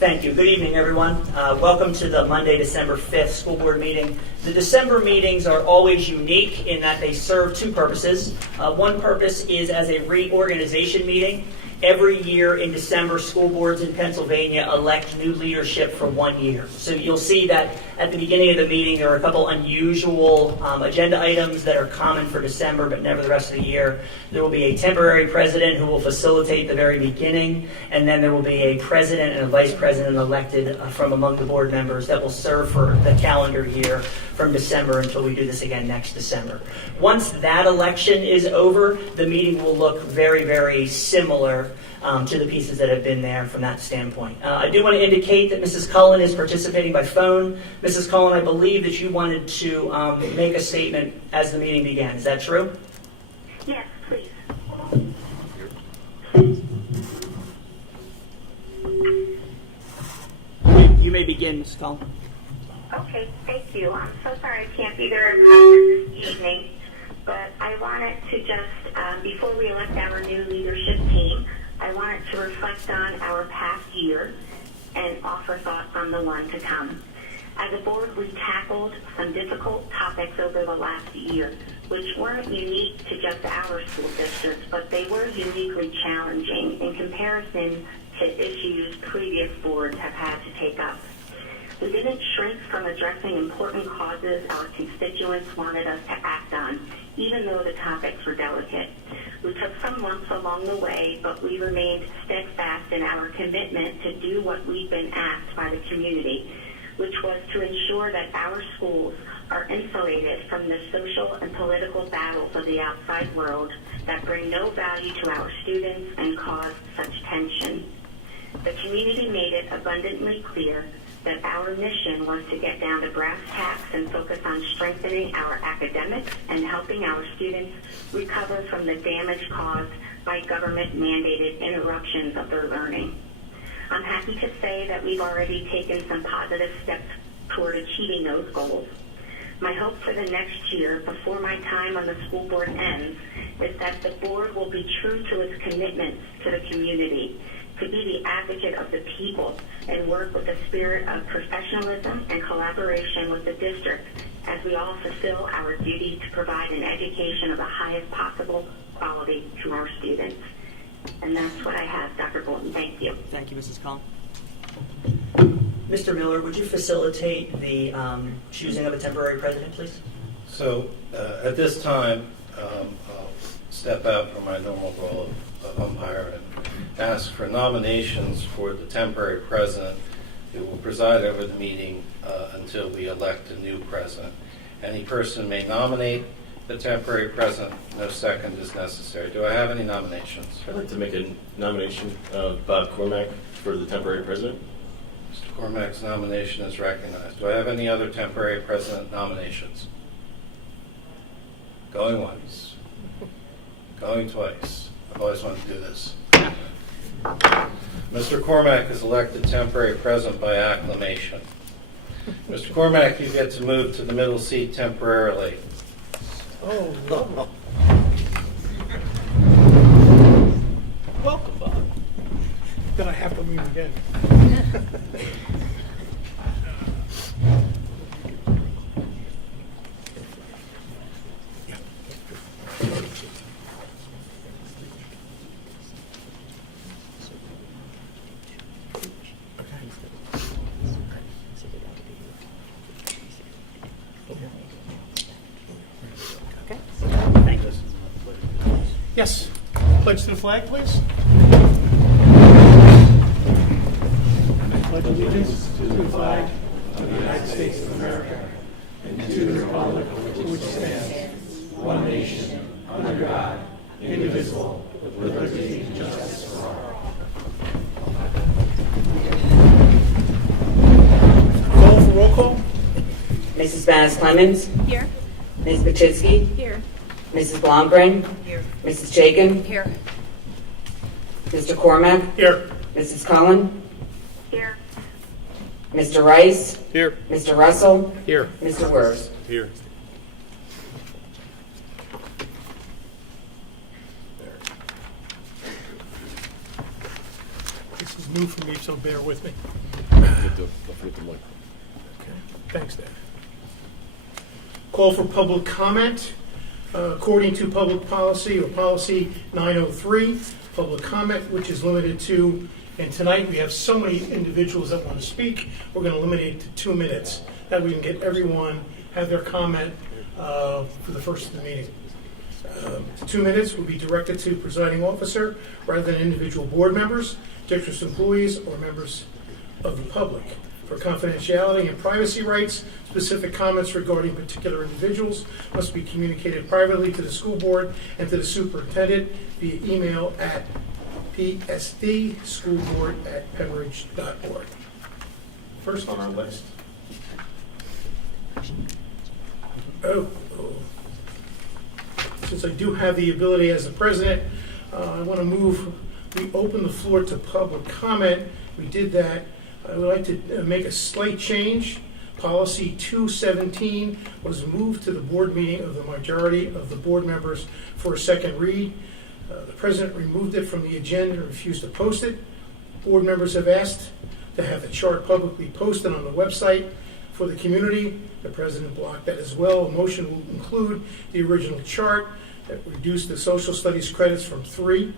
Thank you. Good evening, everyone. Welcome to the Monday, December 5th school board meeting. The December meetings are always unique in that they serve two purposes. One purpose is as a reorganization meeting. Every year in December, school boards in Pennsylvania elect new leadership for 1 year. So you'll see that at the beginning of the meeting, there are a couple unusual agenda items that are common for December, but never the rest of the year. There will be a temporary president who will facilitate the very beginning, and then there will be a president and a vice president elected from among the board members that will serve for the calendar year from December until we do this again next December. Once that election is over, the meeting will look very, very similar to the pieces that have been there from that standpoint. I do want to indicate that Mrs. Cullen is participating by phone. Mrs. Cullen, I believe that you wanted to make a statement as the meeting began. Is that true? Yes, please. You may begin, Mrs. Cullen. Okay, thank you. I'm so sorry I can't be there in person this evening, but I wanted to just, before we elect our new leadership team, I wanted to reflect on our past year and offer thoughts on the one to come. As a board, we tackled some difficult topics over the last year, which weren't unique to just our school districts, but they were uniquely challenging in comparison to issues previous boards have had to take up. We didn't shrink from addressing important causes our constituents wanted us to act on, even though the topics were delicate. We took some lumps along the way, but we remained steadfast in our commitment to do what we've been asked by the community, which was to ensure that our schools are insulated from the social and political battles of the outside world that bring no value to our students and cause such tension. The community made it abundantly clear that our mission was to get down to brass tacks and focus on strengthening our academics and helping our students recover from the damage caused by government-mandated interruptions of their learning. I'm happy to say that we've already taken some positive steps toward achieving those goals. My hope for the next year, before my time on the school board ends, is that the board will be true to its commitments to the community, to be the advocate of the people and work with a spirit of professionalism and collaboration with the district as we all fulfill our duty to provide an education of the highest possible quality to our students. And that's what I have, Dr. Bolton. Thank you. Thank you, Mrs. Cullen. Mr. Miller, would you facilitate the choosing of a temporary president, please? So at this time, I'll step out from my normal role of umpire and ask for nominations for the temporary president who will preside over the meeting until we elect a new president. Any person may nominate the temporary president. No second is necessary. Do I have any nominations? I'd like to make a nomination of Bob Cormack for the temporary president. Mr. Cormack's nomination is recognized. Do I have any other temporary president nominations? Going once. Going twice. I've always wanted to do this. Mr. Cormack is elected temporary president by acclamation. Mr. Cormack, you get to move to the middle seat temporarily. Oh, no. Welcome, Bob. Then I have to leave again. Thank you. Yes. Pledge to the flag, please. I pledge allegiance to the flag of the United States of America and to the republic for which it stands, one nation, under God, indivisible, with liberty and justice for all. Call for roll call. Mrs. Bass Clemens. Here. Ms. Pachitsky. Here. Mrs. Blomgren. Here. Mrs. Chaikin. Here. Mr. Cormack. Here. Mrs. Cullen. Here. Mr. Rice. Here. Mr. Russell. Here. Mr. Wirfs. Here. It's This is new for me, so bear with me. Okay. Thanks, Dave. Call for public comment. According to public policy or policy 903, public comment, which is limited to, and tonight we have so many individuals that want to speak, we're going to limit it to 2 minutes. That we can get everyone have their comment for the first of the meeting. 2 minutes will be directed to presiding officer rather than individual board members, district employees, or members of the public. For confidentiality and privacy rights, specific comments regarding particular individuals must be communicated privately to the school board and to the superintendent via email at psdschoolboard@pembridge.org. First On our list. Since I do have the ability as the president, I want to move, we open the floor to public comment. We did that. I would like to make a slight change. Policy 217 was moved to the board meeting of the majority of the board members for a second read. The president removed it from the agenda and refused to post it. Board members have asked to have the chart publicly posted on the website for the community. The president blocked that as well. A motion will include the original chart that reduced the social studies credits from 3,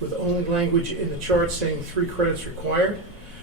with only language in the chart saying 3 credits required.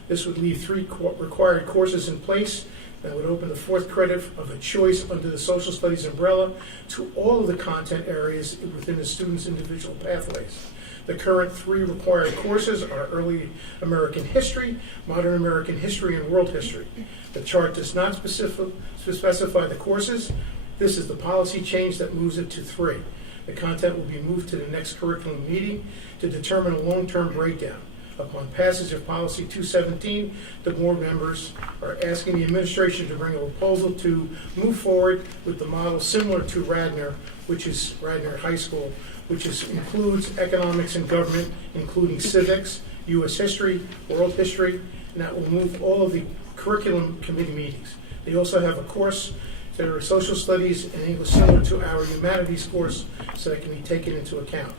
This would leave 3 required courses in place that would open the 4th credit of a choice under the social studies umbrella to all of the content areas within the student's individual pathways. The current 3 required courses are Early American History, Modern American History, and World History. The chart does not specify the courses. This is the policy change that moves it to 3. The content will be moved to the next curriculum meeting to determine a long-term breakdown. Upon passage of Policy 217, the board members are asking the administration to bring a proposal to move forward with the model similar to Radnor, which is Radnor High School, which includes economics and government, including civics, U.S. history, world history, and that will move all of the curriculum committee meetings. They also have a course that are social studies and English similar to our humanities course, so that can be taken into account.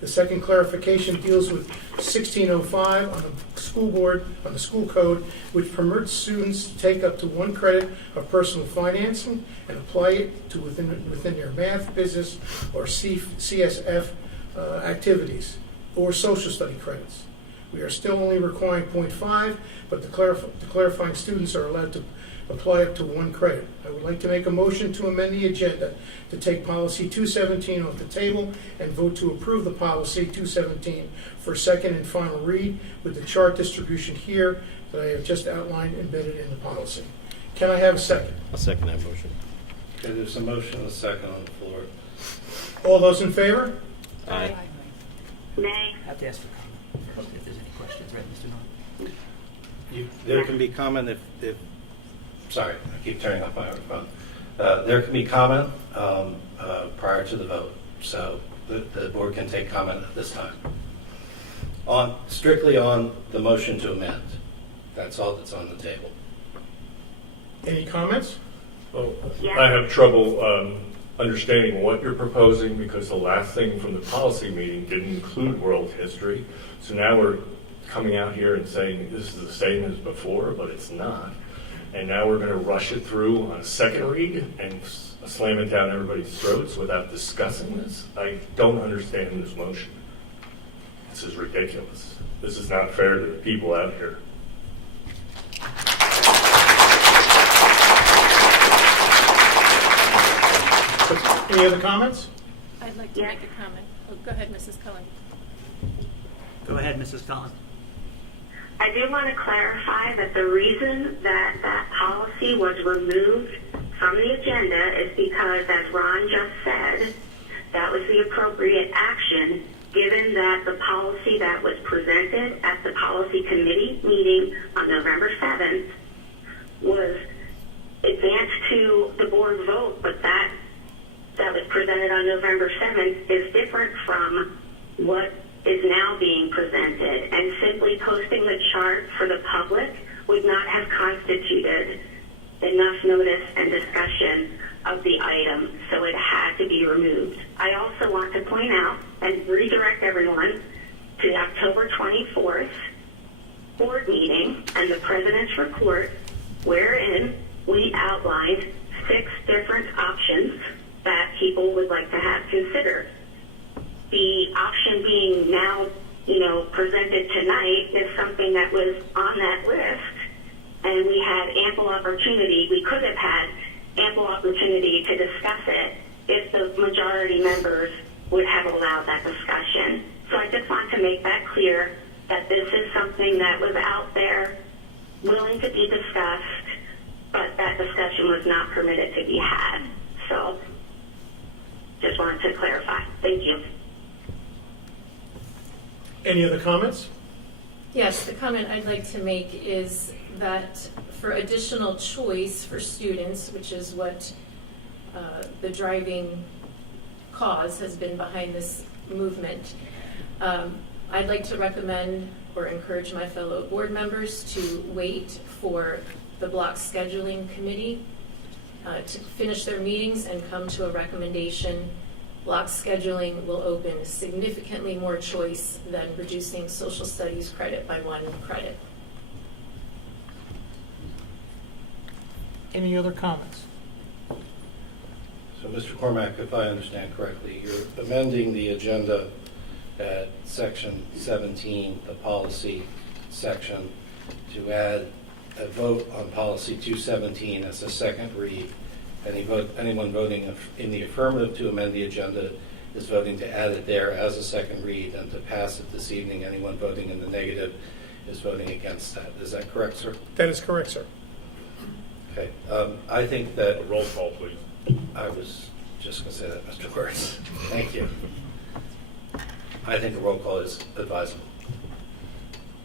The second clarification deals with 1605 on the school board, on the school code, which permits students to take up to 1 credit of personal financing and apply it to within their math, business, or CSF activities, or social study credits. We are still only requiring 0.5, but the clarifying students are allowed to apply up to 1 credit. I would like to make a motion to amend the agenda to take policy 217 off the table and vote to approve the policy 217 for second and final read with the chart distribution here that I have just outlined embedded in the policy. Can I have a second? I'll second that motion. Okay, there's a motion and a second on the floor. All those in favor? Aye. Nay. I have to ask for comment first if there's any questions, right, Mr. Norton? There can be comment if sorry, I keep turning off my microphone. There can be comment prior to the vote, so the board can take comment at this time. Strictly on the motion to amend. That's all that's on the table. Any comments? Well, Yeah. I have trouble understanding what you're proposing because the last thing from the policy meeting didn't include world history. So now we're coming out here and saying this is the same as before, but it's not. And now we're going to rush it through on a second read and slam it down everybody's throats without discussing this. I don't understand this motion. This is ridiculous. This is not fair to the people out here. Any other comments? I'd like to make a comment. Oh, go ahead, Mrs. Cullen. Go ahead, Mrs. Collins. I do want to clarify that the reason that that policy was removed from the agenda is because, as Ron just said, that was the appropriate action given that the policy that was presented at the policy committee meeting on November 7th was advanced to the board vote, but that was presented on November 7th is different from what is now being presented, and simply posting the chart for the public would not have constituted enough notice and discussion of the item, so it had to be removed. I also want to point out and redirect everyone to the October 24th and the President's report, wherein we outlined 6 different options that people would like to have considered. The option being now, presented tonight is something that was on that list, and we had ample opportunity, we could have had ample opportunity to discuss it if the majority members would have allowed that discussion. So I just want to make that clear that this is something that was out there, willing to be discussed, but that discussion was not permitted to be had. So just wanted to clarify. Thank you. Any other comments? Yes, the comment I'd like to make is that for additional choice for students, which is what the driving cause has been behind this movement, I'd like to recommend or encourage my fellow board members to wait for the block scheduling committee to finish their meetings and come to a recommendation. Block scheduling will open significantly more choice than reducing social studies credit by 1 credit. Any other comments? So, Mr. Cormack, if I understand correctly, you're amending the agenda at section 17, the policy section, to add a vote on policy 217 as a second read. Anyone voting in the affirmative to amend the agenda is voting to add it there as a second read, and to pass it this evening. Anyone voting in the negative is voting against that. Is that correct, sir? That is correct, sir. Okay. I think that Roll call, please. I was just going to say that, Mr. Wertz. Thank you. I think a roll call is advisable.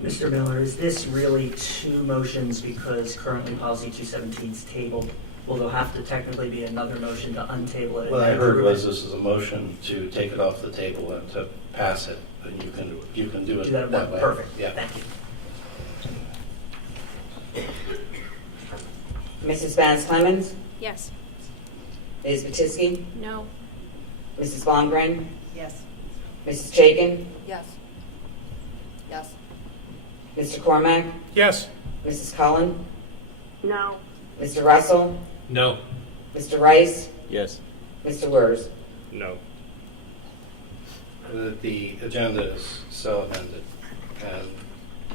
Mr. Miller, is this really 2 motions because currently policy 217 is tabled? Will there have to technically be another motion to untable it? What I heard was this is a motion to take it off the table and to pass it, and you can do it Do that that way. Perfect. Yeah. Thank you. Mrs. Vance Clemens, Yes. Ms. Batisky, No. Mrs. Blomgren, Yes. Mrs. Chaikin, Yes. Yes. Mr. Cormack, Yes. Mrs. Cullen, No. Mr. Russell, No. Mr. Rice, Yes. Mr. Wers. No. The agenda is so amended. And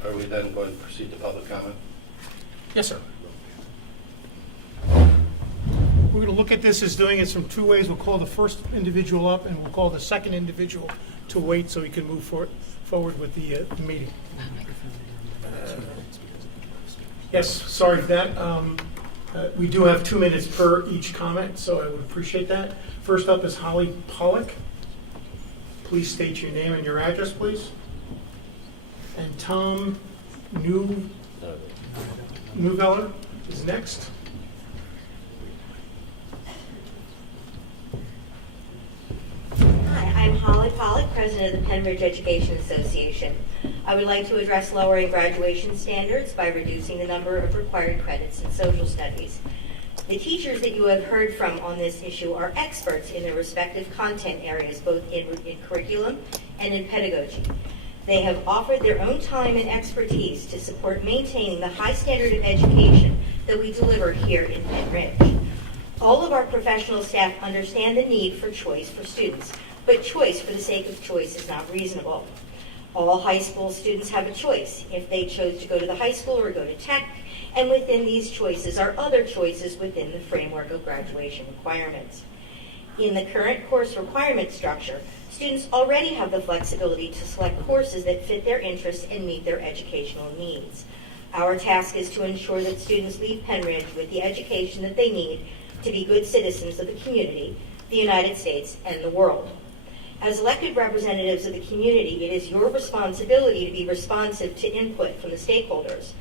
are we then going to proceed to public comment? Yes, sir. We're going to look at this as doing it from 2 ways. We'll call the first individual up, and we'll call the second individual to wait so he can move forward with the meeting. Yes, sorry for that. We do have 2 minutes per each comment, so I would appreciate that. First up is Holly Pollock. Please state your name and your address, please. And Tom Neuveller is next. Hi, I'm Holly Pollock, president of the Penridge Education Association. I would like to address lowering graduation standards by reducing the number of required credits in social studies. The teachers that you have heard from on this issue are experts in their respective content areas, both in curriculum and in pedagogy. They have offered their own time and expertise to support maintaining the high standard of education that we deliver here in Penridge. All of our professional staff understand the need for choice for students, but choice for the sake of choice is not reasonable. All high school students have a choice if they chose to go to the high school or go to tech, and within these choices are other choices within the framework of graduation requirements. In the current course requirement structure, students already have the flexibility to select courses that fit their interests and meet their educational needs. Our task is to ensure that students leave Penridge with the education that they need to be good citizens of the community, the United States, and the world. As elected representatives of the community, it is your responsibility to be responsive to input from the stakeholders.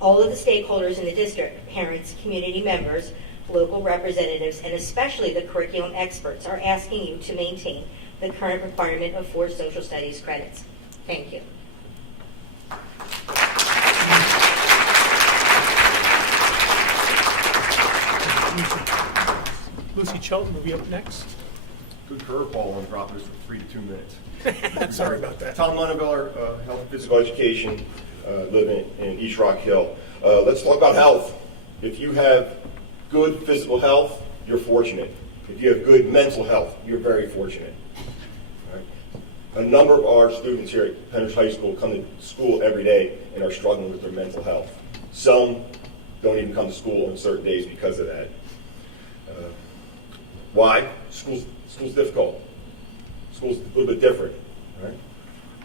All of the stakeholders in the district, parents, community members, local representatives, and especially the curriculum experts are asking you to maintain the current requirement of 4 social studies credits. Thank you. Lucy Chelton will be up next. Good curveball on dropping us from 3 to 2 minutes. Sorry about that. Tom Monteviller, Health and Physical Education. live in East Rock Hill. Let's talk about health. If you have good physical health, you're fortunate. If you have good mental health, you're very fortunate. Right? A number of our students here at Penridge High School come to school every day and are struggling with their mental health. Some don't even come to school on certain days because of that. Why? School's difficult. School's a little bit different. Right?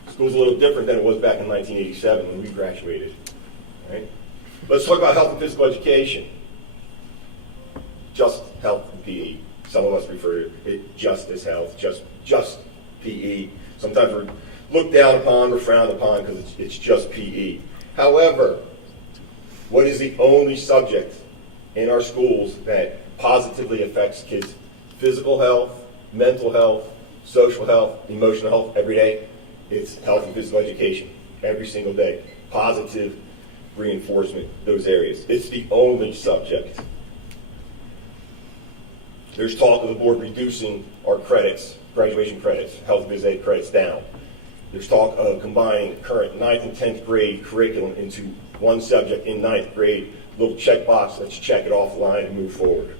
School's a little different than it was back in 1987 when we graduated. Right? Let's talk about health and physical education. Just health and PE. Some of us refer to it just as health, just PE. Sometimes we're looked down upon or frowned upon because it's just PE. However, what is the only subject in our schools that positively affects kids' physical health, mental health, social health, emotional health every day? It's health and physical education every single day. Positive reinforcement, those areas. It's the only subject. There's talk of the board reducing our credits, graduation credits, health and physical ed credits down. There's talk of combining current 9th and 10th grade curriculum into one subject in 9th grade. Little checkbox, let's check it off the line and move forward.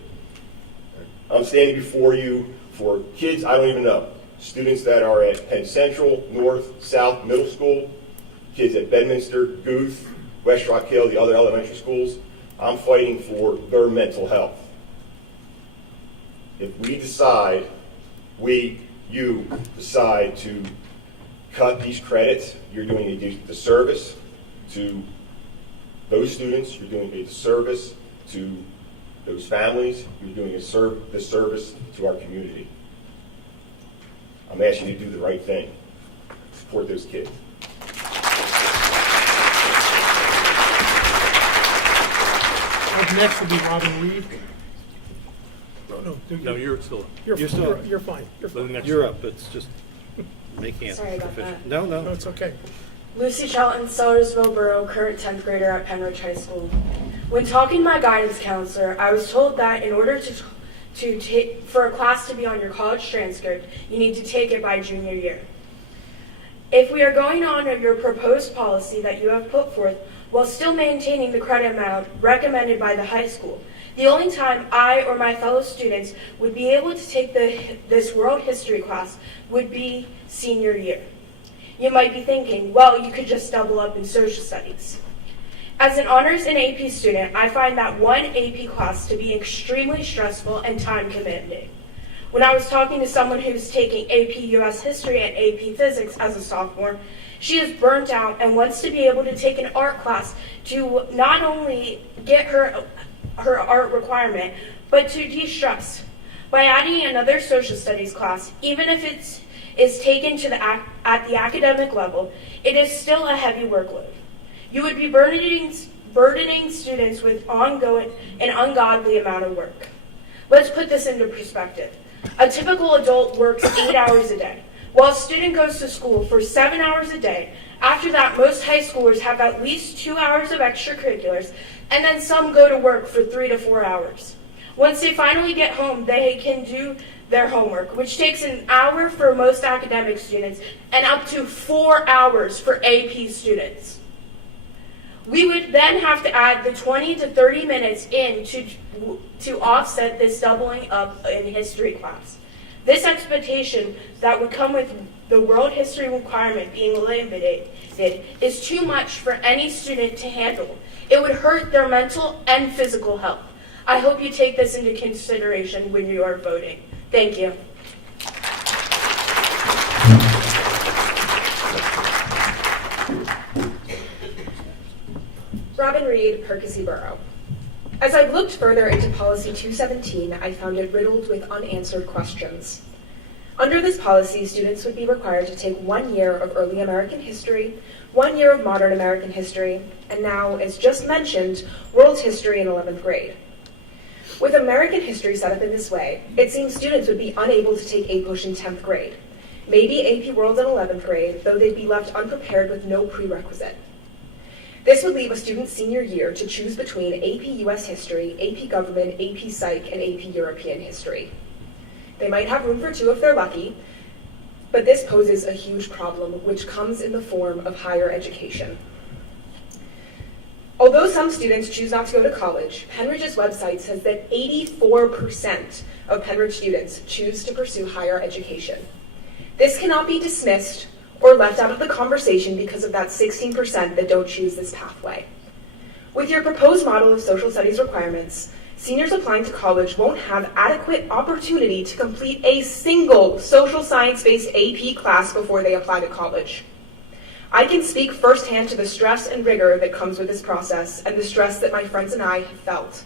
I'm standing before you for kids I don't even know. Students that are at Penn Central, North, South, Middle School, kids at Bedminster, Guth, West Rock Hill, the other elementary schools. I'm fighting for their mental health. If we decide, you decide to cut these credits, you're doing a disservice to those students, you're doing a disservice to those families, you're doing a disservice to our community. I'm asking you to do the right thing. Support those kids. Up next will be Robin Reed. No, you're still up. You're still up. You're fine. You're The fine. next You're one. up, it's just making it Sorry about official. that. No, No, no. it's okay. Lucy Shelton, Sellersville Borough, current 10th grader at Penridge High School. When talking to my guidance counselor, I was told that in order for a class to be on your college transcript, you need to take it by junior year. If we are going on your proposed policy that you have put forth while still maintaining the credit amount recommended by the high school, the only time I or my fellow students would be able to take this world history class would be senior year. You might be thinking, well, you could just double up in social studies. As an honors and AP student, I find that one AP class to be extremely stressful and time committing. When I was talking to someone who's taking AP US History and AP Physics as a sophomore, she is burnt out and wants to be able to take an art class to not only get her art requirement, but to de-stress. By adding another social studies class, even if it is taken at the academic level, it is still a heavy workload. You would be burdening students with an ungodly amount of work. Let's put this into perspective. A typical adult works 8 hours a day, while a student goes to school for 7 hours a day. After that, most high schoolers have at least 2 hours of extracurriculars, and then some go to work for 3 to 4 hours. Once they finally get home, they can do their homework, which takes an hour for most academic students and up to 4 hours for AP students. We would then have to add the 20 to 30 minutes in to offset this doubling up in history class. This expectation that would come with the world history requirement being eliminated is too much for any student to handle. It would hurt their mental and physical health. I hope you take this into consideration when you are voting. Thank you. Robin Reed, Percy Borough. As I've looked further into Policy 217, I found it riddled with unanswered questions. Under this policy, students would be required to take 1 year of early American history, 1 year of modern American history, and now, as just mentioned, world history in 11th grade. With American history set up in this way, it seems students would be unable to take APUSH in 10th grade, maybe AP World in 11th grade, though they'd be left unprepared with no prerequisite. This would leave a student's senior year to choose between AP US History, AP Government, AP Psych, and AP European History. They might have room for 2 if they're lucky, but this poses a huge problem, which comes in the form of higher education. Although some students choose not to go to college, Penridge's website says that 84% of Penridge students choose to pursue higher education. This cannot be dismissed or left out of the conversation because of that 16% that don't choose this pathway. With your proposed model of social studies requirements, seniors applying to college won't have adequate opportunity to complete a single social science-based AP class before they apply to college. I can speak firsthand to the stress and rigor that comes with this process and the stress that my friends and I have felt.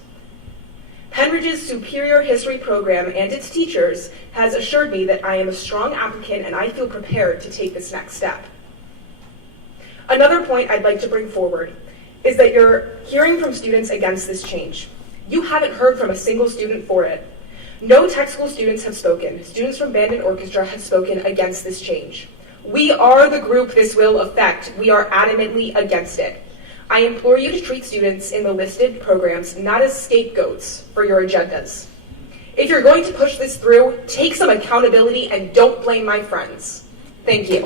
Penridge's superior history program and its teachers has assured me that I am a strong applicant and I feel prepared to take this next step. Another point I'd like to bring forward is that you're hearing from students against this change. You haven't heard from a single student for it. No tech school students have spoken. Students from band and orchestra have spoken against this change. We are the group this will affect. We are adamantly against it. I implore you to treat students in the listed programs not as scapegoats for your agendas. If you're going to push this through, take some accountability and don't blame my friends. Thank you.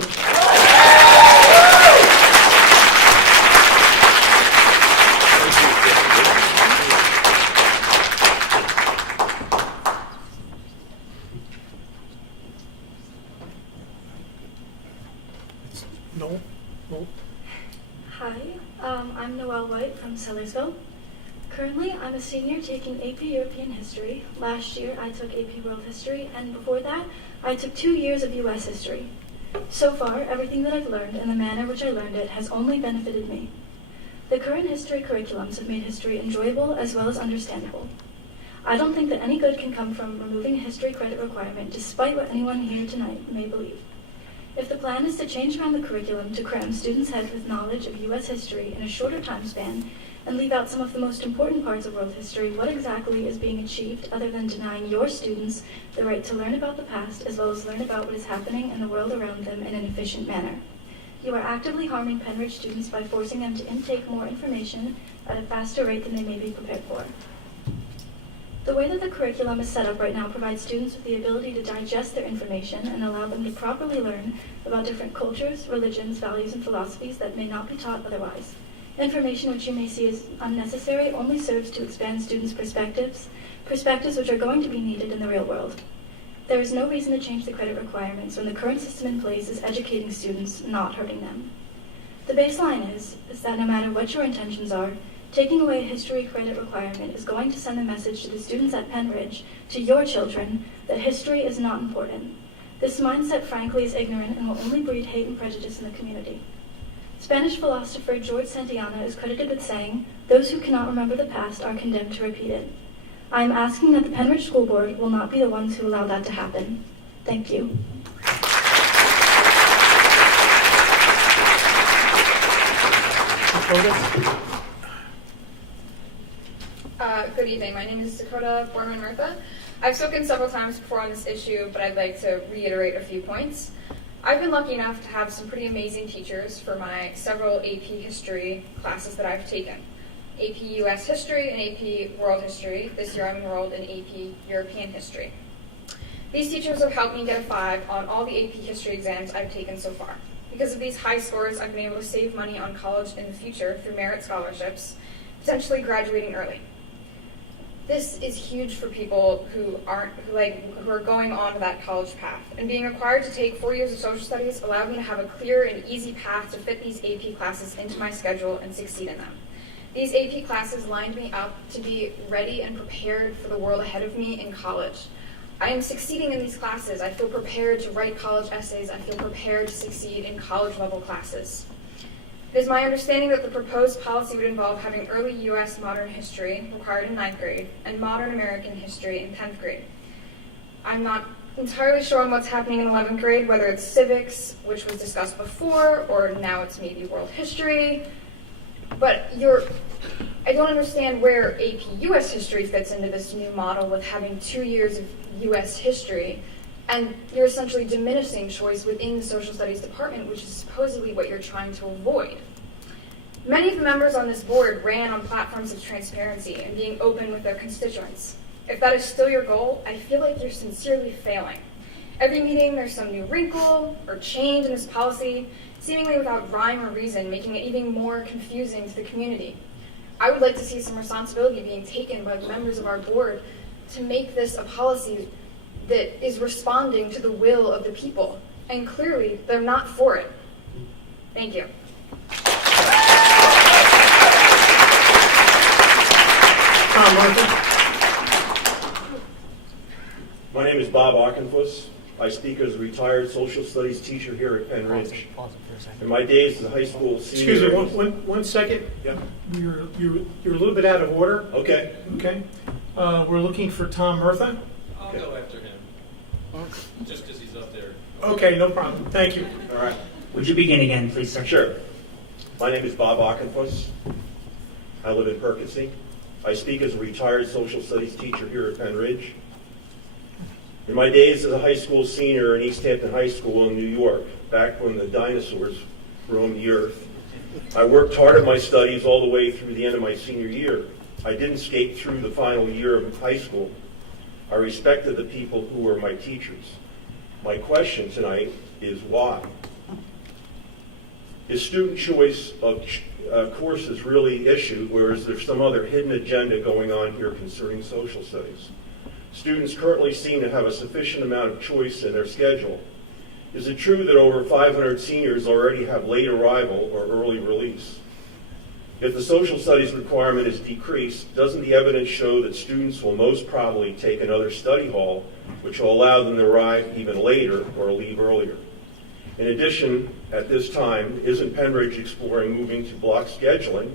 No. Hi, I'm Noelle White from Sellersville. Currently, I'm a senior taking AP European History. Last year, I took AP World History, and before that, I took 2 years of U.S. History. So far, everything that I've learned and the manner which I learned it has only benefited me. The current history curriculums have made history enjoyable as well as understandable. I don't think that any good can come from removing a history credit requirement, despite what anyone here tonight may believe. If the plan is to change around the curriculum to cram students' heads with knowledge of U.S. history in a shorter time span and leave out some of the most important parts of world history, what exactly is being achieved other than denying your students the right to learn about the past as well as learn about what is happening in the world around them in an efficient manner? You are actively harming Penridge students by forcing them to intake more information at a faster rate than they may be prepared for. The way that the curriculum is set up right now provides students with the ability to digest their information and allow them to properly learn about different cultures, religions, values, and philosophies that may not be taught otherwise. Information which you may see as unnecessary only serves to expand students' perspectives which are going to be needed in the real world. There is no reason to change the credit requirements when the current system in place is educating students, not hurting them. The baseline is that no matter what your intentions are, taking away a history credit requirement is going to send a message to the students at Penridge, to your children, that history is not important. This mindset, frankly, is ignorant and will only breed hate and prejudice in the community. Spanish philosopher George Santayana is credited with saying, "Those who cannot remember the past are condemned to repeat it." I am asking that the Penridge School Board will not be the ones who allow that to happen. Thank you. Good evening. My name is Dakota Borman-Murtha. I've spoken several times before on this issue, but I'd like to reiterate a few points. I've been lucky enough to have some pretty amazing teachers for my several AP History classes that I've taken. AP US History and AP World History. This year I'm enrolled in AP European History. These teachers have helped me get a 5 on all the AP History exams I've taken so far. Because of these high scores, I've been able to save money on college in the future through merit scholarships, potentially graduating early. This is huge for people who are going on that college path. And being required to take 4 years of social studies allowed me to have a clear and easy path to fit these AP classes into my schedule and succeed in them. These AP classes lined me up to be ready and prepared for the world ahead of me in college. I am succeeding in these classes. I feel prepared to write college essays. I feel prepared to succeed in college-level classes. It is my understanding that the proposed policy would involve having early U.S. modern history required in 9th grade and modern American history in 10th grade. I'm not entirely sure on what's happening in 11th grade, whether it's civics, which was discussed before, or now it's maybe world history. But I don't understand where AP U.S. history fits into this new model with having 2 years of U.S. history, and you're essentially diminishing choice within the social studies department, which is supposedly what you're trying to avoid. Many of the members on this board ran on platforms of transparency and being open with their constituents. If that is still your goal, I feel like you're sincerely failing. Every meeting, there's some new wrinkle or change in this policy, seemingly without rhyme or reason, making it even more confusing to the community. I would like to see some responsibility being taken by the members of our board to make this a policy that is responding to the will of the people. And clearly, they're not for it. Thank you. Tom Murphy. My name is Bob Arkenfuss. I speak as a retired social studies teacher here at Penn Ridge. In my days as a high school senior... Excuse me, one second. Yep. You're a little bit out of order. Okay. Okay. We're looking for Tom Murtha. I'll go after him, just because he's up there. Okay, no problem. Thank you. All right. Would you begin again, please, sir? Sure. My name is Bob Arkenfuss. I live in Perkins. I speak as a retired social studies teacher here at Penn Ridge. In my days as a high school senior in East Hampton High School in New York, back when the dinosaurs roamed the earth, I worked hard at my studies all the way through the end of my senior year. I didn't skate through the final year of high school. I respected the people who were my teachers. My question tonight is why? Is student choice of courses really the issue, or is there some other hidden agenda going on here concerning social studies? Students currently seem to have a sufficient amount of choice in their schedule. Is it true that over 500 seniors already have late arrival or early release? If the social studies requirement is decreased, doesn't the evidence show that students will most probably take another study hall, which will allow them to arrive even later or leave earlier? In addition, at this time, isn't Penn Ridge exploring moving to block scheduling,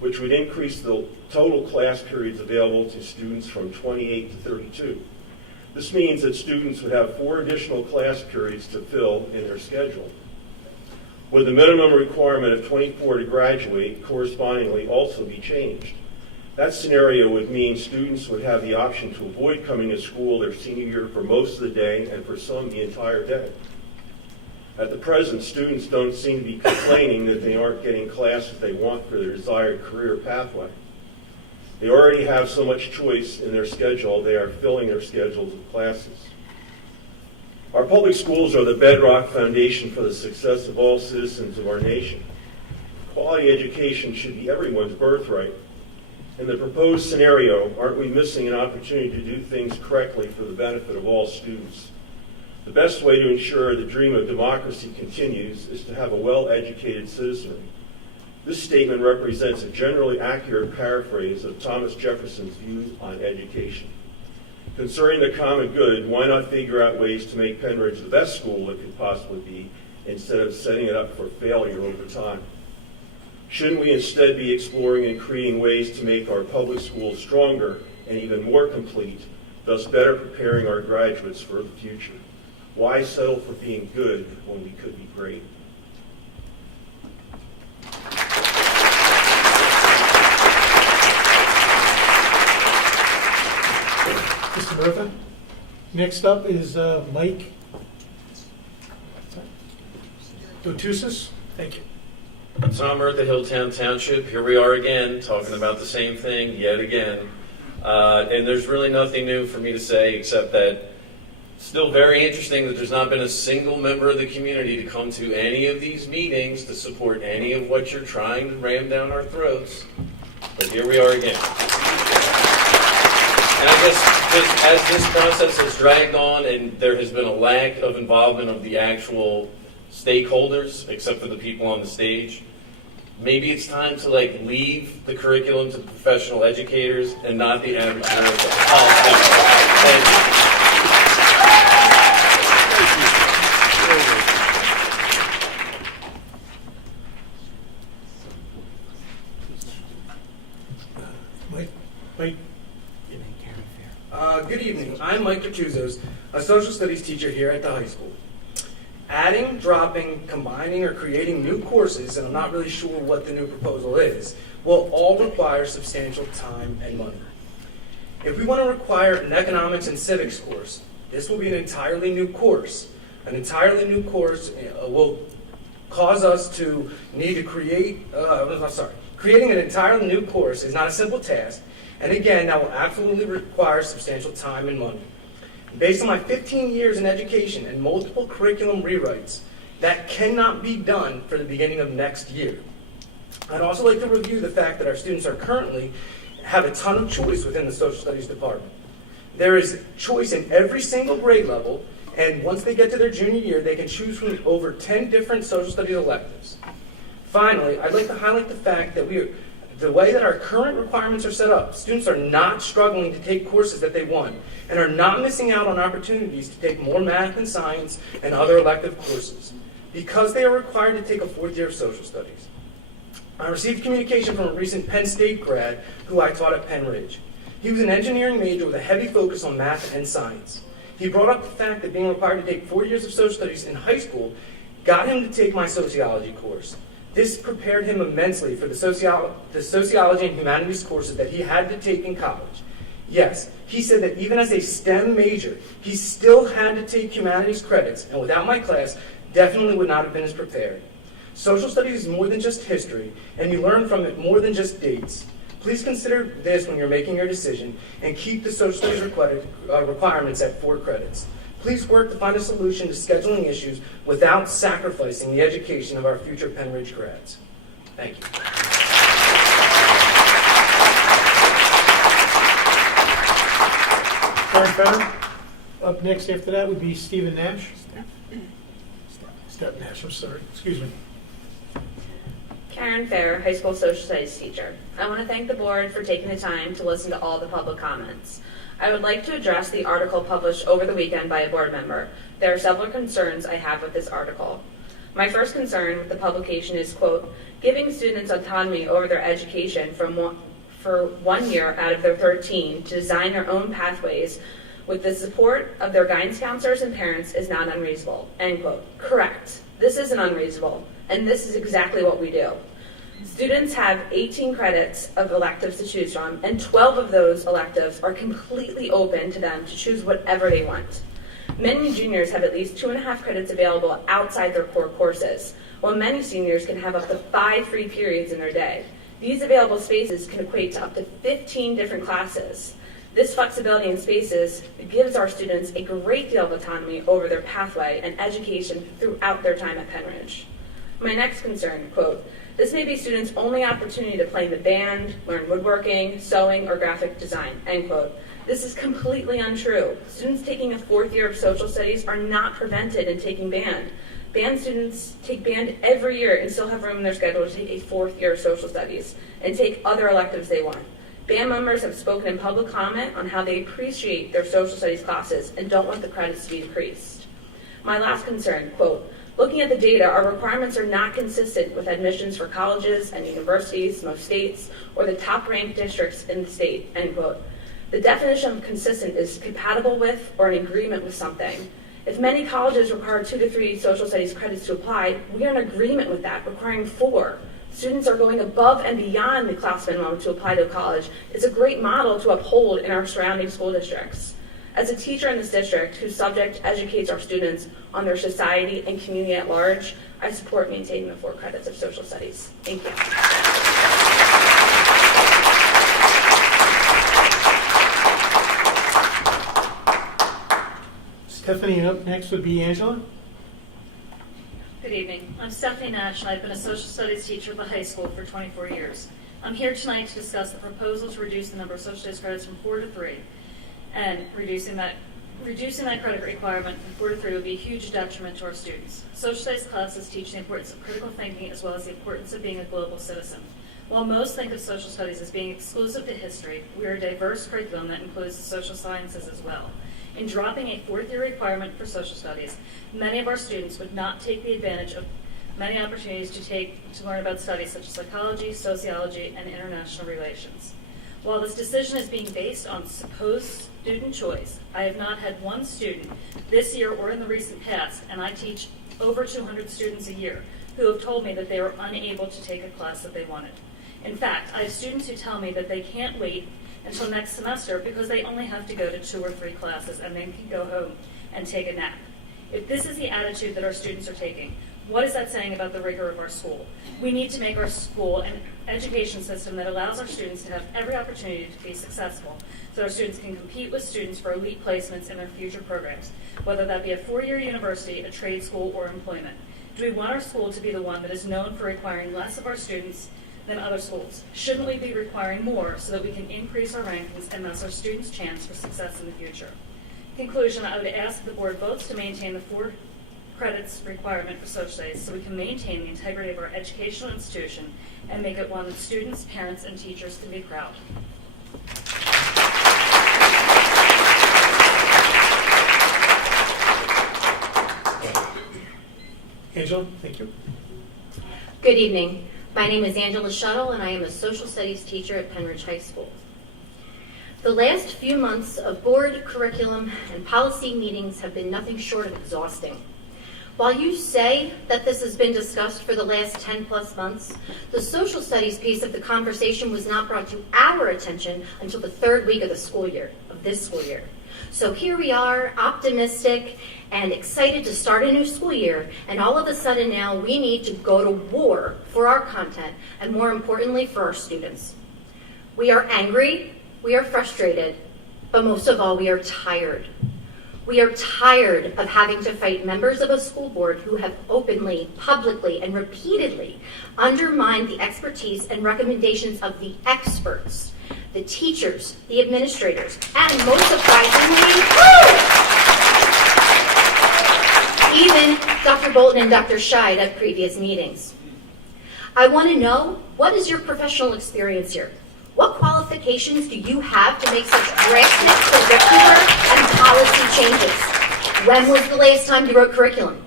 which would increase the total class periods available to students from 28 to 32? This means that students would have 4 additional class periods to fill in their schedule. Would the minimum requirement of 24 to graduate correspondingly also be changed? That scenario would mean students would have the option to avoid coming to school their senior year for most of the day and for some the entire day. At the present, students don't seem to be complaining that they aren't getting classes they want for their desired career pathway. They already have so much choice in their schedule, they are filling their schedules with classes. Our public schools are the bedrock foundation for the success of all citizens of our nation. Quality education should be everyone's birthright. In the proposed scenario, aren't we missing an opportunity to do things correctly for the benefit of all students? The best way to ensure the dream of democracy continues is to have a well-educated citizenry. This statement represents a generally accurate paraphrase of Thomas Jefferson's views on education. Concerning the common good, why not figure out ways to make Penn Ridge the best school it could possibly be, instead of setting it up for failure over time? Shouldn't we instead be exploring and creating ways to make our public schools stronger and even more complete, thus better preparing our graduates for the future? Why settle for being good when we could be great? Mr. Murtha. Next up is Mike Dotussis. Thank you. Tom Murtha, Hilltown Township. Here we are again, talking about the same thing yet again. And there's really nothing new for me to say except that it's still very interesting that there's not been a single member of the community to come to any of these meetings to support any of what you're trying to ram down our throats. But here we are again. And I guess just as this process has dragged on and there has been a lack of involvement of the actual stakeholders, except for the people on the stage, maybe it's time to leave the curriculum to the professional educators and not the average politicians. Thank you. Mike. Good evening. I'm Mike Tertuzos, a social studies teacher here at the high school. Adding, dropping, combining, or creating new courses, and I'm not really sure what the new proposal is, will all require substantial time and money. If we want to require an economics and civics course, this will be an entirely new course. An entirely new course will cause us to need to create, creating an entirely new course is not a simple task, and again, that will absolutely require substantial time and money. Based on my 15 years in education and multiple curriculum rewrites, that cannot be done for the beginning of next year. I'd also like to review the fact that our students are currently have a ton of choice within the social studies department. There is choice in every single grade level, and once they get to their junior year, they can choose from over 10 different social studies electives. Finally, I'd like to highlight the fact that the way that our current requirements are set up, students are not struggling to take courses that they want and are not missing out on opportunities to take more math and science and other elective courses because they are required to take a fourth year of social studies. I received communication from a recent Penn State grad who I taught at Penn Ridge. He was an engineering major with a heavy focus on math and science. He brought up the fact that being required to take 4 years of social studies in high school got him to take my sociology course. This prepared him immensely for the sociology and humanities courses that he had to take in college. Yes, he said that even as a STEM major, he still had to take humanities credits, and without my class, definitely would not have been as prepared. Social studies is more than just history, and you learn from it more than just dates. Please consider this when you're making your decision, and keep the social studies requirements at 4 credits. Please work to find a solution to scheduling issues without sacrificing the education of our future Penn Ridge grads. Thank you. Karen Fetter. Up next after that would be Stephen Nash. Step Nash, I'm sorry. Excuse me. Karen Fair, high school social studies teacher. I want to thank the board for taking the time to listen to all the public comments. I would like to address the article published over the weekend by a board member. There are several concerns I have with this article. My first concern with the publication is, quote, giving students autonomy over their education for 1 year out of their 13 to design their own pathways with the support of their guidance counselors and parents is not unreasonable, end quote. Correct. This isn't unreasonable, and this is exactly what we do. Students have 18 credits of electives to choose from, and 12 of those electives are completely open to them to choose whatever they want. Many juniors have at least 2.5 credits available outside their core courses, while many seniors can have up to 5 free periods in their day. These available spaces can equate to up to 15 different classes. This flexibility in spaces gives our students a great deal of autonomy over their pathway and education throughout their time at Penn Ridge. My next concern, quote, this may be students' only opportunity to play in the band, learn woodworking, sewing, or graphic design, end quote. This is completely untrue. Students taking a 4th year of social studies are not prevented in taking band. Band students take band every year and still have room in their schedule to take a 4th year of social studies and take other electives they want. Band members have spoken in public comment on how they appreciate their social studies classes and don't want the credits to be decreased. My last concern, quote, looking at the data, our requirements are not consistent with admissions for colleges and universities, most states, or the top-ranked districts in the state, end quote. The definition of consistent is compatible with or in agreement with something. If many colleges require 2 to 3 social studies credits to apply, we are in agreement with that, requiring 4. Students are going above and beyond the class minimum to apply to a college. It's a great model to uphold in our surrounding school districts. As a teacher in this district whose subject educates our students on their society and community at large, I support maintaining the 4 credits of social studies. Thank you. Stephanie, up next would be Angela. Good evening. I'm Stephanie Nash, and I've been a social studies teacher at the high school for 24 years. I'm here tonight to discuss the proposal to reduce the number of social studies credits from 4 to 3, and reducing that credit requirement from 4 to 3 would be a huge detriment to our students. Social studies classes teach the importance of critical thinking as well as the importance of being a global citizen. While most think of social studies as being exclusive to history, we are a diverse curriculum that includes the social sciences as well. In dropping a 4th year requirement for social studies, many of our students would not take the advantage of many opportunities to learn about studies such as psychology, sociology, and international relations. While this decision is being based on supposed student choice, I have not had one student this year or in the recent past, and I teach over 200 students a year, who have told me that they were unable to take a class that they wanted. In fact, I have students who tell me that they can't wait until next semester because they only have to go to 2 or 3 classes and then can go home and take a nap. If this is the attitude that our students are taking, what is that saying about the rigor of our school? We need to make our school an education system that allows our students to have every opportunity to be successful, so our students can compete with students for elite placements in their future programs, whether that be a 4-year university, a trade school, or employment. Do we want our school to be the one that is known for requiring less of our students than other schools? Shouldn't we be requiring more so that we can increase our rankings and thus our students' chance for success in the future? In conclusion, I would ask the board votes to maintain the 4 credits requirement for social studies so we can maintain the integrity of our educational institution and make it one that students, parents, and teachers can be proud. Angela, thank you. Good evening. My name is Angela Shuttle, and I am a social studies teacher at Penridge High School. The last few months of board, curriculum, and policy meetings have been nothing short of exhausting. While you say that this has been discussed for the last 10 plus months, the social studies piece of the conversation was not brought to our attention until the 3rd week of this school year. So here we are, optimistic and excited to start a new school year, and all of a sudden now we need to go to war for our content, and more importantly for our students. We are angry, we are frustrated, but most of all, we are tired. We are tired of having to fight members of a school board who have openly, publicly, and repeatedly undermined the expertise and recommendations of the experts, the teachers, the administrators, and most surprisingly, even Dr. Bolton and Dr. Scheid at previous meetings. I want to know, what is your professional experience here? What qualifications do you have to make such drastic curricular and policy changes? When was the last time you wrote curriculum?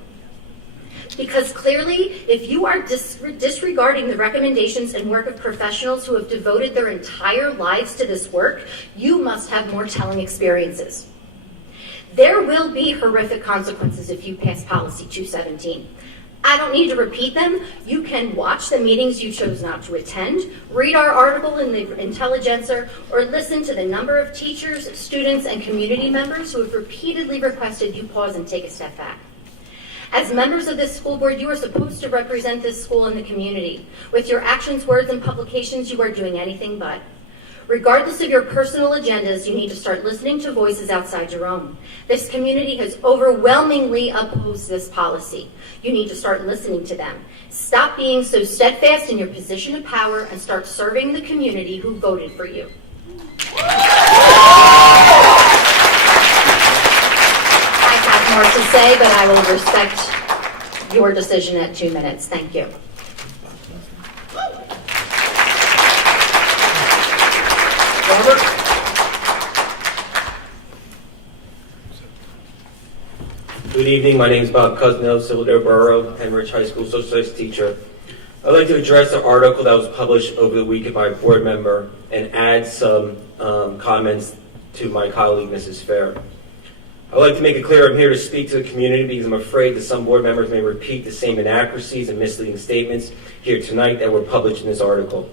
Because clearly, if you are disregarding the recommendations and work of professionals who have devoted their entire lives to this work, you must have more telling experiences. There will be horrific consequences if you pass Policy 217. I don't need to repeat them. You can watch the meetings you chose not to attend, read our article in the Intelligencer, or listen to the number of teachers, students, and community members who have repeatedly requested you pause and take a step back. As members of this school board, you are supposed to represent this school and the community. With your actions, words, and publications, you are doing anything but. Regardless of your personal agendas, you need to start listening to voices outside your own. This community has overwhelmingly opposed this policy. You need to start listening to them. Stop being so steadfast in your position of power and start serving the community who voted for you. I have more to say, but I will respect your decision at 2 minutes. Thank you. Good evening. My name is Bob Cusno, Silverdale Borough, Penridge High School social studies teacher. I'd like to address the article that was published over the weekend by a board member and add some comments to my colleague, Mrs. Fair. I'd like to make it clear I'm here to speak to the community because I'm afraid that some board members may repeat the same inaccuracies and misleading statements here tonight that were published in this article.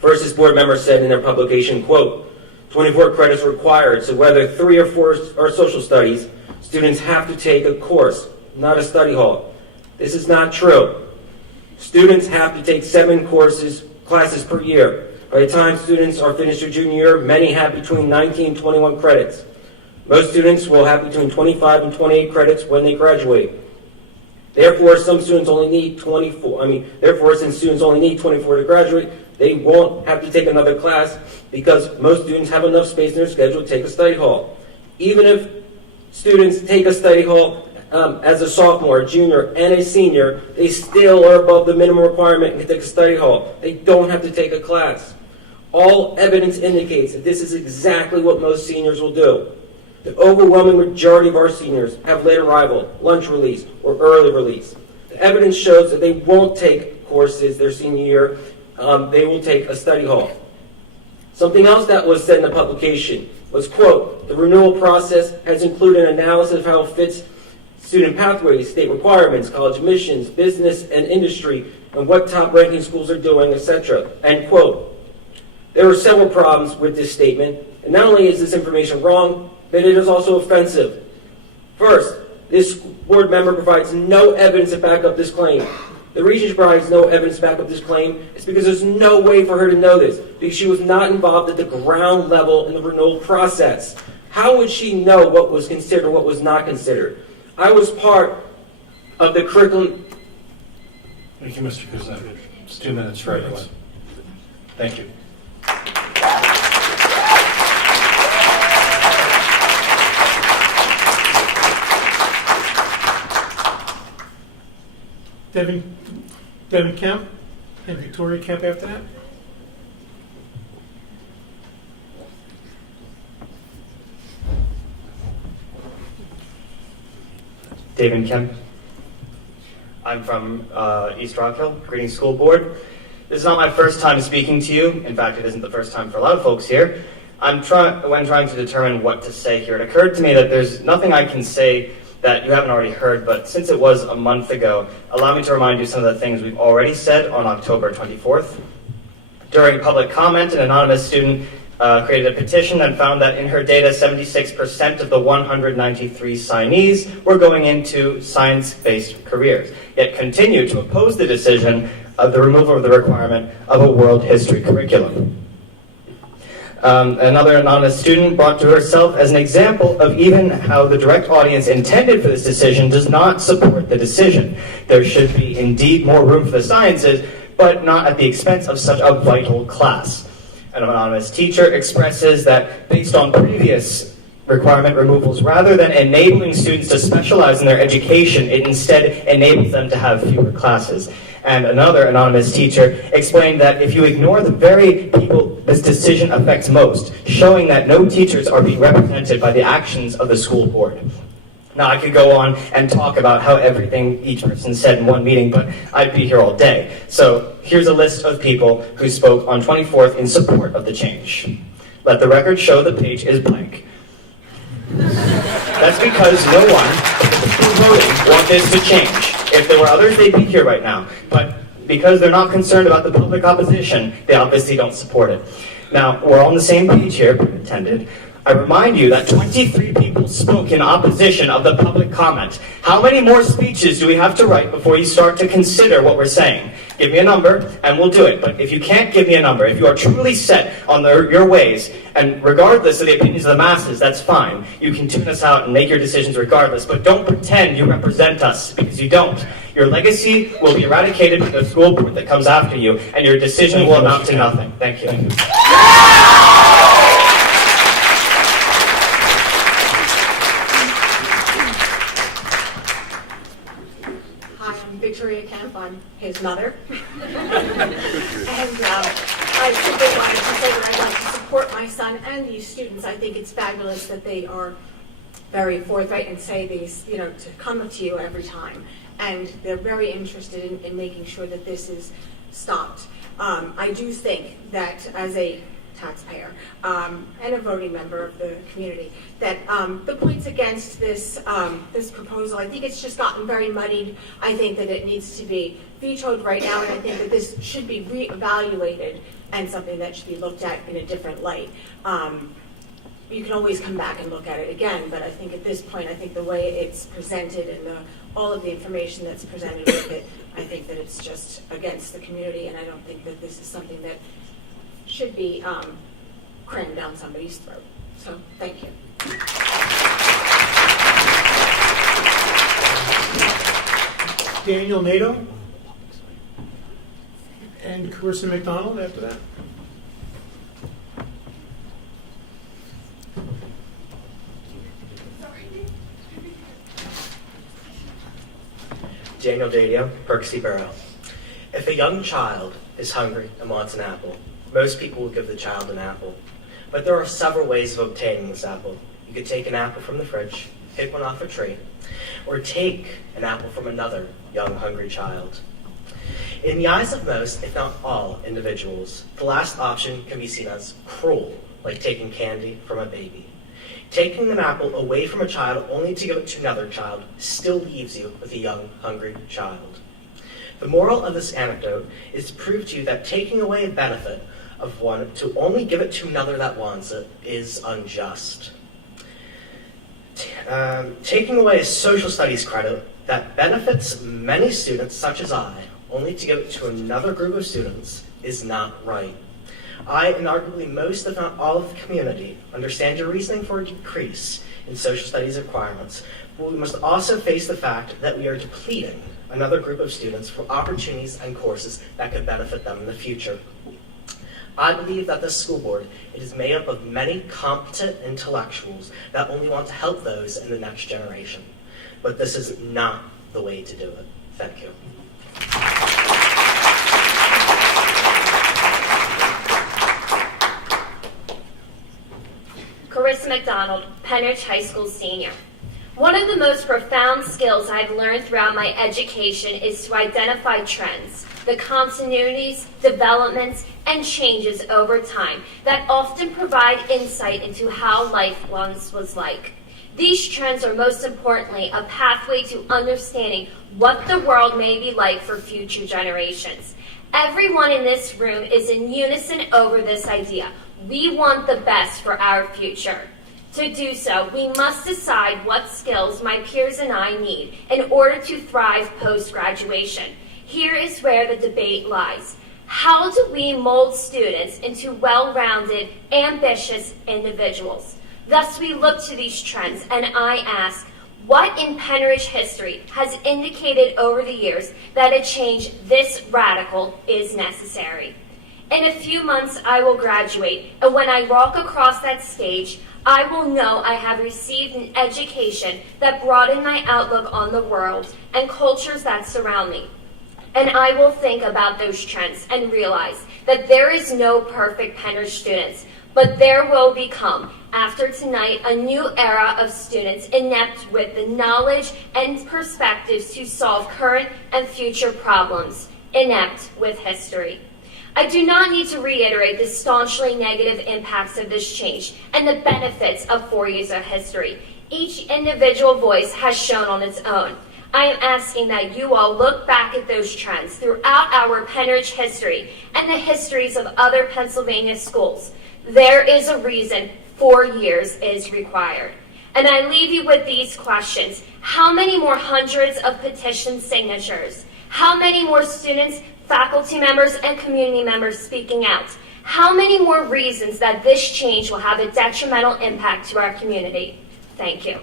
First, this board member said in their publication, quote, 24 credits required, so whether 3 or 4 are social studies, students have to take a course, not a study hall. This is not true. Students have to take 7 classes per year. By the time students are finished their junior year, many have between 19 and 21 credits. Most students will have between 25 and 28 credits when they graduate. Therefore, some students only need 24. Since students only need 24 to graduate, they won't have to take another class because most students have enough space in their schedule to take a study hall. Even if students take a study hall as a sophomore, junior, and a senior, they still are above the minimum requirement and can take a study hall. They don't have to take a class. All evidence indicates that this is exactly what most seniors will do. The overwhelming majority of our seniors have late arrival, lunch release, or early release. The evidence shows that they won't take courses their senior year. They will take a study hall. Something else that was said in the publication was, quote, the renewal process has included an analysis of how it fits student pathways, state requirements, college admissions, business and industry, and what top-ranking schools are doing, etc., end quote. There are several problems with this statement, and not only is this information wrong, but it is also offensive. First, this board member provides no evidence to back up this claim. The reason she provides no evidence to back up this claim is because there's no way for her to know this, because she was not involved at the ground level in the renewal process. How would she know what was considered or what was not considered? I was part of the curriculum Thank you, Mr. Kuznetsov. It's 2 minutes for everyone. Thank you. Devin Kemp and Victoria Kemp after that. David Kemp. I'm from East Rock Hill, Greetings School Board. This is not my first time speaking to you. In fact, it isn't the first time for a lot of folks here. When trying to determine what to say here, it occurred to me that there's nothing I can say that you haven't already heard, but since it was a month ago, allow me to remind you some of the things we've already said on October 24th. During public comment, an anonymous student created a petition that found that in her data, 76% of the 193 signees were going into science-based careers, yet continued to oppose the decision of the removal of the requirement of a world history curriculum. Another anonymous student brought to herself as an example of even how the direct audience intended for this decision does not support the decision. There should be indeed more room for the sciences, but not at the expense of such a vital class. An anonymous teacher expresses that based on previous requirement removals, rather than enabling students to specialize in their education, it instead enables them to have fewer classes. And another anonymous teacher explained that if you ignore the very people this decision affects most, showing that no teachers are being represented by the actions of the school board. Now, I could go on and talk about how everything each person said in one meeting, but I'd be here all day. So here's a list of people who spoke on 24th in support of the change. Let the record show the page is blank. That's because no one who voted want this to change. If there were others, they'd be here right now. But because they're not concerned about the public opposition, they obviously don't support it. Now, we're all on the same page here, intended. I remind you that 23 people spoke in opposition of the public comment. How many more speeches do we have to write before you start to consider what we're saying? Give me a number, and we'll do it. But if you can't give me a number, if you are truly set on your ways, and regardless of the opinions of the masses, that's fine. You can tune us out and make your decisions regardless, but don't pretend you represent us, because you don't. Your legacy will be eradicated by the school board that comes after you, and your decision will amount to nothing. Thank you. Victoria Kemp, I'm his mother. And I simply wanted to say that I'd like to support my son and these students. I think it's fabulous that they are very forthright and say these, to come to you every time. And they're very interested in making sure that this is stopped. I do think that as a taxpayer and a voting member of the community, that the points against this this proposal, I think it's just gotten very muddied. I think that it needs to be vetoed right now, and I think that this should be reevaluated and something that should be looked at in a different light. You can always come back and look at it again, but I think at this point, I think the way it's presented and all of the information that's presented with it, I think that it's just against the community, and I don't think that this is something that should be crammed down somebody's throat. So, thank you. Daniel Nato and Carissa McDonald after that. Daniel Dadio, Berksey Borough. If a young child is hungry and wants an apple, most people will give the child an apple. But there are several ways of obtaining this apple. You could take an apple from the fridge, pick one off a tree, or take an apple from another young, hungry child. In the eyes of most, if not all, individuals, the last option can be seen as cruel, like taking candy from a baby. Taking an apple away from a child only to give it to another child still leaves you with a young, hungry child. The moral of this anecdote is to prove to you that taking away a benefit of one to only give it to another that wants it is unjust. Taking away a social studies credit that benefits many students, such as I, only to give it to another group of students is not right. I, and arguably most, if not all of the community, understand your reasoning for a decrease in social studies requirements, but we must also face the fact that we are depleting another group of students for opportunities and courses that could benefit them in the future. I believe that this school board is made up of many competent intellectuals that only want to help those in the next generation. But this is not the way to do it. Thank you. Carissa McDonald, Penridge High School senior. One of the most profound skills I've learned throughout my education is to identify trends, the continuities, developments, and changes over time that often provide insight into how life once was like. These trends are most importantly a pathway to understanding what the world may be like for future generations. Everyone in this room is in unison over this idea. We want the best for our future. To do so, we must decide what skills my peers and I need in order to thrive post-graduation. Here is where the debate lies. How do we mold students into well-rounded, ambitious individuals? Thus, we look to these trends, and I ask, what in Penridge history has indicated over the years that a change this radical is necessary? In a few months, I will graduate, and when I walk across that stage, I will know I have received an education that broadened my outlook on the world and cultures that surround me. And I will think about those trends and realize that there is no perfect Penridge students, but there will become, after tonight, a new era of students inept with the knowledge and perspectives to solve current and future problems, inept with history. I do not need to reiterate the staunchly negative impacts of this change and the benefits of 4 years of history. Each individual voice has shown on its own. I am asking that you all look back at those trends throughout our Penridge history and the histories of other Pennsylvania schools. There is a reason 4 years is required. And I leave you with these questions. How many more hundreds of petition signatures? How many more students, faculty members, and community members speaking out? How many more reasons that this change will have a detrimental impact to our community? Thank you.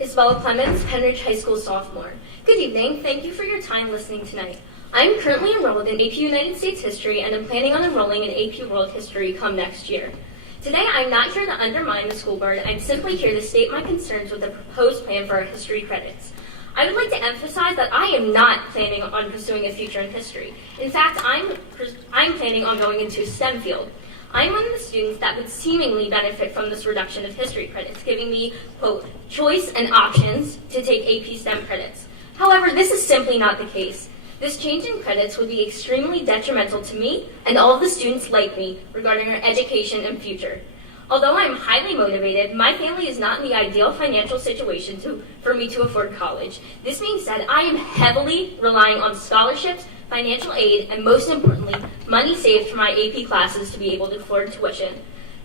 Isabella Clemens, Penridge High School sophomore. Good evening. Thank you for your time listening tonight. I'm currently enrolled in AP United States History and am planning on enrolling in AP World History come next year. Today, I'm not here to undermine the school board. I'm simply here to state my concerns with the proposed plan for our history credits. I would like to emphasize that I am not planning on pursuing a future in history. In fact, I'm planning on going into a STEM field. I'm one of the students that would seemingly benefit from this reduction of history credits, giving me, quote, choice and options to take AP STEM credits. However, this is simply not the case. This change in credits would be extremely detrimental to me and all of the students like me regarding our education and future. Although I am highly motivated, my family is not in the ideal financial situation for me to afford college. This being said, I am heavily relying on scholarships, financial aid, and most importantly, money saved for my AP classes to be able to afford tuition.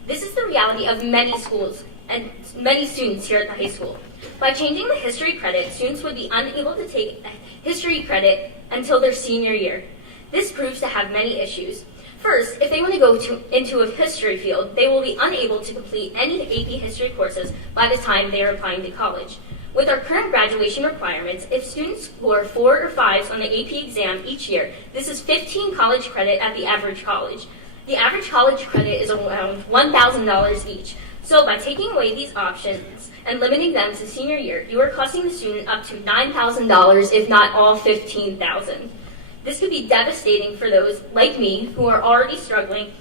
This is the reality of many schools and many students here at the high school. By changing the history credit, students would be unable to take a history credit until their senior year. This proves to have many issues. First, if they want to go into a history field, they will be unable to complete any AP history courses by the time they are applying to college. With our current graduation requirements, if students score 4 or 5s on the AP exam each year, this is 15 college credit at the average college. The average college credit is around $1,000 each. So by taking away these options and limiting them to senior year, you are costing the student up to $9,000, if not all $15,000. This could be devastating for those like me who are already struggling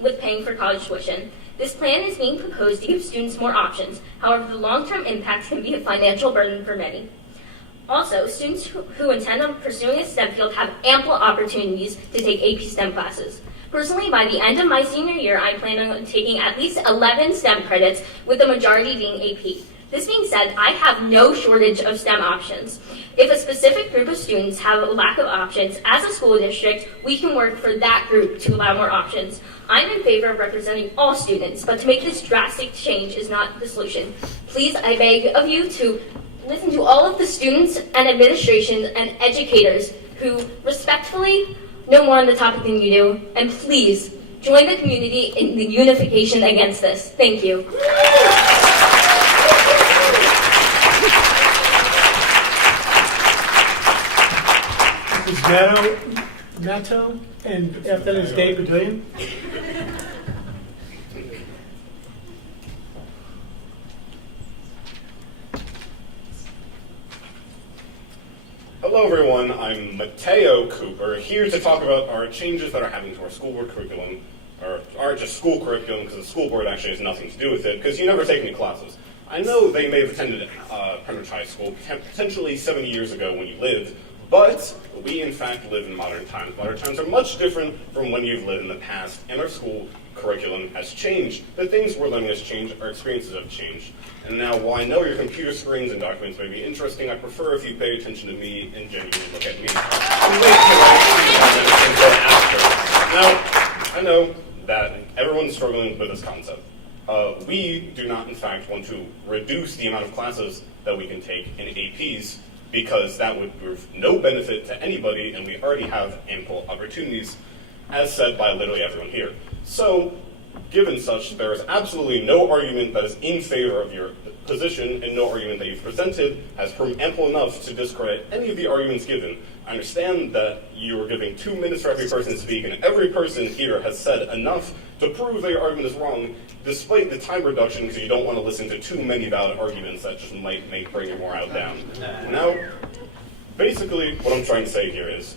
with paying for college tuition. This plan is being proposed to give students more options. However, the long-term impact can be a financial burden for many. Also, students who intend on pursuing a STEM field have ample opportunities to take AP STEM classes. Personally, by the end of my senior year, I'm planning on taking at least 11 STEM credits, with the majority being AP. This being said, I have no shortage of STEM options. If a specific group of students have a lack of options, as a school district, we can work for that group to allow more options. I'm in favor of representing all students, but to make this drastic change is not the solution. Please, I beg of you to listen to all of the students and administration and educators who respectfully know more on the topic than you do, and please Join the community in the unification against this. Thank you. Is Matto, and after that is Dave Badillion. Hello everyone, I'm Mateo Cooper, here to talk about our changes that are happening to our school board curriculum, or aren't just school curriculum, because the school board actually has nothing to do with it, because you never take any classes. I know they may have attended Pembridge High School potentially 70 years ago when you lived, but we in fact live in modern times. Modern times are much different from when you've lived in the past, and our school curriculum has changed. The things we're learning has changed, our experiences have changed. And now, while I know your computer screens and documents may be interesting, I prefer if you pay attention to me and genuinely look at me. Now, I know that everyone's struggling with this concept. We do not, in fact, want to reduce the amount of classes that we can take in APs, because that would prove no benefit to anybody, and we already have ample opportunities, as said by literally everyone here. So, given such, there is absolutely no argument that is in favor of your position, and no argument that you've presented has proved ample enough to discredit any of the arguments given. I understand that you are giving 2 minutes for every person to speak, and every person here has said enough to prove that your argument is wrong, despite the time reduction, because you don't want to listen to too many valid arguments that just might bring your morale down. Now, basically, what I'm trying to say here is,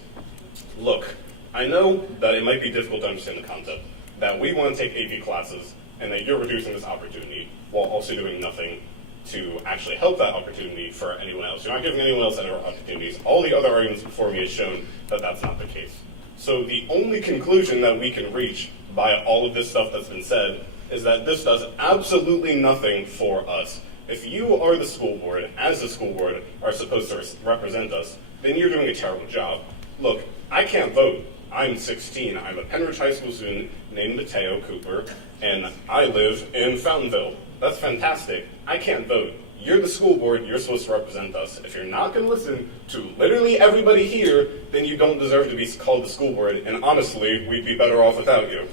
look, I know that it might be difficult to understand the concept, that we want to take AP classes, and that you're reducing this opportunity while also doing nothing to actually help that opportunity for anyone else. You're not giving anyone else any opportunities. All the other arguments before me have shown that that's not the case. So the only conclusion that we can reach by all of this stuff that's been said is that this does absolutely nothing for us. If you are the school board, as the school board, are supposed to represent us, then you're doing a terrible job. Look, I can't vote. I'm 16. I'm a Pembridge High School student named Mateo Cooper, and I live in Fountainville. That's fantastic. I can't vote. You're the school board. You're supposed to represent us. If you're not going to listen to literally everybody here, then you don't deserve to be called the school board, and honestly, we'd be better off without you.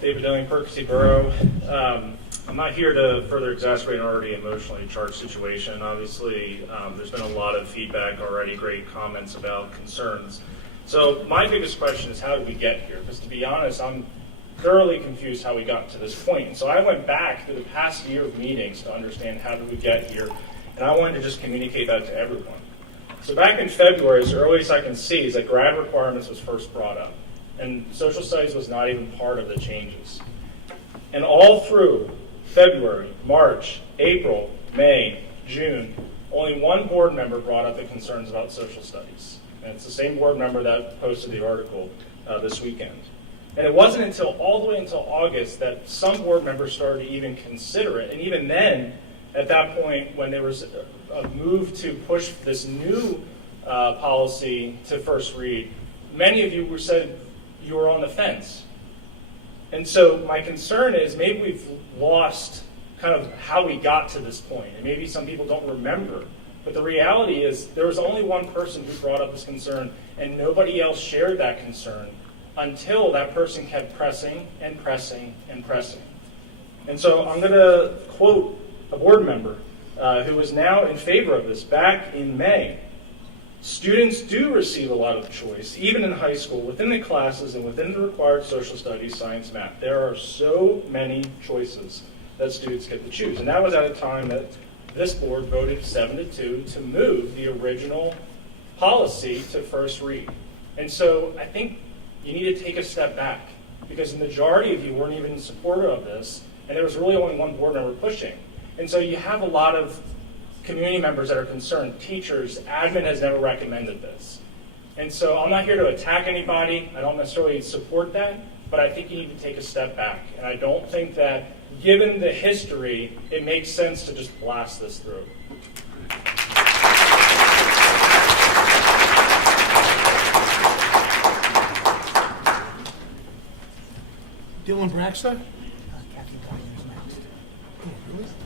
David Dilling, Percy Borough. I'm not here to further exacerbate an already emotionally charged situation. Obviously, there's been a lot of feedback already, great comments about concerns. So my biggest question is, how did we get here? Because to be honest, I'm thoroughly confused how we got to this point. And so I went back through the past year of meetings to understand how did we get here, and I wanted to just communicate that to everyone. So back in February, as early as I can see, is that grad requirements was first brought up. And social studies was not even part of the changes. And all through February, March, April, May, June, only one board member brought up the concerns about social studies. And it's the same board member that posted the article this weekend. And it wasn't until all the way until August that some board members started to even consider it. And even then, at that point, when there was a move to push this new policy to first read, many of you said you were on the fence. And so my concern is maybe we've lost kind of how we got to this point. And maybe some people don't remember. But the reality is there was only one person who brought up this concern, and nobody else shared that concern until that person kept pressing and pressing and pressing. And so I'm going to quote a board member who is now in favor of this back in May. Students do receive a lot of choice, even in high school, within the classes and within the required social studies, science, math. There are so many choices that students get to choose. And that was at a time that this board voted 7-2 to move the original policy to first read. And so I think you need to take a step back, because the majority of you weren't even supportive of this, and there was really only one board member pushing. And so you have a lot of community members that are concerned, teachers, admin has never recommended this. And so I'm not here to attack anybody. I don't necessarily support that, but I think you need to take a step back. And I don't think that, given the history, it makes sense to just blast this through. Dylan Braxton? Kathy Gardner is next.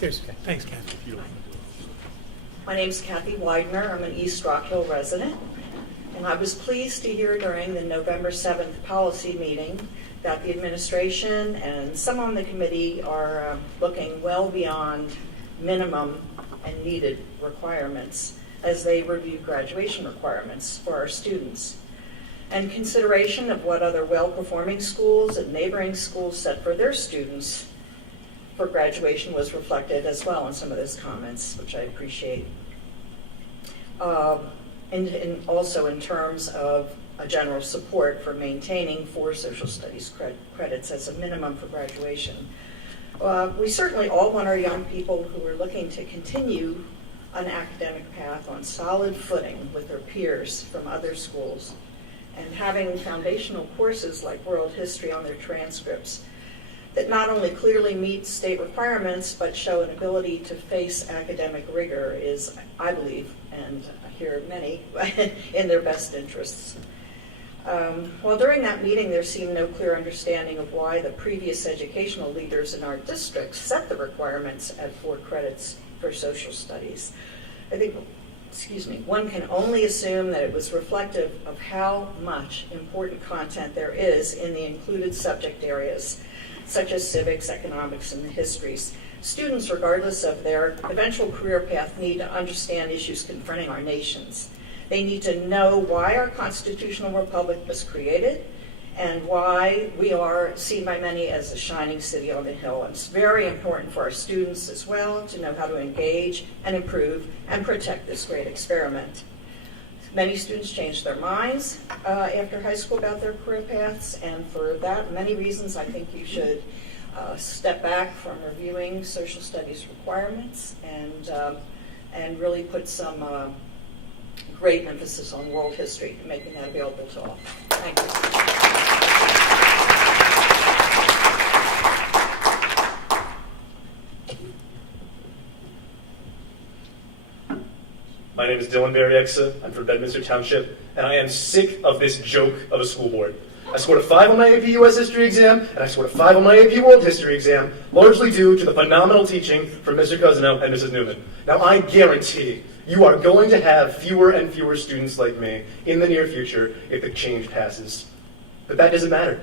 Cheers. Thanks, Kathy. My name is Kathy Widener. I'm an East Rock Hill resident. And I was pleased to hear during the November 7th policy meeting that the administration and some on the committee are looking well beyond minimum and needed requirements as they review graduation requirements for our students. And consideration of what other well-performing schools and neighboring schools set for their students for graduation was reflected as well in some of those comments, which I appreciate. And also in terms of a general support for maintaining 4 social studies credits as a minimum for graduation. We certainly all want our young people who are looking to continue an academic path on solid footing with their peers from other schools and having foundational courses like world history on their transcripts that not only clearly meet state requirements but show an ability to face academic rigor is, I believe, and I hear many, in their best interests. While during that meeting there seemed no clear understanding of why the previous educational leaders in our district set the requirements at 4 credits for social studies, I think, one can only assume that it was reflective of how much important content there is in the included subject areas, such as civics, economics, and the histories. Students, regardless of their eventual career path, need to understand issues confronting our nations. They need to know why our constitutional republic was created and why we are seen by many as a shining city on the hill. And it's very important for our students as well to know how to engage and improve and protect this great experiment. Many students change their minds after high school about their career paths, and for that, many reasons, I think you should step back from reviewing social studies requirements and really put some great emphasis on world history and making that available to all. Thank you. My name is Dylan Barrieksa. I'm from Bedminster Township, and I am sick of this joke of a school board. I scored a 5 on my AP US History exam, and I scored a 5 on my AP World History exam, largely due to the phenomenal teaching from Mr. Cousino and Mrs. Newman. Now, I guarantee you are going to have fewer and fewer students like me in the near future if the change passes. But that doesn't matter.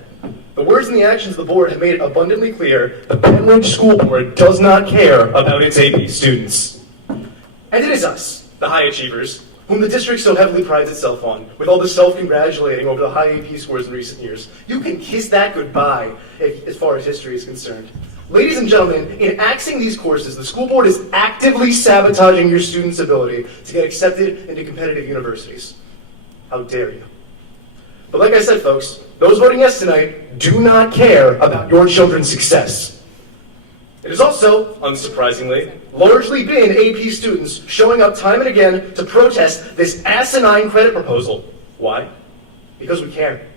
The words and the actions of the board have made it abundantly clear the Penridge School Board does not care about its AP students. And it is us, the high achievers, whom the district so heavily prides itself on, with all the self-congratulating over the high AP scores in recent years. You can kiss that goodbye as far as history is concerned. Ladies and gentlemen, in axing these courses, the school board is actively sabotaging your students' ability to get accepted into competitive universities. How dare you? But like I said, folks, those voting yes tonight do not care about your children's success. It has also, unsurprisingly, largely been AP students showing up time and again to protest this asinine credit proposal. Why? Because we care.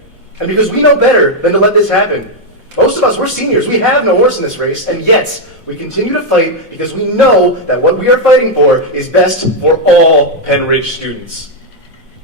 And because we know better than to let this happen. Most of us, we're seniors. We have no horse in this race, and yet we continue to fight because we know that what we are fighting for is best for all Penridge students.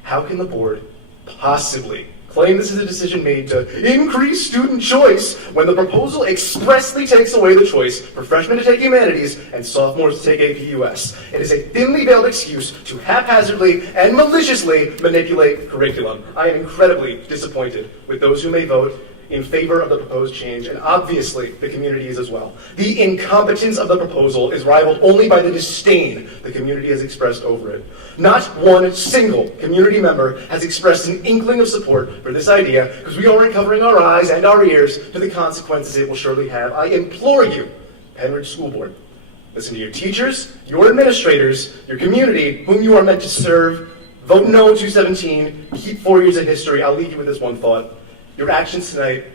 How can the board possibly claim this is a decision made to increase student choice when the proposal expressly takes away the choice for freshmen to take humanities and sophomores to take AP US? It is a thinly veiled excuse to haphazardly and maliciously manipulate curriculum. I am incredibly disappointed with those who may vote in favor of the proposed change, and obviously the community is as well. The incompetence of the proposal is rivaled only by the disdain the community has expressed over it. Not one single community member has expressed an inkling of support for this idea because we aren't covering our eyes and our ears to the consequences it will surely have. I implore you, Penridge School Board, listen to your teachers, your administrators, your community, whom you are meant to serve. Vote no 217. Keep 4 years of history. I'll leave you with this one thought. Your actions tonight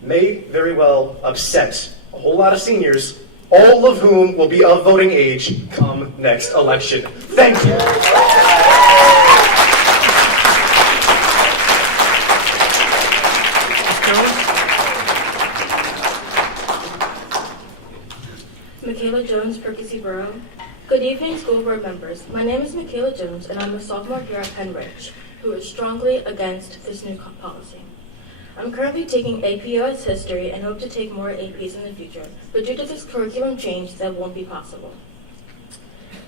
may very well upset a whole lot of seniors, all of whom will be of voting age come next election. Thank you. Michaela Jones, Percy Borough. Good evening, school board members. My name is Michaela Jones, and I'm a sophomore here at Penridge, who is strongly against this new policy. I'm currently taking AP US History and hope to take more APs in the future, but due to this curriculum change, that won't be possible.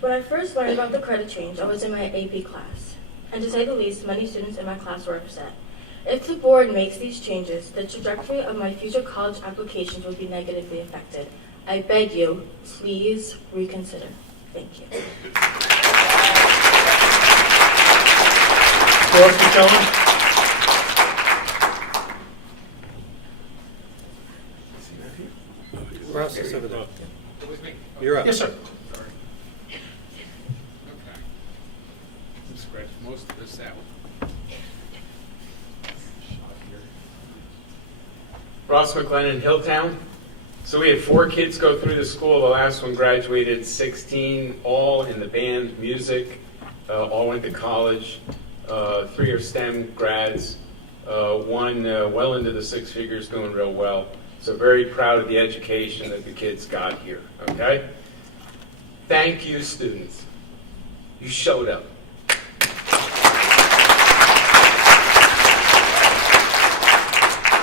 When I first learned about the credit change, I was in my AP class, and to say the least, many students in my class were upset. If the board makes these changes, the trajectory of my future college applications will be negatively affected. I beg you, please reconsider. Thank you. Ross is over there. You're up. Yes, sir. Scratch most of this out. Ross McLennan, Hilltown. So we had 4 kids go through the school. The last one graduated 16, all in the band, music, all went to college. 3 are STEM grads. One well into the 6 figures, doing real well. So very proud of the education that the kids got here, okay? Thank you, students. You showed up.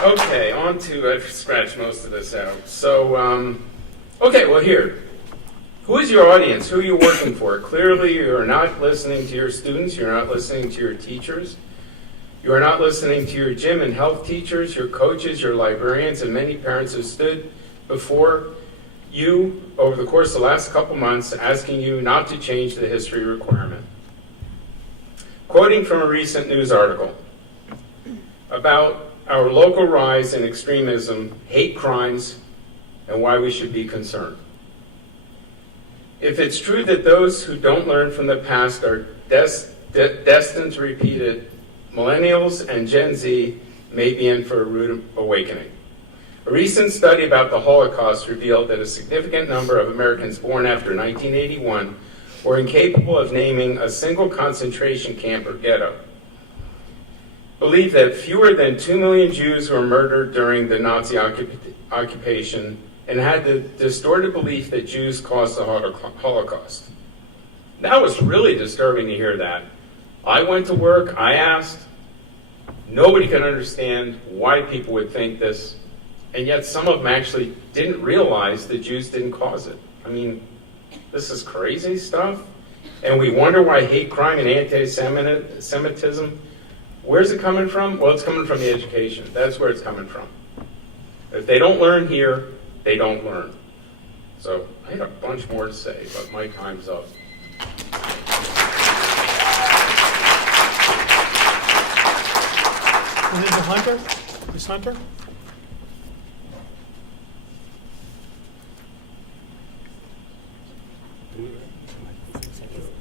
Okay, on to, I've scratched most of this out. So, okay, well here. Who is your audience? Who are you working for? Clearly you are not listening to your students, you're not listening to your teachers, you are not listening to your gym and health teachers, your coaches, your librarians, and many parents who stood before you over the course of the last couple months asking you not to change the history requirement. Quoting from a recent news article about our local rise in extremism, hate crimes, and why we should be concerned. If it's true that those who don't learn from the past are destined to repeat it, millennials and Gen Z may be in for a rude awakening. A recent study about the Holocaust revealed that a significant number of Americans born after 1981 were incapable of naming a single concentration camp or ghetto. Believe that fewer than 2 million Jews were murdered during the Nazi occupation and had the distorted belief that Jews caused the Holocaust. That was really disturbing to hear that. I went to work, I asked, nobody could understand why people would think this, and yet some of them actually didn't realize that Jews didn't cause it. I mean, this is crazy stuff, and we wonder why hate crime and anti-Semitism, where's it coming from? Well, it's coming from the education. That's where it's coming from. If they don't learn here, they don't learn. So I had a bunch more to say, but my time's up. Linda Hunter? Ms. Hunter?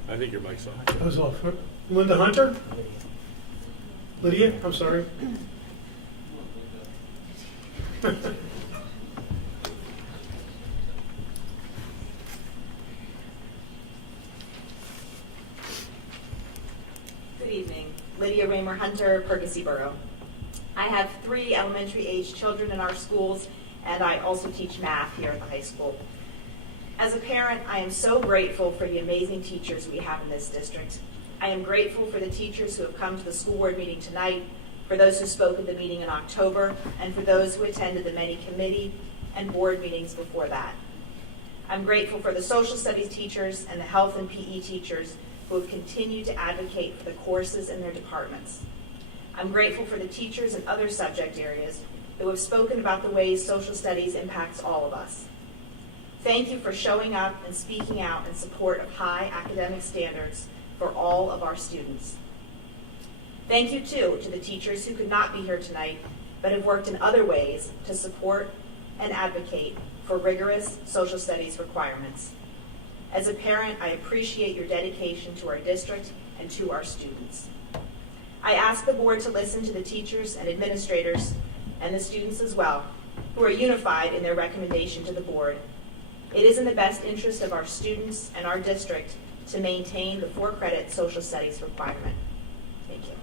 I think your mic's off. That was off. Linda Hunter? Lydia, I'm sorry. Good evening. Lydia Raymer Hunter, Percy Borough. I have 3 elementary age children in our schools, and I also teach math here at the high school. As a parent, I am so grateful for the amazing teachers we have in this district. I am grateful for the teachers who have come to the school board meeting tonight, for those who spoke at the meeting in October, and for those who attended the many committee and board meetings before that. I'm grateful for the social studies teachers and the health and PE teachers who have continued to advocate for the courses in their departments. I'm grateful for the teachers in other subject areas who have spoken about the ways social studies impacts all of us. Thank you for showing up and speaking out in support of high academic standards for all of our students. Thank you, too, to the teachers who could not be here tonight, but have worked in other ways to support and advocate for rigorous social studies requirements. As a parent, I appreciate your dedication to our district and to our students. I ask the board to listen to the teachers and administrators, and the students as well, who are unified in their recommendation to the board. It is in the best interest of our students and our district to maintain the 4-credit social studies requirement. Thank you.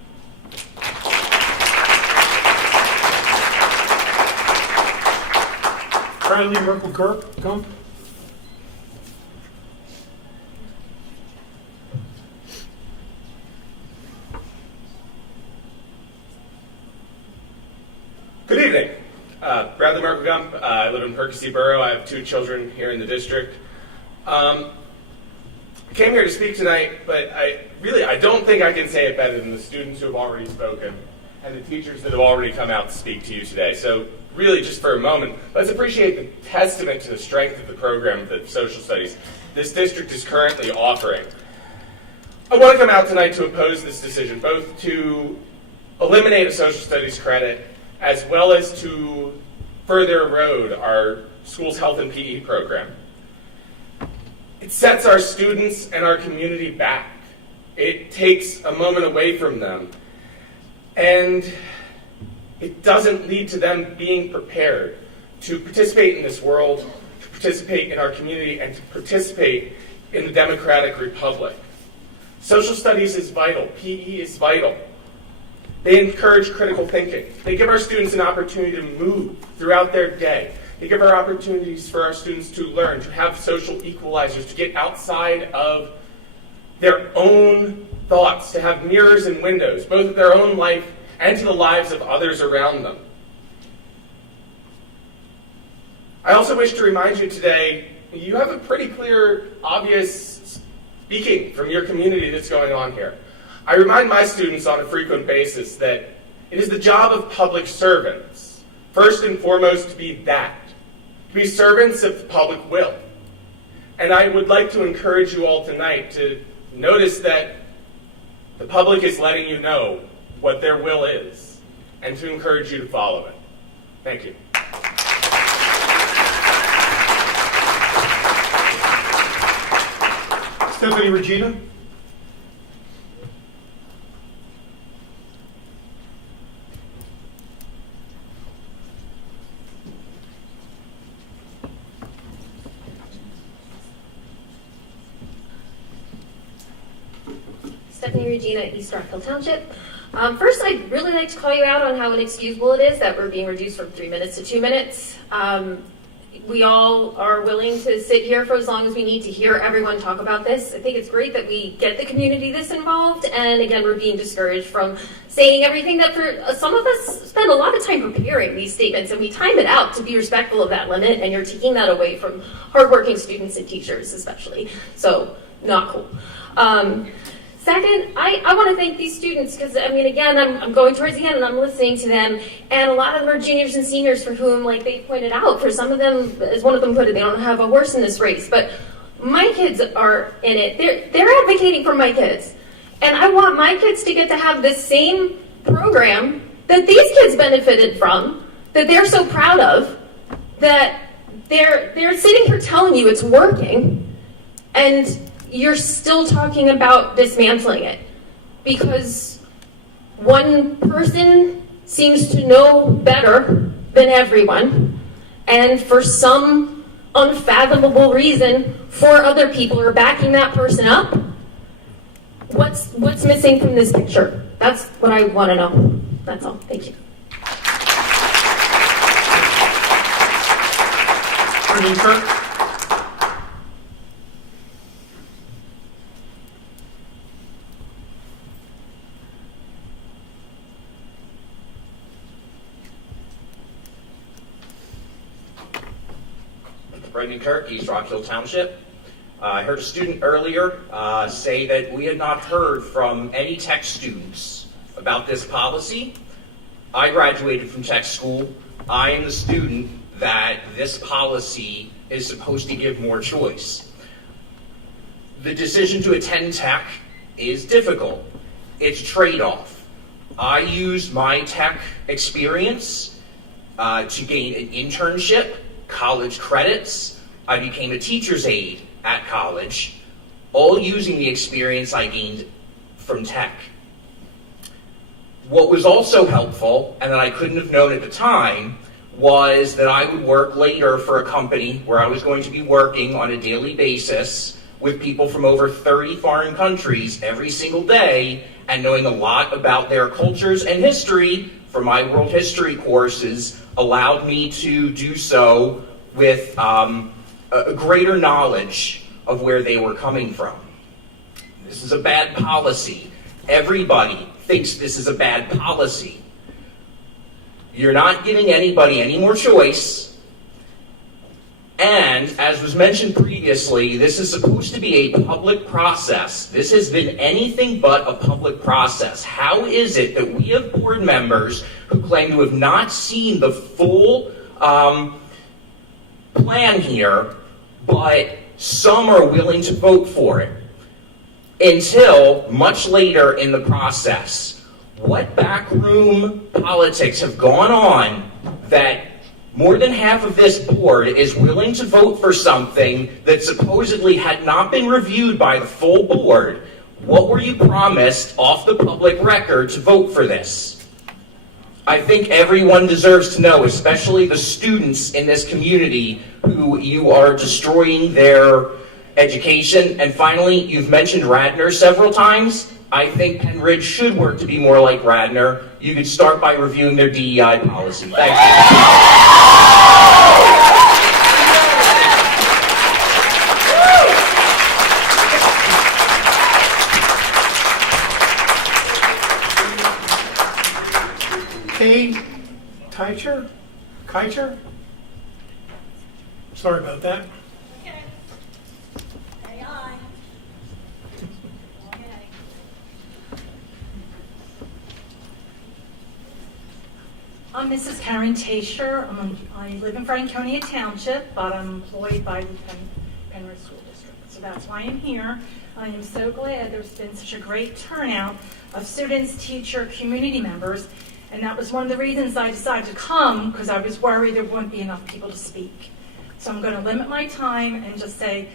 Bradley Merkel-Gump. Good evening. Bradley Marklegump. I live in Percy Borough. I have 2 children here in the district. I came here to speak tonight, but I don't think I can say it better than the students who have already spoken and the teachers that have already come out to speak to you today. So really, just for a moment, let's appreciate the testament to the strength of the program that social studies this district is currently offering. I want to come out tonight to oppose this decision, both to eliminate a social studies credit as well as to further erode our school's health and PE program. It sets our students and our community back. It takes a moment away from them. And it doesn't lead to them being prepared to participate in this world, to participate in our community, and to participate in the democratic republic. Social studies is vital. PE is vital. They encourage critical thinking. They give our students an opportunity to move throughout their day. They give our opportunities for our students to learn, to have social equalizers, to get outside of their own thoughts, to have mirrors and windows, both of their own life and to the lives of others around them. I also wish to remind you today, you have a pretty clear, obvious speaking from your community that's going on here. I remind my students on a frequent basis that it is the job of public servants, first and foremost, to be servants of the public will. And I would like to encourage you all tonight to notice that the public is letting you know what their will is, and to encourage you to follow it. Thank you. Stephanie Regina. Stephanie Regina, East Rockville Township. First, I'd really like to call you out on how inexcusable it is that we're being reduced from 3 minutes to 2 minutes. We all are willing to sit here for as long as we need to hear everyone talk about this. I think it's great that we get the community this involved, and again, we're being discouraged from saying everything that for some of us spend a lot of time preparing these statements, and we time it out to be respectful of that limit, and you're taking that away from hardworking students and teachers especially. So, not cool. Second, I want to thank these students because, I mean, again, I'm going towards the end and I'm listening to them, and a lot of them are juniors and seniors for whom, like they pointed out, for some of them, as one of them put it, they don't have a horse in this race, but my kids are in it. They're advocating for my kids, and I want my kids to get to have the same program that these kids benefited from, that they're so proud of, that they're sitting here telling you it's working, and you're still talking about dismantling it because one person seems to know better than everyone, and for some unfathomable reason, 4 other people are backing that person up. What's missing from this picture? That's what I want to know. That's all. Thank you. Brendan Kirk, East Rockville Township. I heard a student earlier say that we had not heard from any tech students about this policy. I graduated from tech school. I am the student that this policy is supposed to give more choice. The decision to attend tech is difficult. It's a trade-off. I used my tech experience to gain an internship, college credits. I became a teacher's aide at college, all using the experience I gained from tech. What was also helpful, and that I couldn't have known at the time, was that I would work later for a company where I was going to be working on a daily basis with people from over 30 foreign countries every single day, and knowing a lot about their cultures and history from my world history courses allowed me to do so with a greater knowledge of where they were coming from. This is a bad policy. Everybody thinks this is a bad policy. You're not giving anybody any more choice. And, as was mentioned previously, this is supposed to be a public process. This has been anything but a public process. How is it that we have board members who claim to have not seen the full plan here, but some are willing to vote for it until much later in the process? What backroom politics have gone on that more than half of this board is willing to vote for something that supposedly had not been reviewed by the full board? What were you promised off the public record to vote for this? I think everyone deserves to know, especially the students in this community who you are destroying their education. And finally, you've mentioned Radnor several times. I think Penn Ridge should work to be more like Radnor. You could start by reviewing their DEI policy. Thank you. Kay Keicher? Sorry about that. I'm Mrs. Karen Tasher. I live in Franconia Township, but I'm employed by the Penrith School District. So that's why I'm here. I am so glad there's been such a great turnout of students, teacher, community members, and that was one of the reasons I decided to come, because I was worried there wouldn't be enough people to speak. So I'm going to limit my time and just say,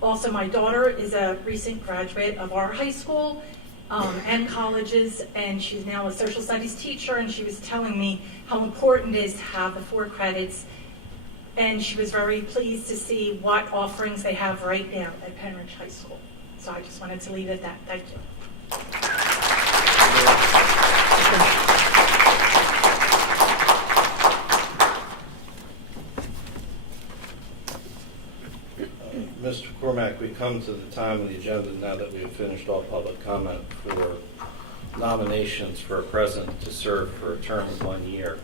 also my daughter is a recent graduate of our high school and colleges, and she's now a social studies teacher, and she was telling me how important it is to have the 4 credits, and she was very pleased to see what offerings they have right now at Penn Ridge High School. So I just wanted to leave it at that. Thank you. Mr. Cormack, we come to the time of the agenda now that we have finished all public comment for nominations for a president to serve for a term of 1 year.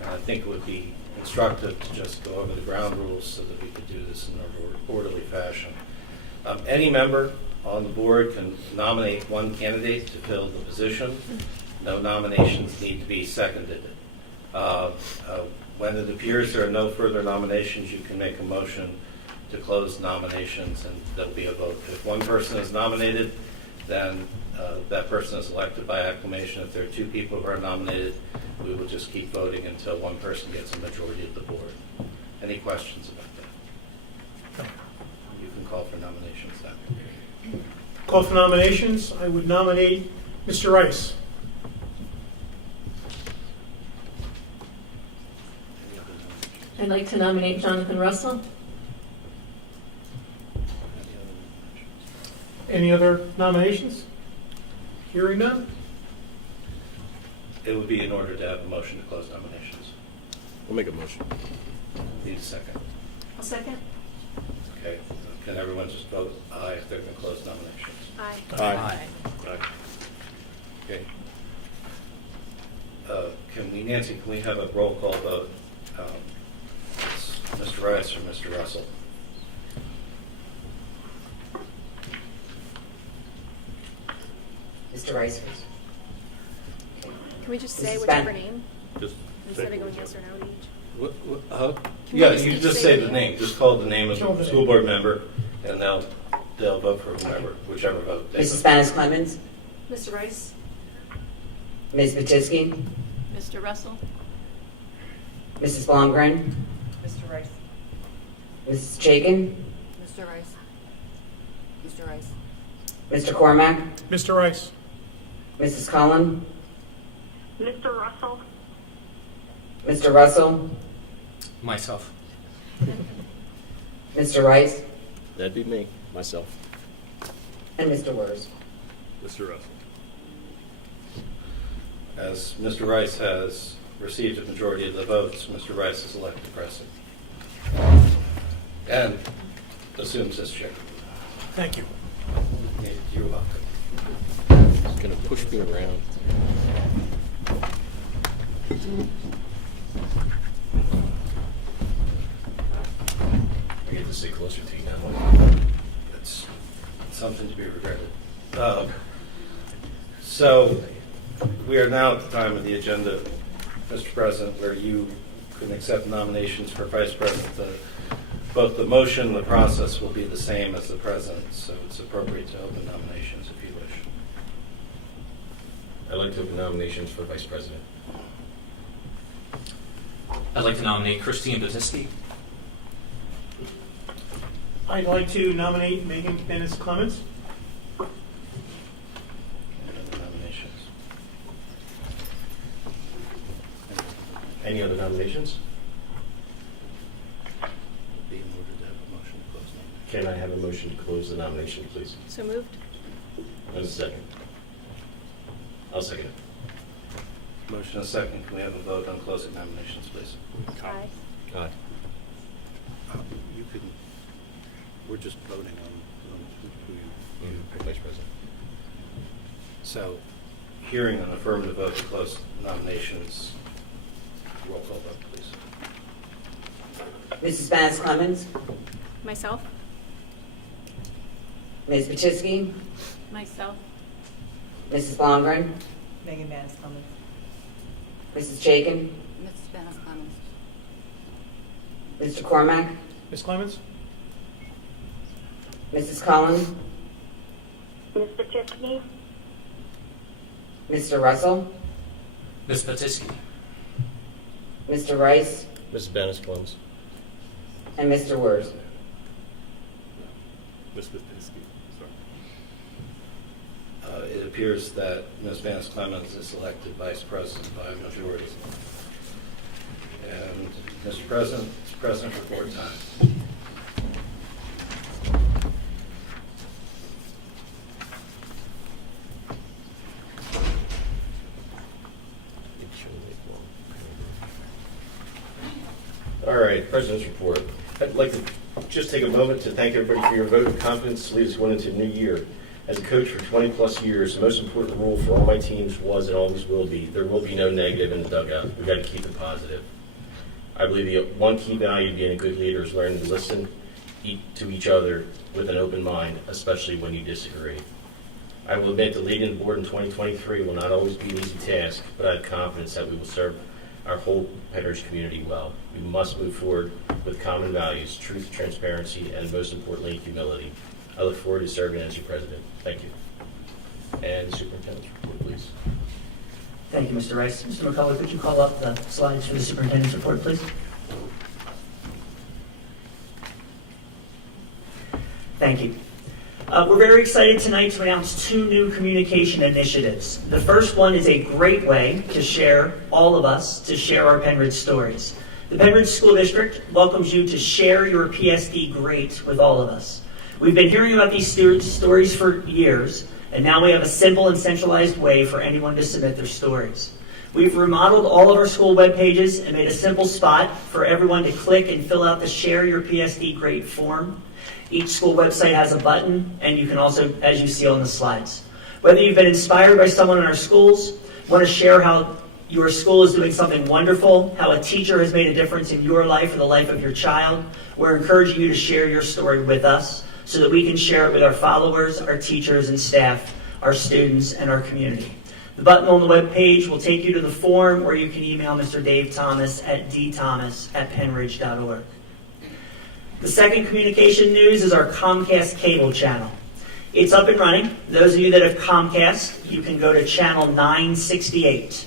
And I think it would be instructive to just go over the ground rules so that we could do this in an orderly fashion. Any member on the board can nominate 1 candidate to fill the position. No nominations need to be seconded. When it appears there are no further nominations, you can make a motion to close nominations, and there'll be a vote. If 1 person is nominated, then that person is elected by acclamation. If there are 2 people who are nominated, we will just keep voting until 1 person gets a majority of the board. Any questions about that? You can call for nominations then. Call for nominations. I would nominate Mr. Rice. I'd like to nominate Jonathan Russell. Any other nominations? Hearing none? It would be in order to have a motion to close nominations. We'll make a motion. Need a second. I'll second. Okay. Can everyone just vote aye if they're going to close nominations? Aye. Aye. Okay. Nancy, can we have a roll call vote? Mr. Rice or Mr. Russell? Mr. Rice, please. Can we just say Mrs. whichever Ben. name? Just Instead of going yes or no to each? Yeah, you just say the name. Just call the name of the school board member, and they'll vote for whomever, whichever vote. Mrs. Spanish Clemens, Mr. Rice? Ms. Batisky, Mr. Russell? Mrs. Blomgren, Mr. Rice? Mrs. Chaikin, Mr. Rice? Mr. Rice? Mr. Cormack, Mr. Rice. Mrs. Cullen, Mr. Russell? Mr. Russell, Myself. Mr. Rice, That'd be me, myself. and Mr. Wurs. Mr. Russell. As Mr. Rice has received a majority of the votes, Mr. Rice is elected president and assumes this chair. Thank you. You're welcome. He's going to push me around. sit closer to you now. It's something to be regretted. So we are now at the time of the agenda, Mr. President, where you can accept nominations for Vice President. Both the motion and the process will be the same as the President, so it's appropriate to open nominations if you wish. I'd like to open nominations for Vice President. I'd like to nominate Christine Batisky. I'd like to nominate Megan Dennis Clemens. Any other nominations? Can I have a motion to close the nomination, please? So moved. And a second. I'll second it. Motion and a second. Can we have a vote on closing nominations, please? Aye. Aye. You can. We're just voting on who you pick Vice President. So, hearing an affirmative vote to close nominations, roll call vote, please. Mrs. Bannis Clemens, Myself. Ms. Batisky, Myself. Mrs. Blongren, Megan Bannis Clemens. Mrs. Chaikin, Mrs. Bannis Clemens. Mr. Cormack, Ms. Clemens? Mrs. Cullen, Ms. Batisky, Mr. Russell, Ms. Batisky. Mr. Rice, Mrs. Bannis Clemens. and Mr. Wurs. Ms. Batisky. It appears that Ms. Bannis Clemens is elected Vice President by a majority. And Mr. President, it's President report time. All right, President's report. I'd like to just take a moment to thank everybody for your vote of confidence to lead us well into a new year. As a coach for 20 plus years, the most important rule for all my teams was and always will be, there will be no negative in the dugout. We've got to keep it positive. I believe the one key value of being a good leader is learning to listen to each other with an open mind, especially when you disagree. I will admit that leading the board in 2023 will not always be an easy task, but I have confidence that we will serve our whole Penridge community well. We must move forward with common values, truth, transparency, and most importantly, humility. I look forward to serving as your president. Thank you. And the superintendent's report, please. Thank you, Mr. Rice. Mr. McCullough, could you call up the slides for the superintendent's report, please? Thank you. We're very excited tonight to announce 2 new communication initiatives. The first one is a great way to share, all of us, to share our Penridge stories. The Penridge School District welcomes you to share your PSD great with all of us. We've been hearing about these stories for years, and now we have a simple and centralized way for anyone to submit their stories. We've remodeled all of our school web pages and made a simple spot for everyone to click and fill out the Share Your PSD Great form. Each school website has a button, and you can also, as you see on the slides. Whether you've been inspired by someone in our schools, want to share how your school is doing something wonderful, how a teacher has made a difference in your life or the life of your child, we're encouraging you to share your story with us so that we can share it with our followers, our teachers and staff, our students, and our community. The button on the web page will take you to the form, or you can email Mr. Dave Thomas at dthomas@penridge.org. The second communication news is our Comcast cable channel. It's up and running. Those of you that have Comcast, you can go to channel 968.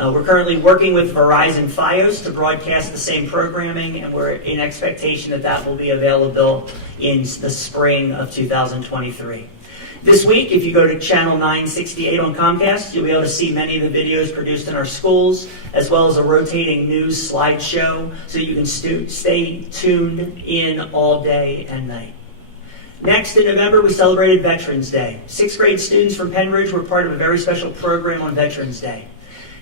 We're currently working with Verizon Fios to broadcast the same programming, and we're in expectation that that will be available in the spring of 2023. This week, if you go to channel 968 on Comcast, you'll be able to see many of the videos produced in our schools, as well as a rotating news slideshow, so you can stay tuned in all day and night. Next, in November, we celebrated Veterans Day. 6th grade students from Penridge were part of a very special program on Veterans Day.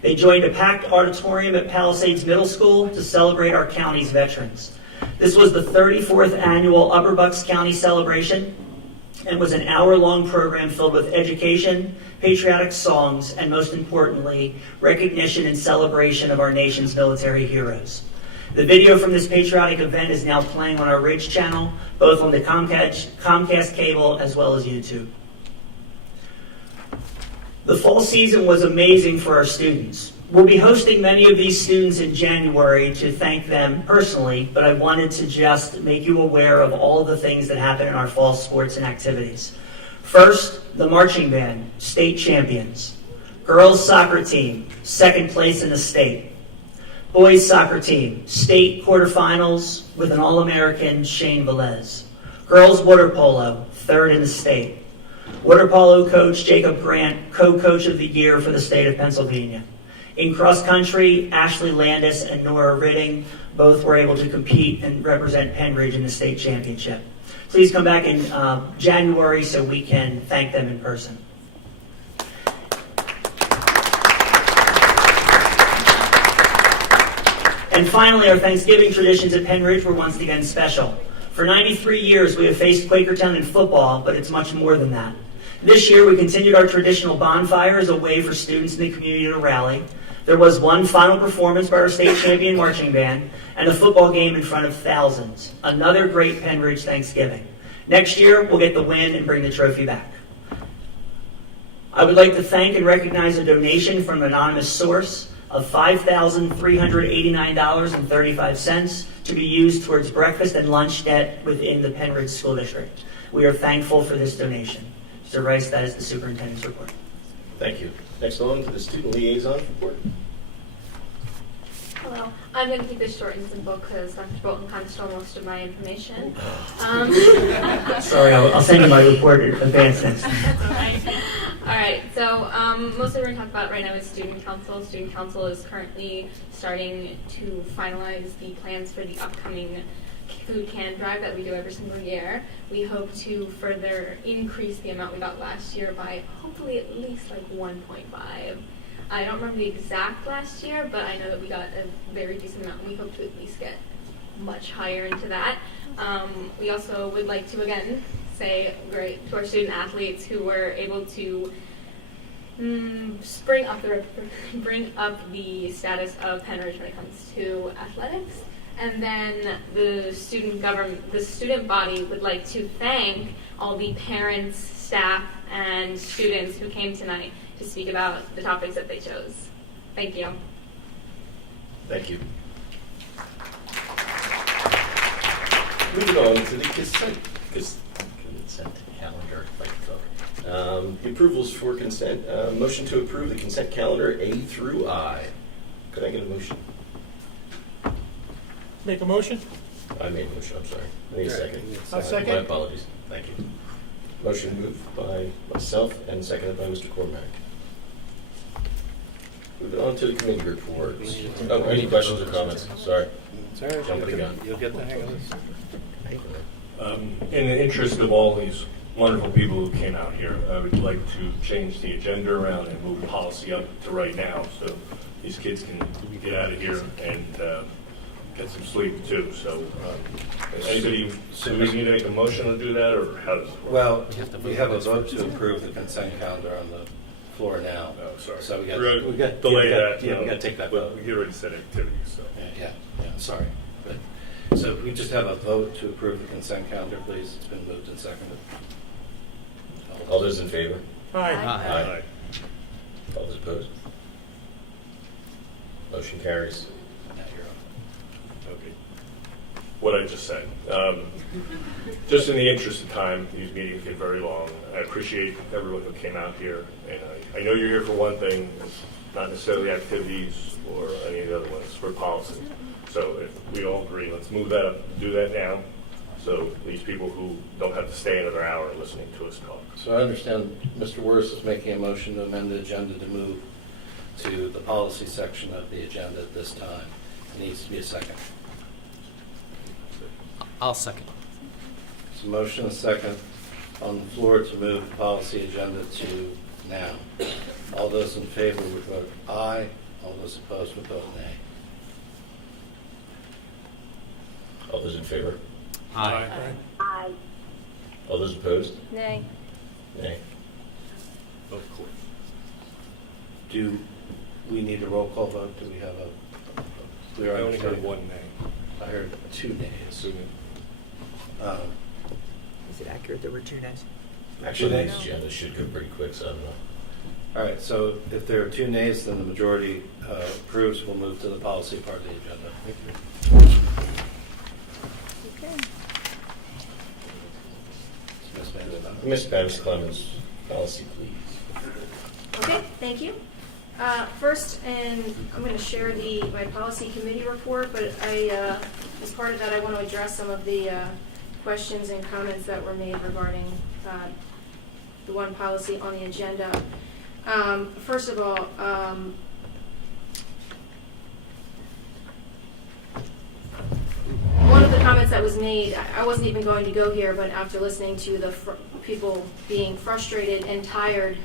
They joined a packed auditorium at Palisades Middle School to celebrate our county's veterans. This was the 34th annual Upper Bucks County celebration, and was an hour-long program filled with education, patriotic songs, and most importantly, recognition and celebration of our nation's military heroes. The video from this patriotic event is now playing on our Ridge channel, both on the Comcast cable as well as YouTube. The fall season was amazing for our students. We'll be hosting many of these students in January to thank them personally, but I wanted to just make you aware of all of the things that happen in our fall sports and activities. First, the marching band, state champions. Girls soccer team, second place in the state. Boys soccer team, state quarterfinals with an All-American Shane Velez. Girls water polo, third in the state. Water polo coach Jacob Grant, co-coach of the year for the state of Pennsylvania. In cross country, Ashley Landis and Nora Ridding both were able to compete and represent Penridge in the state championship. Please come back in January so we can thank them in person. And finally, our Thanksgiving traditions at Penridge were once again special. For 93 years, we have faced Quakertown in football, but it's much more than that. This year, we continued our traditional bonfire as a way for students in the community to rally. There was one final performance by our state champion marching band and a football game in front of thousands. Another great Penridge Thanksgiving. Next year, we'll get the win and bring the trophy back. I would like to thank and recognize a donation from an anonymous source of $5,389.35 to be used towards breakfast and lunch debt within the Penridge School District. We are thankful for this donation. Mr. Rice, that is the superintendent's report. Thank you. Next on to the student liaison report. Hello. I'm going to keep this short and simple because Dr. Bolton kind of stole most of my information. Sorry, I'll send you my report in advance next time. All right, so mostly we're going to talk about right now is Student Council. Student Council is currently starting to finalize the plans for the upcoming food can drive that we do every single year. We hope to further increase the amount we got last year by hopefully at least like 1.5. I don't remember the exact last year, but I know that we got a very decent amount, and we hope to at least get much higher into that. We also would like to, again, say great to our student athletes who were able to bring up the status of Penridge when it comes to athletics. And then the student body would like to thank all the parents, staff, and students who came tonight to speak about the topics that they chose. Thank you. Thank you. Moving on to the consent calendar. The approvals for consent. Motion to approve the consent calendar A through I. Could I get a motion? Make a motion? I made a motion, I'm sorry. I need a second. I'll second. My apologies. Thank you. Motion moved by myself and seconded by Mr. Cormack. Moving on to the committee reports. Oh, any questions or comments? Sorry. Jumping the gun. You'll get the hang of this. In the interest of all these wonderful people who came out here, I would like to change the agenda around and move policy up to right now so these kids can get out of here and get some sleep too. So, anybody, do we need to make a motion to do that, or how does it work? Well, we have a vote to approve the consent calendar on the floor now. Oh, sorry. So we got to delay that. Yeah, we got to take that vote. We already said activities, so. Yeah, sorry. But, so we just have a vote to approve the consent calendar, please. It's been moved and seconded. All those in favor? Aye. Aye. All those opposed? Motion carries. Now you're on. Okay. What I just said. Just in the interest of time, these meetings get very long. I appreciate everyone who came out here, and I know you're here for one thing, it's not necessarily activities or any of the other ones, for policy. So if we all agree, let's move that up, do that now, so these people who don't have to stay another hour listening to us talk. So I understand Mr. Wirtz is making a motion to amend the agenda to move to the policy section of the agenda at this time. It needs to be a second. I'll second. So motion and second on the floor to move the policy agenda to now. All those in favor would vote aye. All those opposed would vote nay. All those in favor? Aye. Aye. All those opposed? Nay. Nay. Of course. Do we need a roll call vote? Do we have a clear I only understanding? heard one nay. I heard 2 nays. Is it accurate there were 2 nays? Actually, Two the nays? agenda should go pretty quick, so I don't know. All right, so if there are 2 nays, then the majority approves. We'll move to the policy part of the agenda. Thank you. Ms. Vanderbilt. Ms. Banks Clemens, policy, please. Okay, thank you. First, and I'm going to share my policy committee report, but as part of that, I want to address some of the questions and comments that were made regarding the one policy on the agenda. First of all, one of the comments that was made, I wasn't even going to go here, but after listening to the people being frustrated and tired,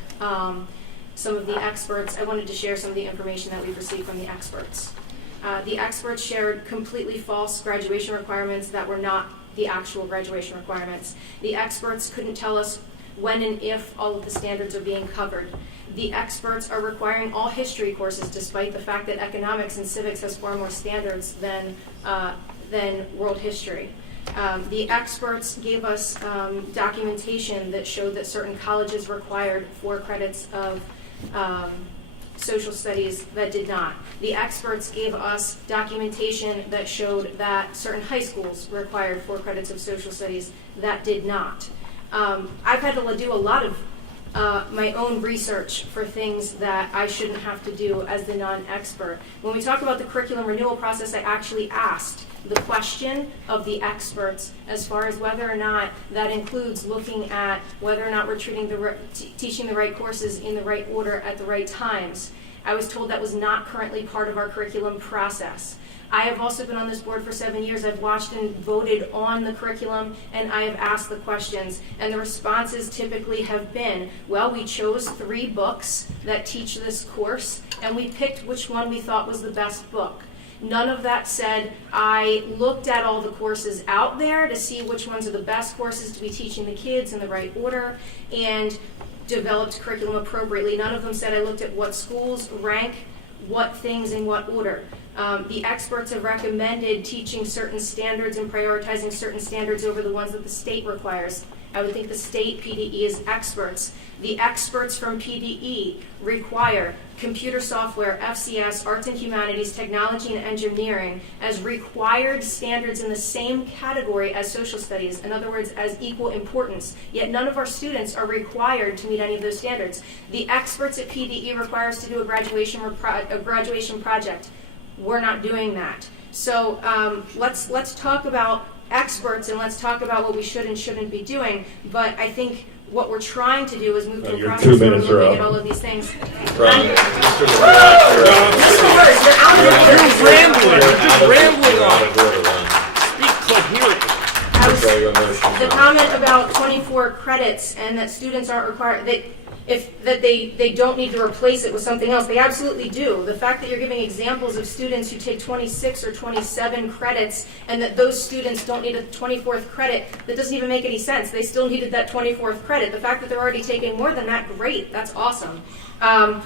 some of the experts, I wanted to share some of the information that we've received from the experts. The experts shared completely false graduation requirements that were not the actual graduation requirements. The experts couldn't tell us when and if all of the standards are being covered. The experts are requiring all history courses, despite the fact that economics and civics has far more standards than world history. The experts gave us documentation that showed that certain colleges required 4 credits of social studies that did not. The experts gave us documentation that showed that certain high schools required 4 credits of social studies that did not. I've had to do a lot of my own research for things that I shouldn't have to do as the non-expert. When we talk about the curriculum renewal process, I actually asked the question of the experts as far as whether or not that includes looking at whether or not we're teaching the right courses in the right order at the right times. I was told that was not currently part of our curriculum process. I have also been on this board for 7 years. I've watched and voted on the curriculum, and I have asked the questions. And the responses typically have been, well, we chose 3 books that teach this course, and we picked which one we thought was the best book. None of that said, I looked at all the courses out there to see which ones are the best courses to be teaching the kids in the right order, and developed curriculum appropriately. None of them said I looked at what schools rank what things in what order. The experts have recommended teaching certain standards and prioritizing certain standards over the ones that the state requires. I would think the state PDE is experts. The experts from PDE require computer software, FCS, arts and humanities, technology and engineering as required standards in the same category as social studies, in other words, as equal importance. Yet none of our students are required to meet any of those standards. The experts at PDE require us to do a graduation project. We're not doing that. So let's talk about experts and let's talk about what we should and shouldn't be doing. But I think what we're trying to do is move to a process where we're looking at all of these things. Mr. Words, you're out of order. You're rambling. You're just rambling on. Speak coherently. The comment about 24 credits and that students aren't required, they don't need to replace it with something else. They absolutely do. The fact that you're giving examples of students who take 26 or 27 credits and that those students don't need a 24th credit, that doesn't even make any sense. They still needed that 24th credit. The fact that they're already taking more than that, great. That's awesome. I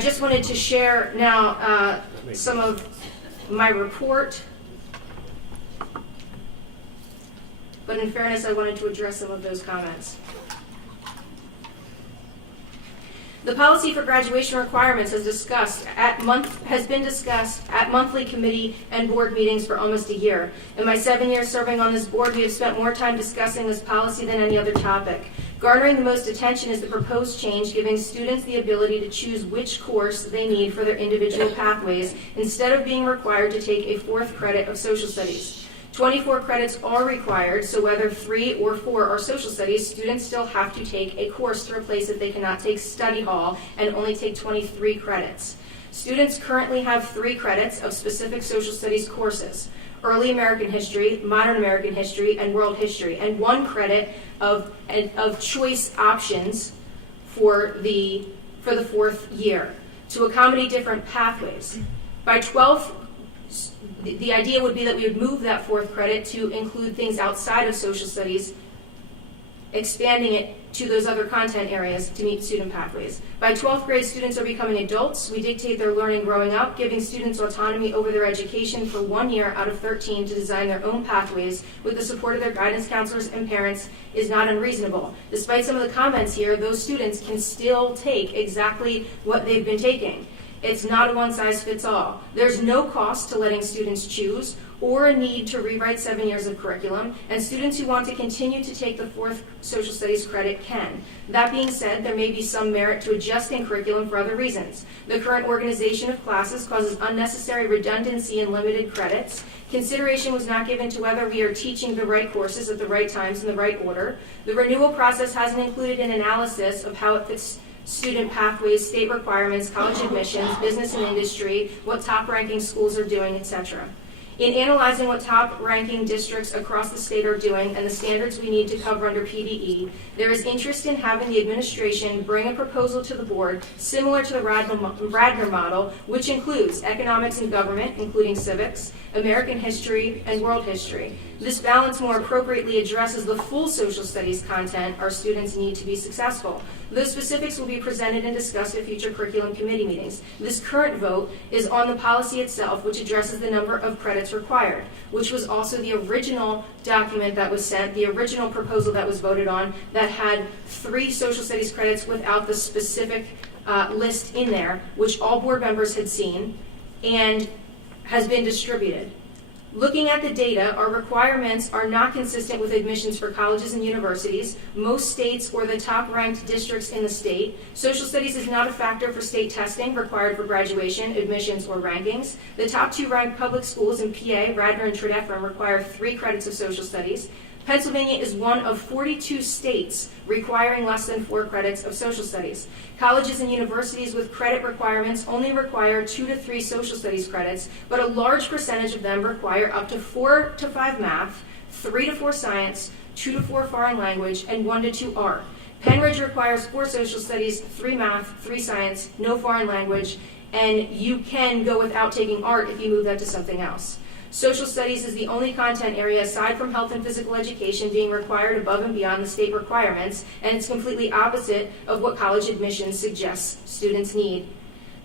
just wanted to share now some of my report. But in fairness, I wanted to address some of those comments. The policy for graduation requirements has been discussed at monthly committee and board meetings for almost a year. In my 7 years serving on this board, we have spent more time discussing this policy than any other topic. Garnering the most attention is the proposed change, giving students the ability to choose which course they need for their individual pathways, instead of being required to take a 4th credit of social studies. 24 credits are required, so whether 3 or 4 are social studies, students still have to take a course to replace it. They cannot take study hall and only take 23 credits. Students currently have 3 credits of specific social studies courses: early American history, modern American history, and world history, and 1 credit of choice options for the 4th year to accommodate different pathways. By 12th, the idea would be that we would move that 4th credit to include things outside of social studies expanding it to those other content areas to meet student pathways. By 12th grade, students are becoming adults. We dictate their learning growing up, giving students autonomy over their education for 1 year out of 13 to design their own pathways with the support of their guidance counselors and parents is not unreasonable. Despite some of the comments here, those students can still take exactly what they've been taking. It's not a one-size-fits-all. There's no cost to letting students choose or a need to rewrite 7 years of curriculum, and students who want to continue to take the 4th social studies credit can. That being said, there may be some merit to adjusting curriculum for other reasons. The current organization of classes causes unnecessary redundancy and limited credits. Consideration was not given to whether we are teaching the right courses at the right times in the right order. The renewal process hasn't included an analysis of how it fits student pathways, state requirements, college admissions, business and industry, what top-ranking schools are doing, etc. In analyzing what top-ranking districts across the state are doing and the standards we need to cover under PDE, there is interest in having the administration bring a proposal to the board similar to the Radner model, which includes economics and government, including civics, American history, and world history. This balance more appropriately addresses the full social studies content our students need to be successful. Those specifics will be presented and discussed at future curriculum committee meetings. This current vote is on the policy itself, which addresses the number of credits required, which was also the original document that was sent, the original proposal that was voted on that had 3 social studies credits without the specific list in there, which all board members had seen and has been distributed. Looking at the data, our requirements are not consistent with admissions for colleges and universities, most states or the top-ranked districts in the state. Social studies is not a factor for state testing required for graduation, admissions, or rankings. The top 2 ranked public schools in PA, Radnor and Tredefram, require 3 credits of social studies. Pennsylvania is one of 42 states requiring less than 4 credits of social studies. Colleges and universities with credit requirements only require 2 to 3 social studies credits, but a large percentage of them require up to 4 to 5 math, 3 to 4 science, 2 to 4 foreign language, and 1 to 2 art. Penridge requires 4 social studies, 3 math, 3 science, no foreign language, and you can go without taking art if you move that to something else. Social studies is the only content area aside from health and physical education being required above and beyond the state requirements, and it's completely opposite of what college admissions suggests students need.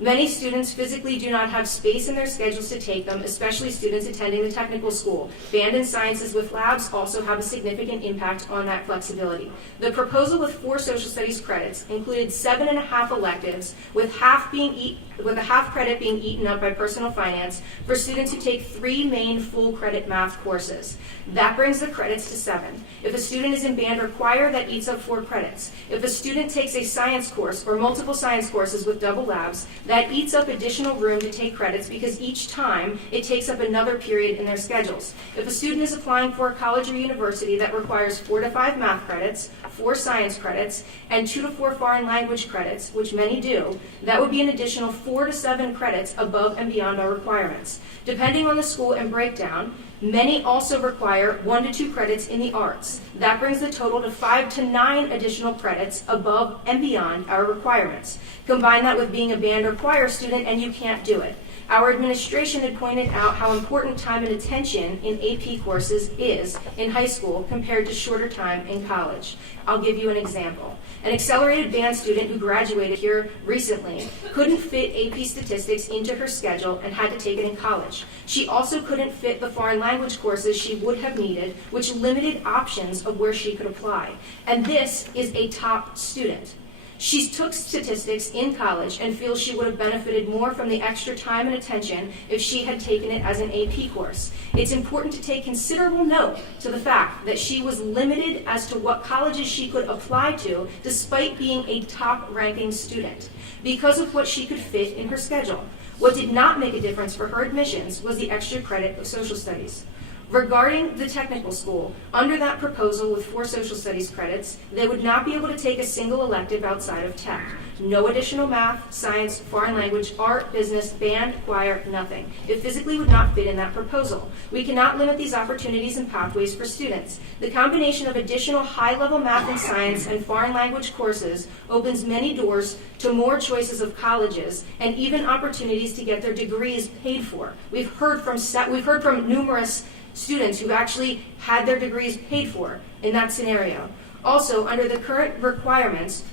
Many students physically do not have space in their schedules to take them, especially students attending the technical school. Band and sciences with labs also have a significant impact on that flexibility. The proposal with 4 social studies credits included 7.5 electives, with a half credit being eaten up by personal finance for students who take 3 main full credit math courses. That brings the credits to 7. If a student is in band or choir, that eats up 4 credits. If a student takes a science course or multiple science courses with double labs, that eats up additional room to take credits because each time it takes up another period in their schedules. If a student is applying for a college or university that requires 4 to 5 math credits, 4 science credits, and 2 to 4 foreign language credits, which many do, that would be an additional 4 to 7 credits above and beyond our requirements. Depending on the school and breakdown, many also require 1 to 2 credits in the arts. That brings the total to 5 to 9 additional credits above and beyond our requirements. Combine that with being a band or choir student and you can't do it. Our administration had pointed out how important time and attention in AP courses is in high school compared to shorter time in college. I'll give you an example. An accelerated band student who graduated here recently couldn't fit AP statistics into her schedule and had to take it in college. She also couldn't fit the foreign language courses she would have needed, which limited options of where she could apply. And this is a top student. She took statistics in college and feels she would have benefited more from the extra time and attention if she had taken it as an AP course. It's important to take considerable note to the fact that she was limited as to what colleges she could apply to despite being a top-ranking student because of what she could fit in her schedule. What did not make a difference for her admissions was the extra credit of social studies. Regarding the technical school, under that proposal with 4 social studies credits, they would not be able to take a single elective outside of tech. No additional math, science, foreign language, art, business, band, choir, nothing. It physically would not fit in that proposal. We cannot limit these opportunities and pathways for students. The combination of additional high-level math and science and foreign language courses opens many doors to more choices of colleges and even opportunities to get their degrees paid for. We've heard from numerous students who actually had their degrees paid for in that scenario. Also, under the current requirements,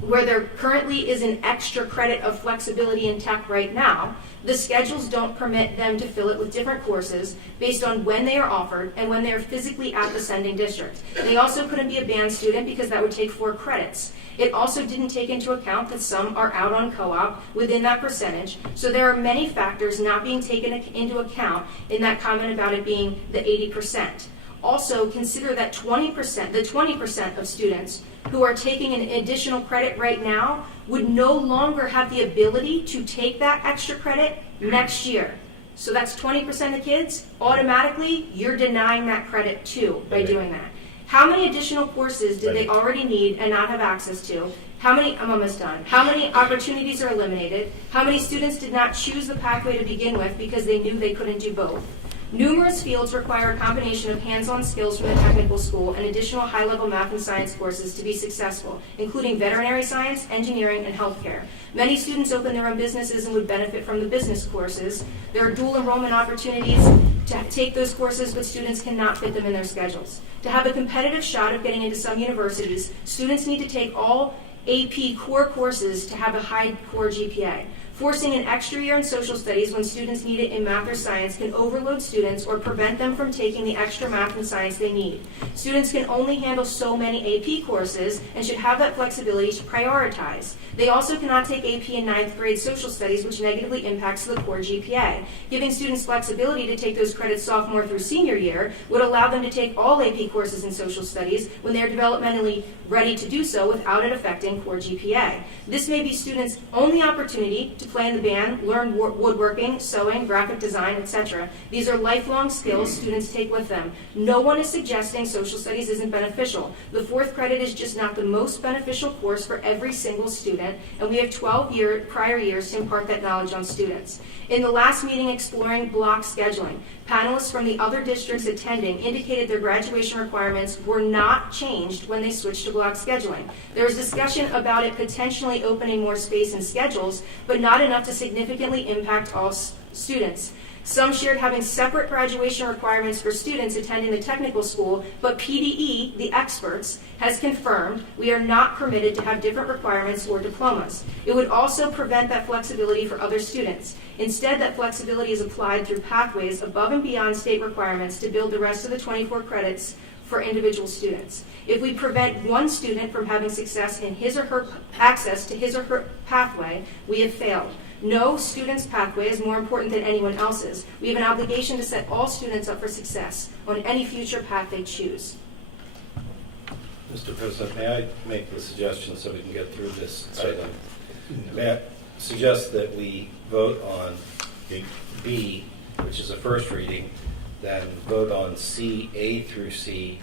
where there currently is an extra credit of flexibility in tech right now, the schedules don't permit them to fill it with different courses based on when they are offered and when they are physically at the sending district. They also couldn't be a band student because that would take 4 credits. It also didn't take into account that some are out on co-op within that percentage, so there are many factors not being taken into account in that comment about it being the 80%. Also, consider that 20% of students who are taking an additional credit right now would no longer have the ability to take that extra credit next year. So that's 20% of kids. Automatically, you're denying that credit too by doing that. How many additional courses did they already need and not have access to? I'm almost done. How many opportunities are eliminated? How many students did not choose the pathway to begin with because they knew they couldn't do both? Numerous fields require a combination of hands-on skills from the technical school and additional high-level math and science courses to be successful, including veterinary science, engineering, and healthcare. Many students open their own businesses and would benefit from the business courses. There are dual enrollment opportunities to take those courses, but students cannot fit them in their schedules. To have a competitive shot of getting into some universities, students need to take all AP core courses to have a high core GPA. Forcing an extra year in social studies when students need it in math or science can overload students or prevent them from taking the extra math and science they need. Students can only handle so many AP courses and should have that flexibility to prioritize. They also cannot take AP in 9th grade social studies, which negatively impacts the core GPA. Giving students flexibility to take those credits sophomore through senior year would allow them to take all AP courses in social studies when they are developmentally ready to do so without it affecting core GPA. This may be students' only opportunity to play in the band, learn woodworking, sewing, graphic design, etc. These are lifelong skills students take with them. No one is suggesting social studies isn't beneficial. The 4th credit is just not the most beneficial course for every single student, and we have 12 prior years to impart that knowledge on students. In the last meeting exploring block scheduling, panelists from the other districts attending indicated their graduation requirements were not changed when they switched to block scheduling. There was discussion about it potentially opening more space in schedules, but not enough to significantly impact all students. Some shared having separate graduation requirements for students attending the technical school, but PDE, the experts, has confirmed we are not permitted to have different requirements or diplomas. It would also prevent that flexibility for other students. Instead, that flexibility is applied through pathways above and beyond state requirements to build the rest of the 24 credits for individual students. If we prevent one student from having success in his or her access to his or her pathway, we have failed. No student's pathway is more important than anyone else's. We have an obligation to set all students up for success on any future path they choose. Mr. President, may I make the suggestion so we can get through this item? May I suggest that we vote on B, which is a first reading, then vote on C, A through C,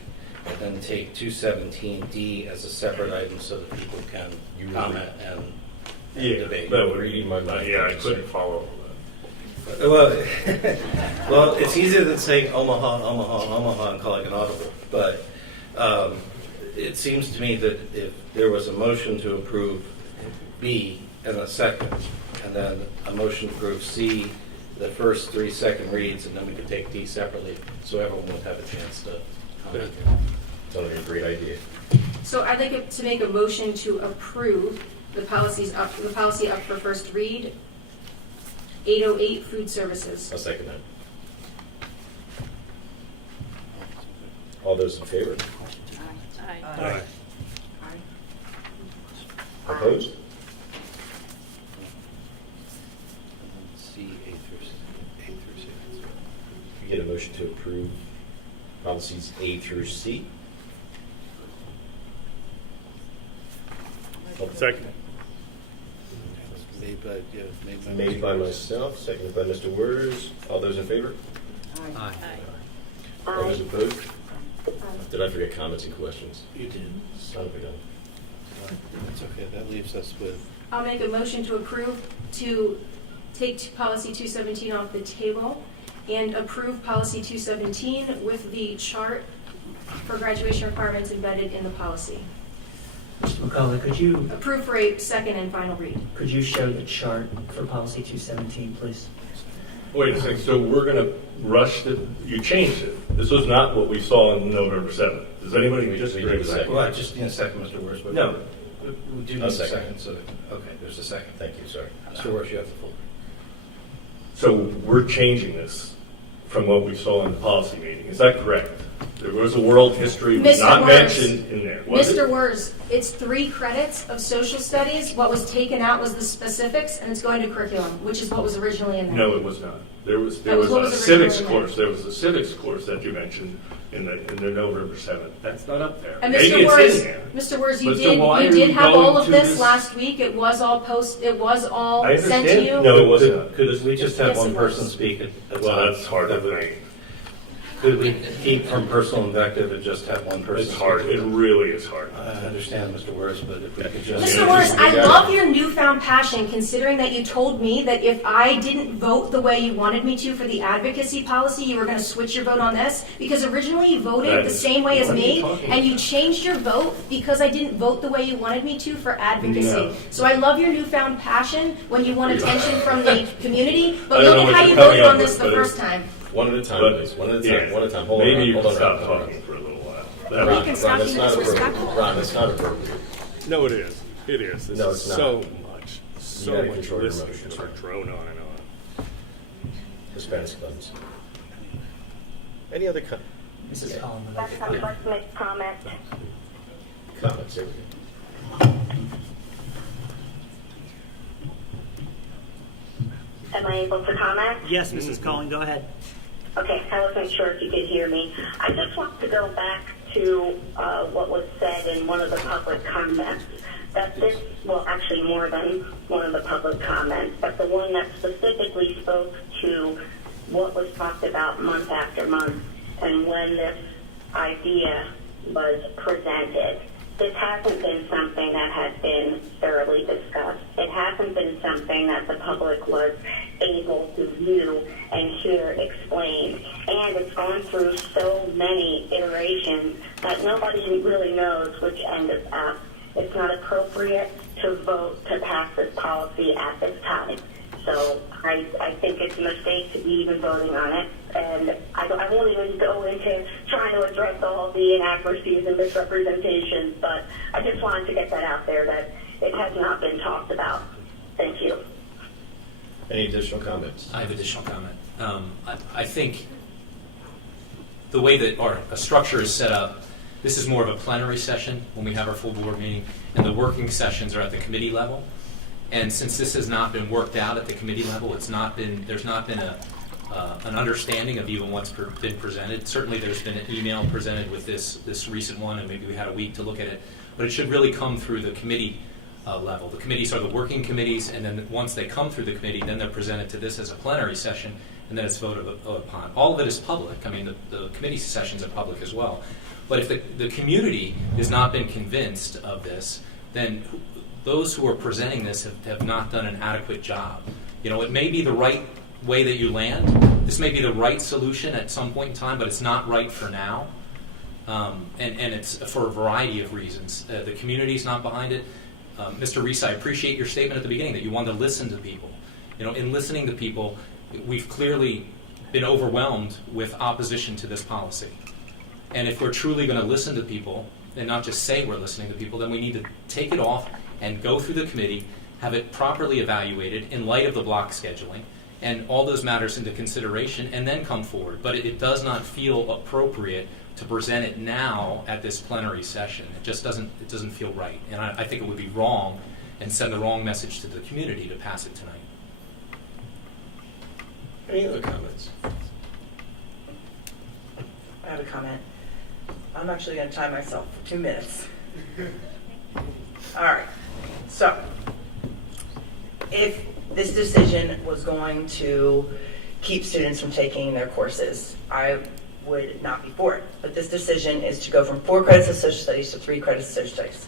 and then take 217D as a separate item so that people can comment and debate. That would read my mind. Yeah, I couldn't follow that. Well, it's easier than saying Omaha, and calling an audible. But it seems to me that if there was a motion to approve B and a second, and then a motion to approve C, the first 3 second reads, and then we could take D separately, so everyone would have a chance to comment. Sounds like a great idea. So I'd like to make a motion to approve the policy up for first read, 808 food services. I'll second that. All those in favor? Aye. Opposed? C, A through C. You get a motion to approve policies A through C. Second. Made by myself, seconded by Mr. Worders. All those in favor? Aye. All those opposed? Did I forget comments and questions? You did. Son of a gun. That's okay. That leaves us with. I'll make a motion to approve to take policy 217 off the table and approve policy 217 with the chart for graduation requirements embedded in the policy. Mr. McCullough, could you Approve for a second and final read. show the chart for policy 217, please? Wait a second, so we're going to rush you changed it. This was not what we saw on November 7th. Does anybody disagree with that? Well, I just need a second, Mr. Wirtz. But No. We do need a second. So, okay, there's a second. Thank you, sir. Mr. Wirtz, you have the floor. So we're changing this from what we saw in the policy meeting. Is that correct? There was a world history was not mentioned in there. Was Mr. it? Wurs, it's 3 credits of social studies. What was taken out was the specifics, and it's going to curriculum, which is what was originally in there. No, it was not. There was That was what a was civics originally in course. There was a civics course that you mentioned in the November 7th. That's not up there. And Maybe Mr. it's Wurs, in there. Mr. Wurs, you But so why did are we have going all of to this last week. It was all it was all I sent to understand. you. No, it wasn't. Could we just have Yes, one it person was. speak at a time? Well, that's hard to think. Could we keep from personal invective and just have one person It's hard. speak? It really is hard. I understand, Mr. Wirtz, but if we could just... Mr. Wurs, I love your newfound passion, considering that you told me that if I didn't vote the way you wanted me to for the advocacy policy, you were going to switch your vote on this. Because originally you voted the same way as What are you me, talking and you changed your vote because I didn't vote the way you wanted me to for advocacy. No. So I love your newfound passion when you want attention from the community, I but don't look know at what how you're you coming voted up on this with, the but first time. One at a time, But- please. One at a time. Yeah. One at a time. Hold on. Maybe you hold can on, stop hold on. talking for a little while. Ron, That- Ron, that's not appropriate. Ron, that's not appropriate. No, it is. It is. This No, is it's not. so much. So gotta much control your listening. emotions. Just drone on and on. Hispanic buttons. Any other Mrs. Collins would That's like to let's make comment. comments? Here we go. Am I able to comment? Yes, Mrs. Collins, go ahead. Okay, I wasn't sure if you could hear me. I just want to go back to what was said in one of the public comments. That this, well, actually more than one of the public comments, but the one that specifically spoke to what was talked about month after month and when this idea was presented. This hasn't been something that has been thoroughly discussed. It hasn't been something that the public was able to view and hear explained. And it's gone through so many iterations that nobody really knows which end is up. It's not appropriate to vote to pass this policy at this time. So I think it's a mistake to be even voting on it. And I won't even go into trying to address all the inaccuracies and misrepresentations, but I just wanted to get that out there that it has not been talked about. Thank you. Any additional comments? I have additional comment. I think the way that our structure is set up, this is more of a plenary session when we have our full board meeting, and the working sessions are at the committee level. And since this has not been worked out at the committee level, there's not been an understanding of even what's been presented. Certainly there's been an email presented with this recent one, and maybe we had a week to look at it. But it should really come through the committee level. The committees are the working committees, and then once they come through the committee, then they're presented to this as a plenary session, and then it's voted upon. All of it is public. I mean, the committee sessions are public as well. But if the community has not been convinced of this, then those who are presenting this have not done an adequate job. You know, it may be the right way that you land. This may be the right solution at some point in time, but it's not right for now. And it's for a variety of reasons. The community's not behind it. Mr. Reese, I appreciate your statement at the beginning that you wanted to listen to people. You know, in listening to people, we've clearly been overwhelmed with opposition to this policy. And if we're truly going to listen to people and not just say we're listening to people, then we need to take it off and go through the committee, have it properly evaluated in light of the block scheduling, and all those matters into consideration, and then come forward. But it does not feel appropriate to present it now at this plenary session. It just doesn't feel right. And I think it would be wrong and send the wrong message to the community to pass it tonight. Any other comments? I have a comment. I'm actually going to time myself for 2 minutes. All right. So, if this decision was going to keep students from taking their courses, I would not be for it. But this decision is to go from 4 credits of social studies to 3 credits of social studies.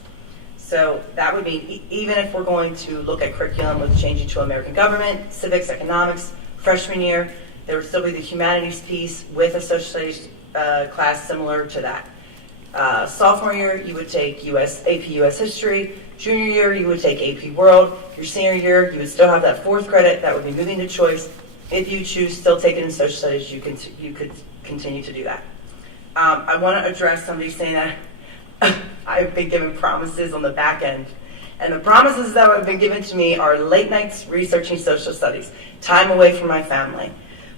So that would mean even if we're going to look at curriculum with changing to American government, civics, economics, freshman year, there would still be the humanities piece with a social studies class similar to that. Sophomore year, you would take AP US History. Junior year, you would take AP World. Your senior year, you would still have that 4th credit that would be moving to choice. If you choose still take it in social studies, you could continue to do that. I want to address somebody saying that I've been given promises on the back end. And the promises that have been given to me are late nights researching social studies, time away from my family,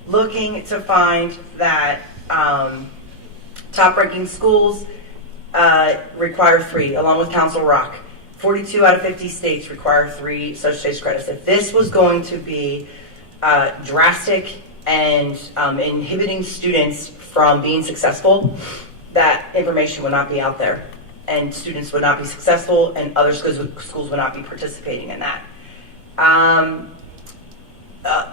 looking to find that top-ranking schools require 3, along with Council Rock. 42 out of 50 states require 3 social studies credits. If this was going to be drastic and inhibiting students from being successful, that information would not be out there, and students would not be successful, and other schools would not be participating in that.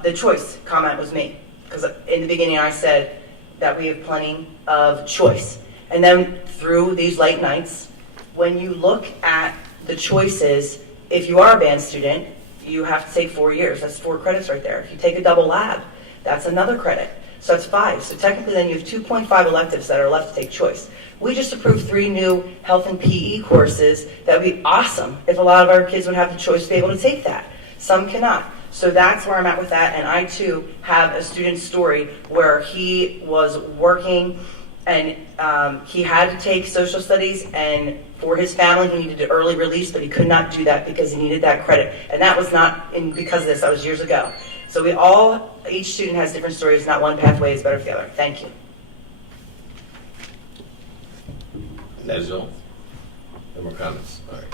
The choice comment was me, because in the beginning I said that we have plenty of choice. And then through these late nights, when you look at the choices, if you are a band student, you have to take 4 years. That's 4 credits right there. If you take a double lab, that's another credit. So that's 5. So technically then you have 2.5 electives that are left to take choice. We just approved 3 new health and PE courses. That would be awesome if a lot of our kids would have the choice to be able to take that. Some cannot. So that's where I'm at with that. And I too have a student story where he was working and he had to take social studies, and for his family he needed an early release, but he could not do that because he needed that credit. And that was not because of this, that was years ago. So each student has different stories, not one pathway is better for the other. Thank you. That is all? No more comments? All right.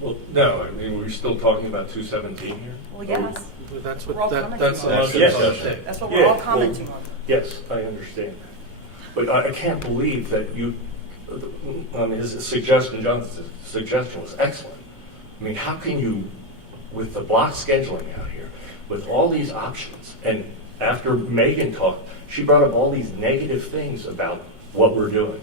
Well, no, I mean, we're still talking about 217 here? Well, yes. That's We're all commenting that's on the it. motion. Yes. That's what we're all commenting on. Yes, I understand. But I can't believe that his suggestion, Jonathan's suggestion was excellent. I mean, how can you, with the block scheduling out here, with all these options, and after Megan talked, she brought up all these negative things about what we're doing.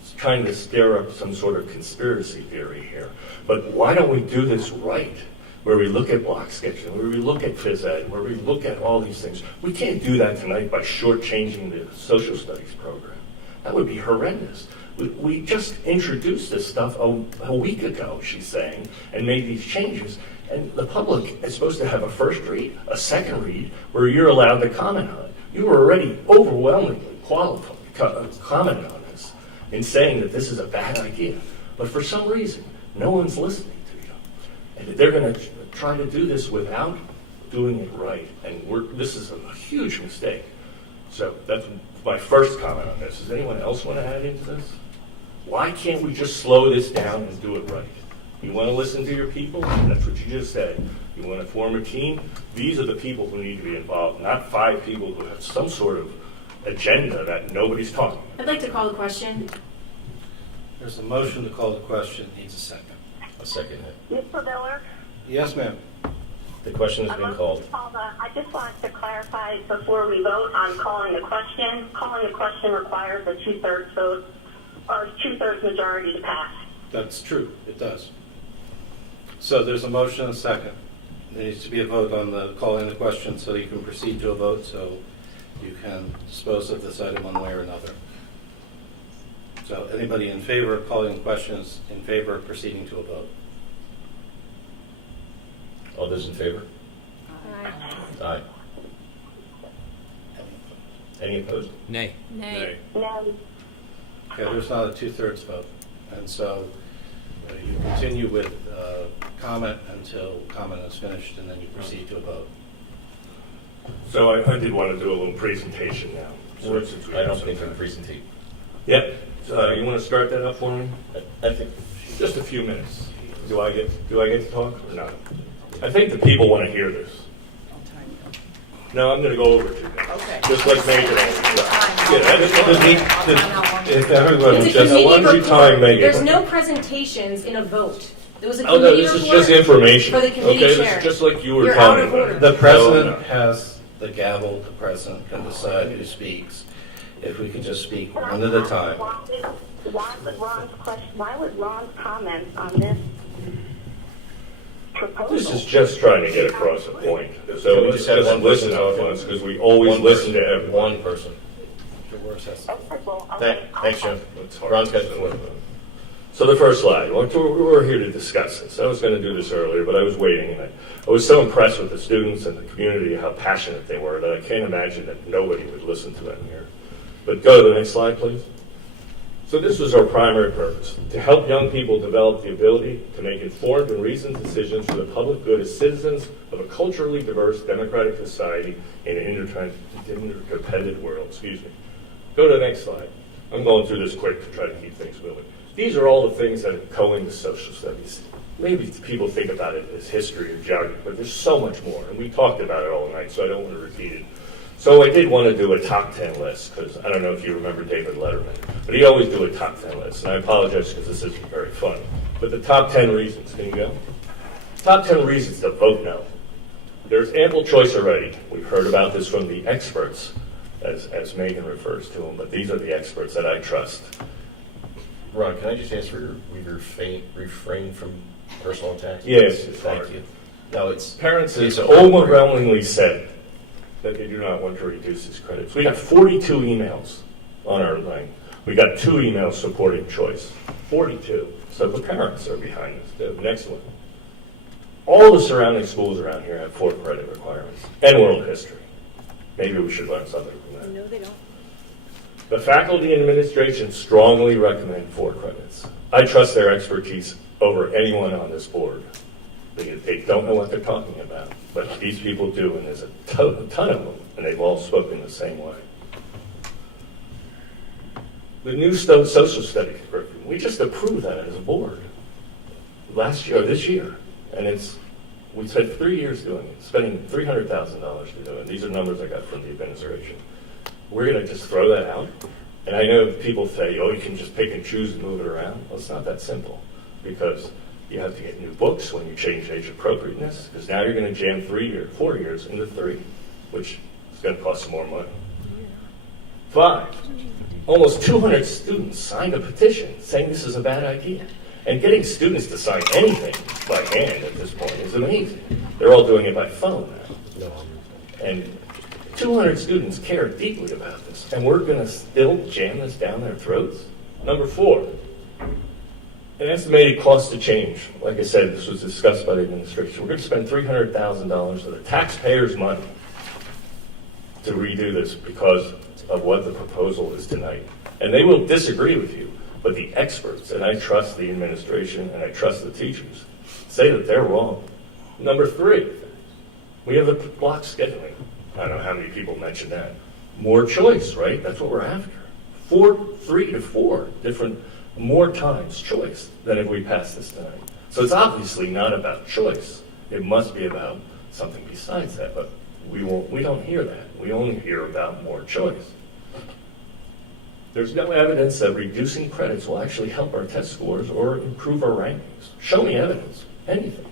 It's trying to stir up some sort of conspiracy theory here. But why don't we do this right? Where we look at block scheduling, where we look at phys ed, where we look at all these things. We can't do that tonight by shortchanging the social studies program. That would be horrendous. We just introduced this stuff a week ago, she's saying, and made these changes. And the public is supposed to have a first read, a second read, where you're allowed to comment on it. You were already overwhelmingly qualified, commenting on this in saying that this is a bad idea. But for some reason, no one's listening to you. And they're going to try to do this without doing it right. And this is a huge mistake. So that's my first comment on this. Does anyone else want to add into this? Why can't we just slow this down and do it right? You want to listen to your people? That's what you just said. You want to form a team? These are the people who need to be involved, not 5 people who have some sort of agenda that nobody's talking about. I'd like to call the question. There's a motion to call the question. Needs a second. I'll second it. Mr. Miller? Yes, ma'am. The question has been called. I just wanted to clarify before we vote on calling the question. Calling the question requires a 2/3 vote or 2/3 majority to pass. That's true. It does. So there's a motion and a second. There needs to be a vote on the calling the question so you can proceed to a vote, so you can dispose of this item one way or another. So anybody in favor of calling the question is in favor of proceeding to a vote? All those in favor? Aye. Any opposed? Nay. Nay. Okay, there's not a 2/3 vote. And so you continue with comment until comment is finished, and then you proceed to a vote. So I did want to do a little presentation now. So I don't think I'm presenting. Yep. You want to start that up for me? I think just a few minutes. Do I get to talk or not? I think the people want to hear this. No, I'm going to go over to them. Okay. Just like Megan always does. If everyone It's a just committee one report. time, Megan. There's no presentations in a vote. There was a Oh, committee no, this is report just information. for the committee Okay, chair. this is just like you were You're out talking of about. order. The president No. has the gavel. The president can decide who speaks. If we could just speak one at a time. Why was Ron's comments on this proposal? This is just trying to get across a point. So we let's just have just one listen person up talking? once, because we always listen to everyone. One person. Your words has Okay, well, Thanks, Jim. It's hard Ron's to got the floor. So the first slide, we're here to discuss this. I was going to do this earlier, but I was waiting, and I was so impressed with the students and the community, how passionate they were, that I can't imagine that nobody would listen to them here. But go to the next slide, please. So this was our primary purpose, to help young people develop the ability to make informed and reasoned decisions for the public good as citizens of a culturally diverse democratic society in an intercompetitive world. Go to the next slide. I'm going through this quick to try to keep things moving. These are all the things that go into social studies. Maybe people think about it as history or geography, but there's so much more, and we talked about it all night, so I don't want to repeat it. So I did want to do a top 10 list, because I don't know if you remember David Letterman, but he always do a top 10 list, and I apologize because this isn't very fun. But the top 10 reasons, can you go? Top 10 reasons to vote no. There's ample choice already. We've heard about this from the experts, as Megan refers to them, but these are the experts that I trust. Ron, can I just ask for your refrain from personal attacks? Yes, thank you. No, it's parents have overwhelmingly said that they do not want to reduce his credits. We got 42 emails on our line. We got 2 emails supporting choice. 42. So the parents are behind this. The next one. All the surrounding schools around here have 4 credit requirements and world history. Maybe we should learn something from that. No, they don't. The faculty and administration strongly recommend 4 credits. I trust their expertise over anyone on this board. They don't know what they're talking about, but these people do, and there's a ton of them, and they've all spoken the same way. The new social studies curriculum, we just approved that as a board this year, and we spent 3 years doing it, spending $300,000 to do it. These are numbers I got from the administration. We're going to just throw that out, and I know people say, oh, you can just pick and choose and move it around. Well, it's not that simple, because you have to get new books when you change age appropriateness, because now you're going to jam 4 years into 3, which is going to cost some more money. 5, almost 200 students signed a petition saying this is a bad idea. And getting students to sign anything by hand at this point is amazing. They're all doing it by phone now. And 200 students care deeply about this, and we're going to still jam this down their throats? Number 4, an estimated cost to change. Like I said, this was discussed by the administration. We're going to spend $300,000 of the taxpayers' money to redo this because of what the proposal is tonight. And they will disagree with you, but the experts, and I trust the administration and I trust the teachers, say that they're wrong. Number 3, we have the block scheduling. I don't know how many people mentioned that. More choice, right? That's what we're after. 3 to 4 different, more times choice than if we pass this tonight. So it's obviously not about choice. It must be about something besides that, but we don't hear that. We only hear about more choice. There's no evidence that reducing credits will actually help our test scores or improve our rankings. Show me evidence, anything.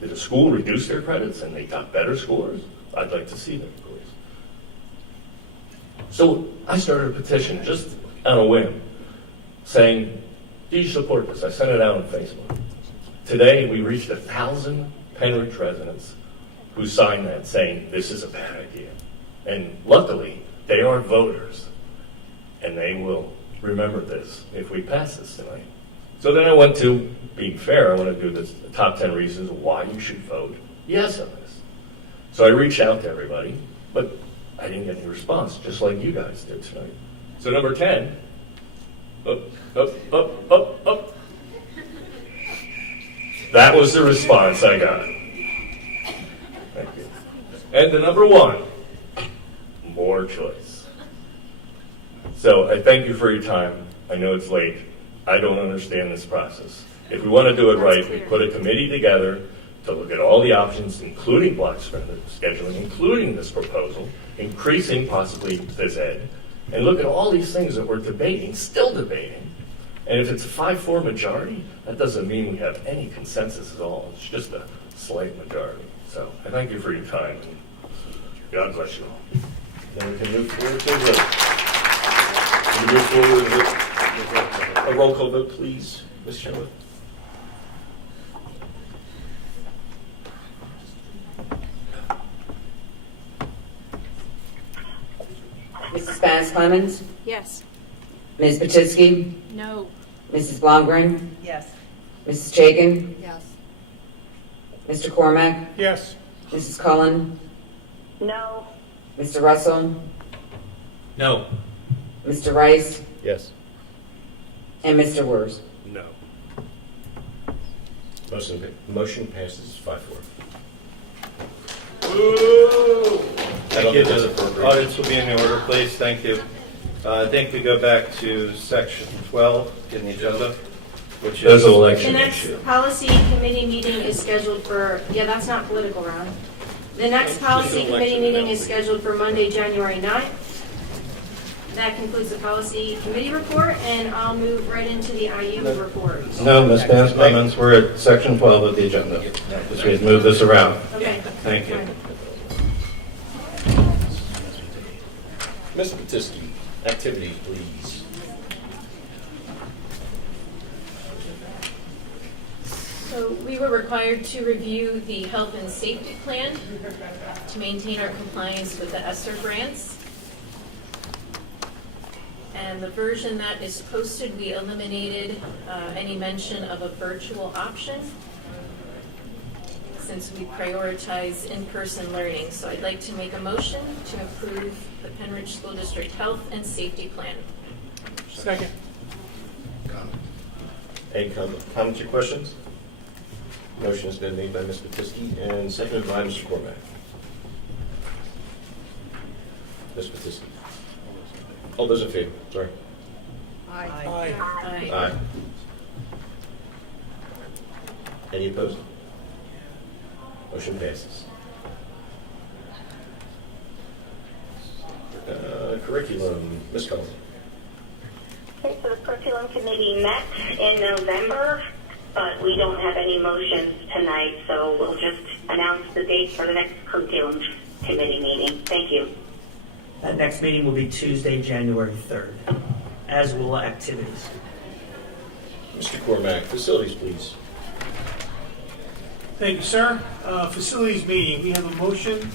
Did a school reduce their credits and they got better scores? I'd like to see that, please. So I started a petition just on a whim saying, do you support this? I sent it out on Facebook. Today we reached 1,000 Penridge residents who signed that saying this is a bad idea. And luckily, they are voters. And they will remember this if we pass this tonight. So then I went to, being fair, I want to do the top 10 reasons why you should vote yes on this. So I reached out to everybody, but I didn't get any response, just like you guys did tonight. So number 10, up. That was the response I got. Thank you. And the number 1, more choice. So I thank you for your time. I know it's late. I don't understand this process. If we want to do it right, we put a committee together to look at all the options, including block scheduling, including this proposal, increasing possibly phys ed, and look at all these things that we're debating, still debating. And if it's a 5-4 majority, that doesn't mean we have any consensus at all. It's just a slight majority. So I thank you for your time. And God bless you all. Now we can move forward to vote. Can we move forward with a roll call vote, please, Ms. Chenoweth? Mrs. Spaz Clemens? Yes. Ms. Patitsky? No. Mrs. Blomgren, Yes. Mrs. Chaikin, Yes. Mr. Cormack, Yes. Mrs. Cullen, No. Mr. Russell, No. Mr. Rice, Yes. and Mr. Wurs. No. Motion passes 5-4. Thank you. The audience will be in the order, please. Thank you. I think we go back to section 12 in the agenda, which is The next policy committee meeting is scheduled for, that's not political, Ron. The next policy committee meeting is scheduled for Monday, January 9th. That concludes the policy committee report, and I'll move right into the IU report. No, Ms. Vance Clemens, we're at section 12 of the agenda. Just we had to move this around. Okay. Thank you. Mr. Batisky, activities, please. So we were required to review the health and safety plan to maintain our compliance with the ESSER grants. And the version that is posted, we eliminated any mention of a virtual option since we prioritize in-person learning. So I'd like to make a motion to approve the Penridge School District Health and Safety Plan. Second. Any comments or questions? Motion has been made by Ms. Batisky and seconded by Mr. Cormack. Ms. Batisky. All those in favor? Sorry. Aye. Aye. Aye. Any opposed? Motion passes. Curriculum, Ms. Cullen. Okay, so the curriculum committee met in November, but we don't have any motions tonight, so we'll just announce the date for the next curriculum committee meeting. Thank you. That next meeting will be Tuesday, January 3rd, as will activities. Mr. Cormack, facilities, please. Thank you, sir. Facilities meeting, we have a motion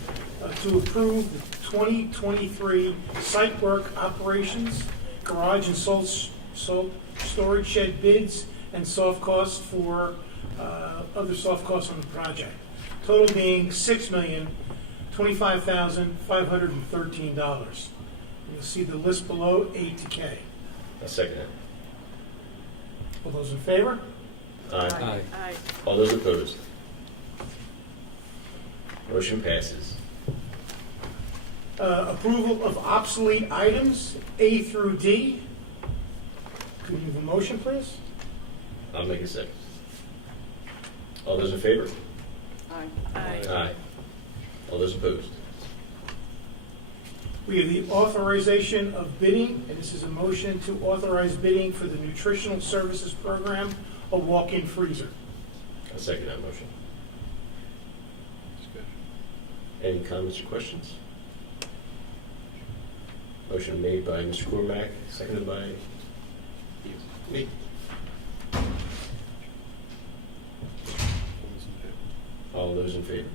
to approve the 2023 site work operations, garage and salt storage shed bids, and soft costs for other soft costs on the project. Total being $6,025,513. You'll see the list below, A to K. I second it. All those in favor? Aye. Aye. All those opposed? Motion passes. Approval of obsolete items, A through D. Could we have a motion, please? I'll make a second. All those in favor? Aye. Aye. All those opposed? We have the authorization of bidding, and this is a motion to authorize bidding for the nutritional services program, a walk-in freezer. I second that motion. Any comments or questions? Motion made by Mr. Cormack, seconded by me. All those in favor?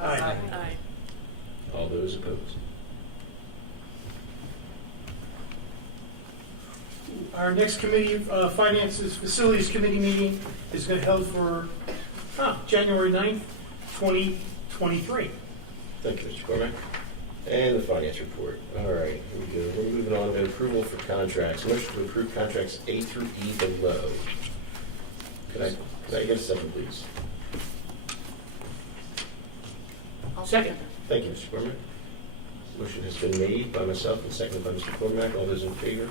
Aye. Aye. All those opposed? Our next committee, Finances Facilities Committee meeting is going to held for January 9th, 2023. Thank you, Mr. Cormack. And the finance report. All right, here we go. We're moving on to approval for contracts. Motion to approve contracts A through E below. Can I get a second, please? Second. Thank you, Mr. Cormack. Motion has been made by myself and seconded by Mr. Cormack. All those in favor?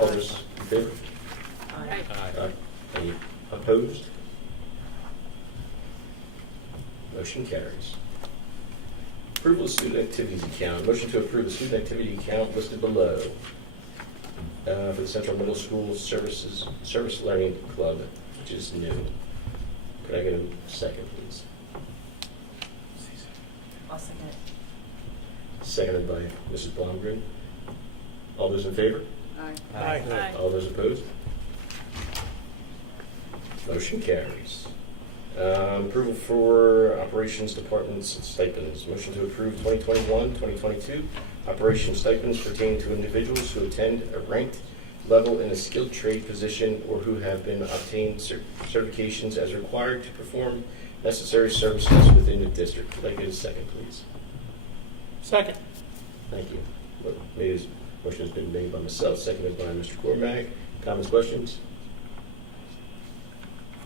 All those in favor? Aye. Aye. Any opposed? Motion carries. Approval of student activities account. Motion to approve the student activity account listed below for the Central Middle School Service Learning Club, which is new. Could I get a second, please? I'll second it. Seconded by Mrs. Blomgren. All those in favor? Aye. Aye. All those opposed? Motion carries. Approval for operations departments and stipends. Motion to approve 2021-2022 operations stipends pertaining to individuals who attend a ranked level in a skilled trade position or who have been obtained certifications as required to perform necessary services within the district. Could I get a second, please? Second. Thank you. Motion has been made by myself, seconded by Mr. Cormack. Comments, questions?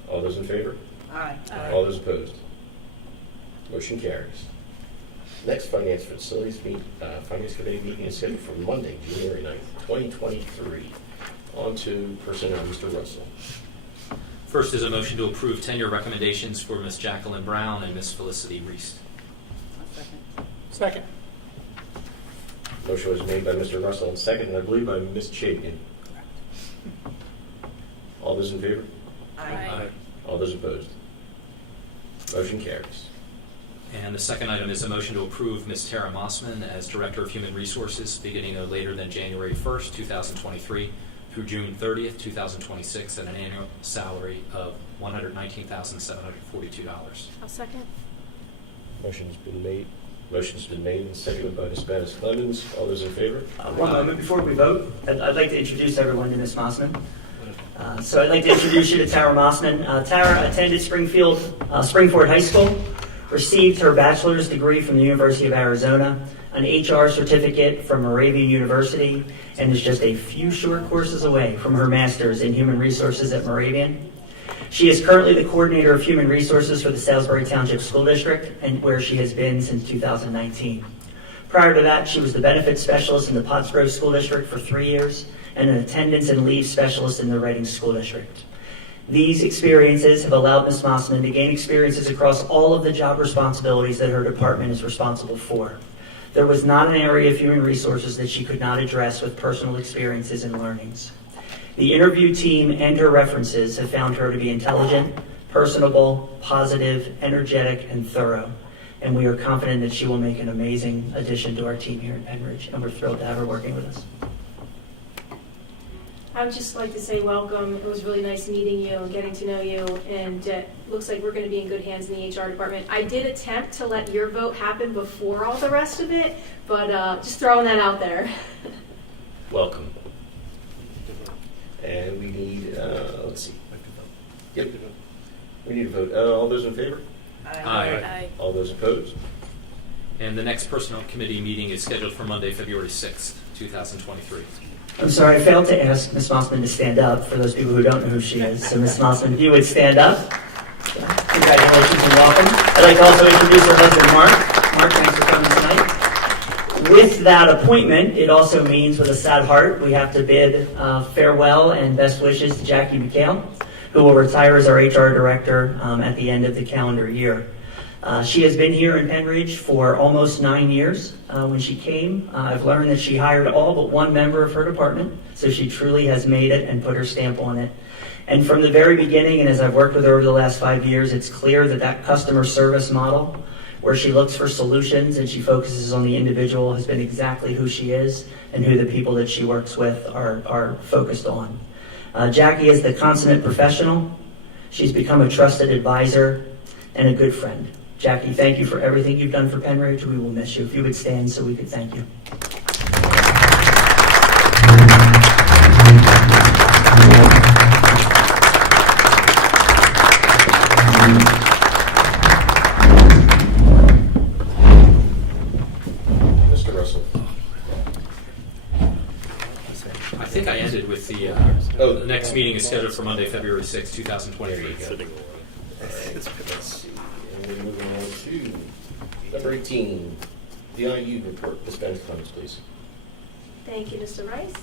All those in favor? Aye. All those opposed? Motion carries. Next Finance Committee meeting is scheduled for Monday, January 9th, 2023. On to personnel, Mr. Russell. First is a motion to approve tenure recommendations for Ms. Jacqueline Brown and Ms. Felicity Reese. Second. Motion was made by Mr. Russell and seconded, I believe, by Ms. Chapin. All those in favor? Aye. All those opposed? Motion carries. And the second item is a motion to approve Ms. Tara Mossman as Director of Human Resources beginning no later than January 1st, 2023 through June 30th, 2026 at an annual salary of $119,742. I'll second. Motion's been made and seconded by Ms. Bettis Clemens. All those in favor? One moment before we vote, I'd like to introduce everyone to Ms. Mossman. So I'd like to introduce you to Tara Mossman. Tara attended Springford High School, received her bachelor's degree from the University of Arizona, an HR certificate from Moravian University, and is just a few short courses away from her master's in human resources at Moravian. She is currently the coordinator of human resources for the Salisbury Township School District, and where she has been since 2019. Prior to that, she was the benefits specialist in the Pottsgrove School District for 3 years, and an attendance and leave specialist in the Reading School District. These experiences have allowed Ms. Mossman to gain experiences across all of the job responsibilities that her department is responsible for. There was not an area of human resources that she could not address with personal experiences and learnings. The interview team and her references have found her to be intelligent, personable, positive, energetic, and thorough. And we are confident that she will make an amazing addition to our team here in Penridge, and we're thrilled to have her working with us. I would just like to say welcome. It was really nice meeting you and getting to know you, and it looks like we're going to be in good hands in the HR department. I did attempt to let your vote happen before all the rest of it, but just throwing that out there. Welcome. And we need, let's see. Yep. We need a vote. All those in favor? Aye. All those opposed? And the next Personnel Committee meeting is scheduled for Monday, February 6th, 2023. I'm sorry, I failed to ask Ms. Mossman to stand up for those people who don't know who she is. So Ms. Mossman, if you would stand up. Congratulations and welcome. I'd like to also introduce her husband, Mark. Mark, thanks for coming tonight. With that appointment, it also means with a sad heart, we have to bid farewell and best wishes to Jackie McHale, who will retire as our HR director at the end of the calendar year. She has been here in Penridge for almost 9 years. When she came, I've learned that she hired all but one member of her department, so she truly has made it and put her stamp on it. And from the very beginning, and as I've worked with her over the last 5 years, it's clear that that customer service model, where she looks for solutions and she focuses on the individual, has been exactly who she is and who the people that she works with are focused on. Jackie is the consummate professional. She's become a trusted advisor and a good friend. Jackie, thank you for everything you've done for Penridge. We will miss you. If you would stand so we could thank you. Mr. Russell. I think I ended with the next meeting is scheduled for Monday, February 6th, 2023. Let's see. And we're moving on to number 18, the IU report. Ms. Bettis Clemens, please. Thank you, Mr. Rice.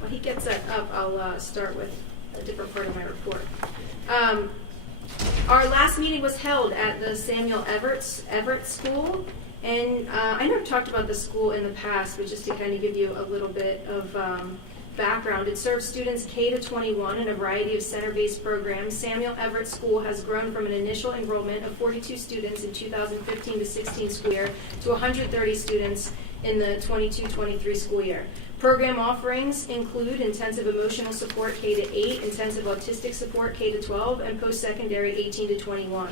While he gets that up, I'll start with a different part of my report. Our last meeting was held at the Samuel Everett School, and I know I've talked about the school in the past, but just to kind of give you a little bit of background, it serves students K to 21 in a variety of center-based programs. Samuel Everett School has grown from an initial enrollment of 42 students in 2015 to 16 school year to 130 students in the 22-23 school year. Program offerings include intensive emotional support K-8, intensive autistic support K-12, and post-secondary 18 to 21.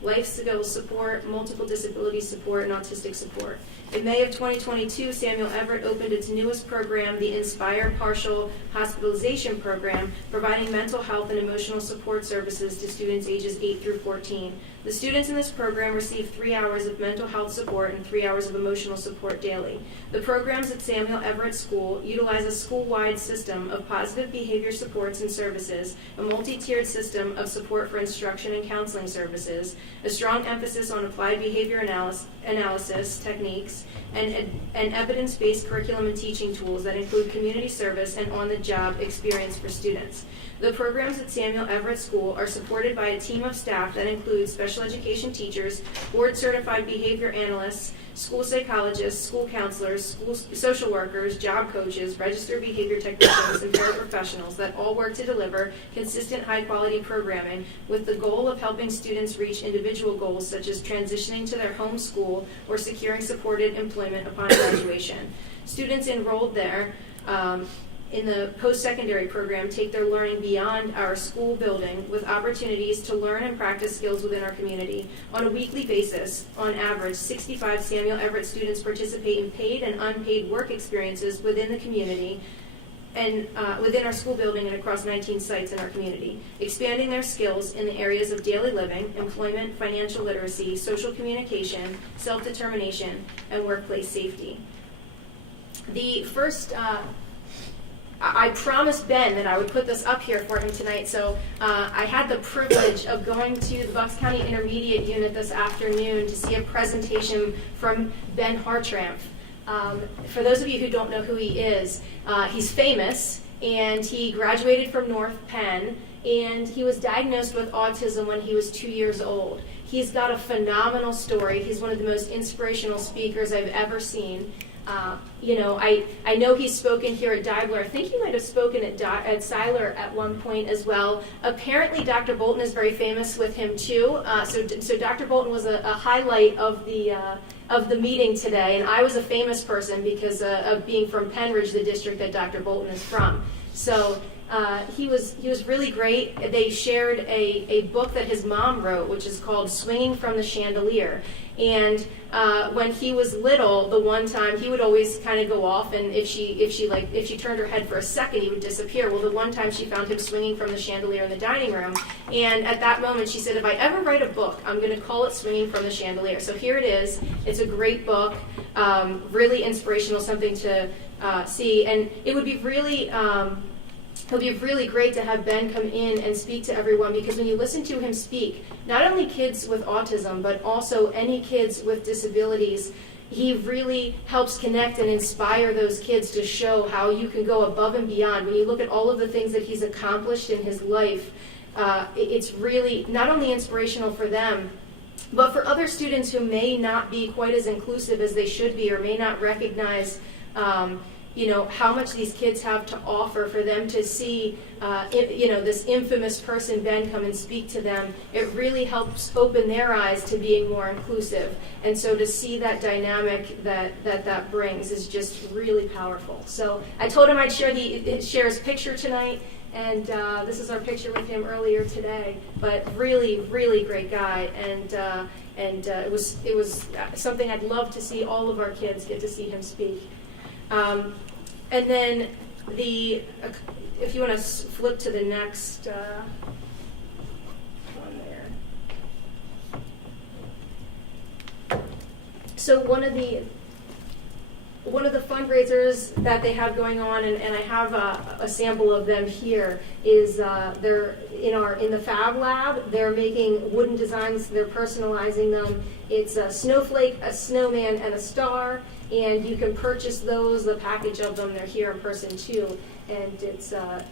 Life skills support, multiple disability support, and autistic support. In May of 2022, Samuel Everett opened its newest program, the Inspire Partial Hospitalization Program, providing mental health and emotional support services to students ages 8 through 14. The students in this program receive 3 hours of mental health support and 3 hours of emotional support daily. The programs at Samuel Everett School utilize a school-wide system of positive behavior supports and services, a multi-tiered system of support for instruction and counseling services, a strong emphasis on applied behavior analysis techniques, and evidence-based curriculum and teaching tools that include community service and on-the-job experience for students. The programs at Samuel Everett School are supported by a team of staff that includes special education teachers, board-certified behavior analysts, school psychologists, school counselors, school social workers, job coaches, registered behavior technicians, and paraprofessionals that all work to deliver consistent high-quality programming with the goal of helping students reach individual goals such as transitioning to their home school or securing supported employment upon graduation. Students enrolled there in the post-secondary program take their learning beyond our school building with opportunities to learn and practice skills within our community. On a weekly basis, on average, 65 Samuel Everett students participate in paid and unpaid work experiences within the community and within our school building and across 19 sites in our community, expanding their skills in the areas of daily living, employment, financial literacy, social communication, self-determination, and workplace safety. The first I promised Ben that I would put this up here for him tonight, so I had the privilege of going to the Bucks County Intermediate Unit this afternoon to see a presentation from Ben Hartramp. For those of you who don't know who he is, he's famous, and he graduated from North Penn, and he was diagnosed with autism when he was 2 years old. He's got a phenomenal story. He's one of the most inspirational speakers I've ever seen. I know he's spoken here at Dibler. I think he might have spoken at Seiler at one point as well. Apparently, Dr. Bolton is very famous with him too. So Dr. Bolton was a highlight of the meeting today, and I was a famous person because of being from Penridge, the district that Dr. Bolton is from. So he was really great. They shared a book that his mom wrote, which is called "Swinging from the Chandelier." And when he was little, the one time he would always kind of go off, and if she turned her head for a second, he would disappear. Well, the one time she found him swinging from the chandelier in the dining room, and at that moment she said, "If I ever write a book, I'm going to call it Swinging from the Chandelier." So here it is. It's a great book, really inspirational, something to see, and it would be really. It'll be really great to have Ben come in and speak to everyone, because when you listen to him speak, not only kids with autism, but also any kids with disabilities, he really helps connect and inspire those kids to show how you can go above and beyond. When you look at all of the things that he's accomplished in his life, it's really not only inspirational for them, but for other students who may not be quite as inclusive as they should be, or may not recognize how much these kids have to offer, for them to see, this infamous person, Ben, come and speak to them. It really helps open their eyes to being more inclusive. And so to see that dynamic that brings is just really powerful. So I told him I'd share his picture tonight, and this is our picture with him earlier today. But really, really great guy, and it was something I'd love to see all of our kids get to see him speak. And then if you want to flip to the next one there. So one of the fundraisers that they have going on, and I have a sample of them here, is they're in the Fab Lab. They're making wooden designs. They're personalizing them. It's a snowflake, a snowman, and a star. And you can purchase those, the package of them. They're here in person too. And it's, I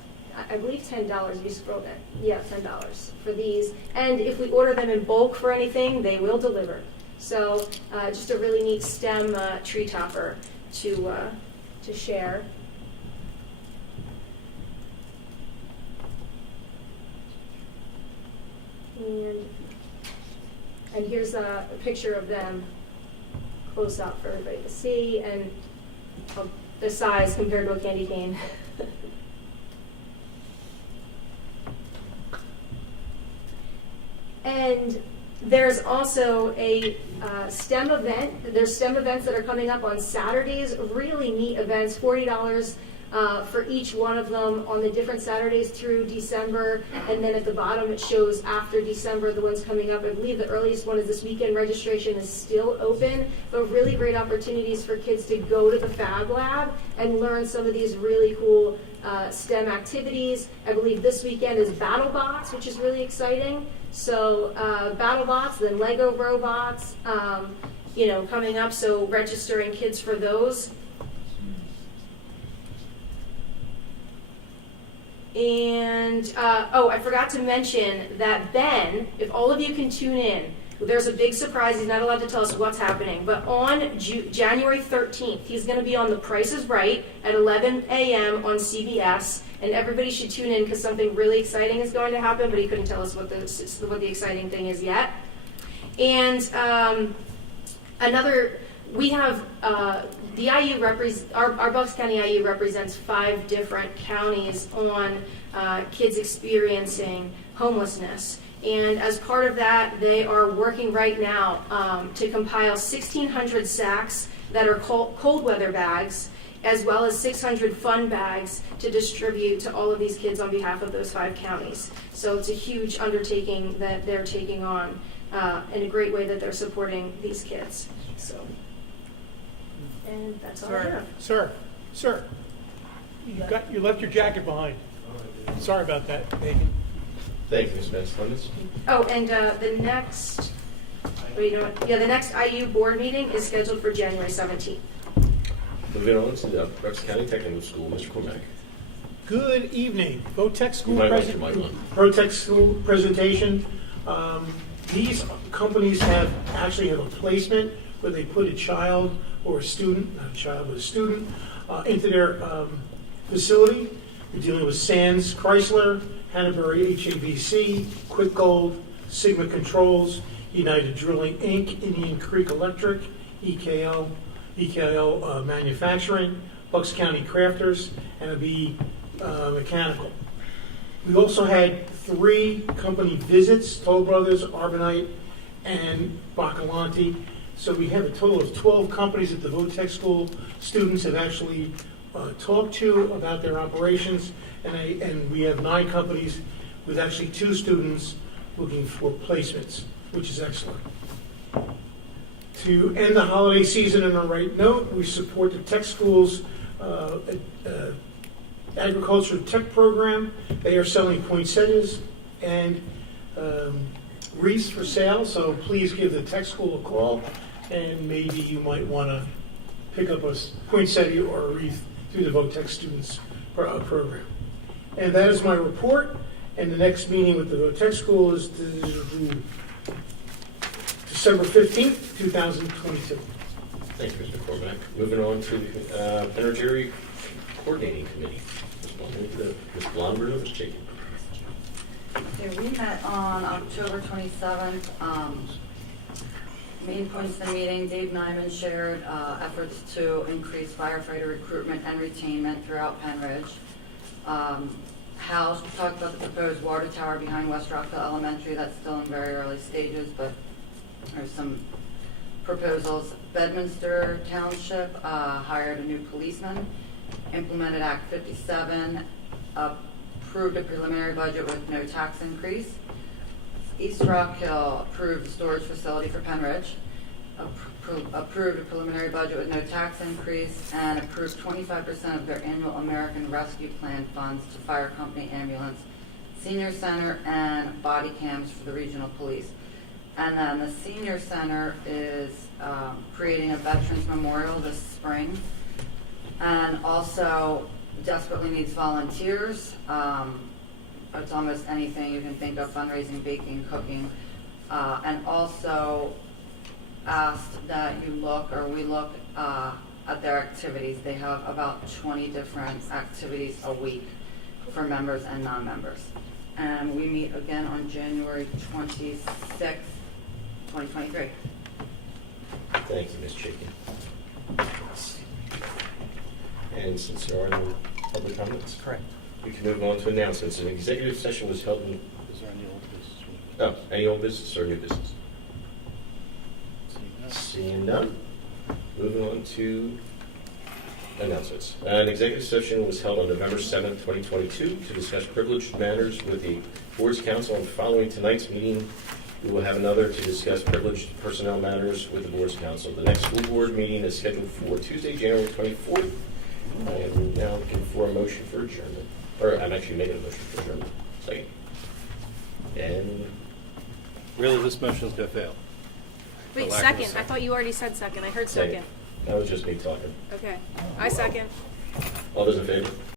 believe, $10 if you scroll down. Yeah, $10 for these. And if we order them in bulk for anything, they will deliver. So just a really neat STEM tree topper to share. And here's a picture of them. close up for everybody to see, and the size compared to a candy cane. And there's also a STEM event. There's STEM events that are coming up on Saturdays, really neat events, $40 for each one of them on the different Saturdays through December. And then at the bottom it shows after December the ones coming up. I believe the earliest one is this weekend. Registration is still open, but really great opportunities for kids to go to the Fab Lab and learn some of these really cool STEM activities. I believe this weekend is BattleBots, which is really exciting. So BattleBots, then Lego robots, coming up. So registering kids for those. And, I forgot to mention that Ben, if all of you can tune in, there's a big surprise. He's not allowed to tell us what's happening. But on January 13th, he's going to be on The Price is Right at 11 a.m. on CBS. And everybody should tune in because something really exciting is going to happen, but he couldn't tell us what the exciting thing is yet. And we have the IU our Bucks County IU represents 5 different counties on kids experiencing homelessness. And as part of that, they are working right now to compile 1,600 sacks that are cold weather bags, as well as 600 fun bags to distribute to all of these kids on behalf of those 5 counties. So it's a huge undertaking that they're taking on, and a great way that they're supporting these kids. So, and that's all I have. Sir, you left your jacket behind. Sorry about that, Megan. Thank you, Ms. Benz-Clemens. Oh, and the next IU board meeting is scheduled for January 17th. Moving on to the Bucks County Technical School, Mr. Cormack. Good evening. VOTEC School You might want your mic on. VOTEC School presentation. These companies actually have a placement where they put a child or a student, not a child, but a student, into their facility. We're dealing with Sands Chrysler, Hannabury HAVC, Quick Gold, Sigma Controls, United Drilling Inc., Indian Creek Electric, EKL Manufacturing, Bucks County Crafters, and B Mechanical. We also had 3 company visits, Toll Brothers, Arbonite, and Bacalanti. So we have a total of 12 companies that the VOTEC School students have actually talked to about their operations, and we have 9 companies with actually 2 students looking for placements, which is excellent. To end the holiday season on a right note, we support the tech schools agriculture tech program. They are selling poinsettias and wreaths for sale, so please give the tech school a call, and maybe you might want to pick up a poinsettia or a wreath through the VOTEC students program. And that is my report, and the next meeting with the VOTEC school is December 15th, 2022. Thank you, Mr. Cormack. Moving on to the Energy Coordinating Committee. Ms. Blonder, Ms. Jacob. Okay, we met on October 27th. Main points of the meeting, Dave Nyman shared efforts to increase firefighter recruitment and retainment throughout Penn Ridge. Hal talked about the proposed water tower behind West Rockville Elementary. That's still in very early stages, but there's some proposals. Bedminster Township hired a new policeman, implemented Act 57, approved a preliminary budget with no tax increase. East Rock Hill approved a storage facility for Penn Ridge, approved a preliminary budget with no tax increase, and approved 25% of their annual American Rescue Plan funds to fire company, ambulance, senior center, and body cams for the regional police. And then the senior center is creating a veterans memorial this spring, and also desperately needs volunteers. It's almost anything you can think of, fundraising, baking, cooking, and also asked that we look at their activities. They have about 20 different activities a week for members and non-members. And we meet again on January 26th, 2023. Thank you, Ms. Chaikin. And since there are no public comments, Correct. we can move on to announcements. An executive session was held in. Is there any old business? Oh, any old business or new business? Seeing none. Moving on to announcements. An executive session was held on November 7th, 2022 to discuss privileged matters with the Board's Counsel, and following tonight's meeting, we will have another to discuss privileged personnel matters with the Board's Counsel. The next school board meeting is scheduled for Tuesday, January 24th. I am now looking for a motion for adjournment. Or I'm actually making a motion for adjournment. Second. And Really, this motion's going to fail. Wait, For lack of a second. I second. thought you already said second. I heard second. that was just me talking. Okay. I second. All those in favor?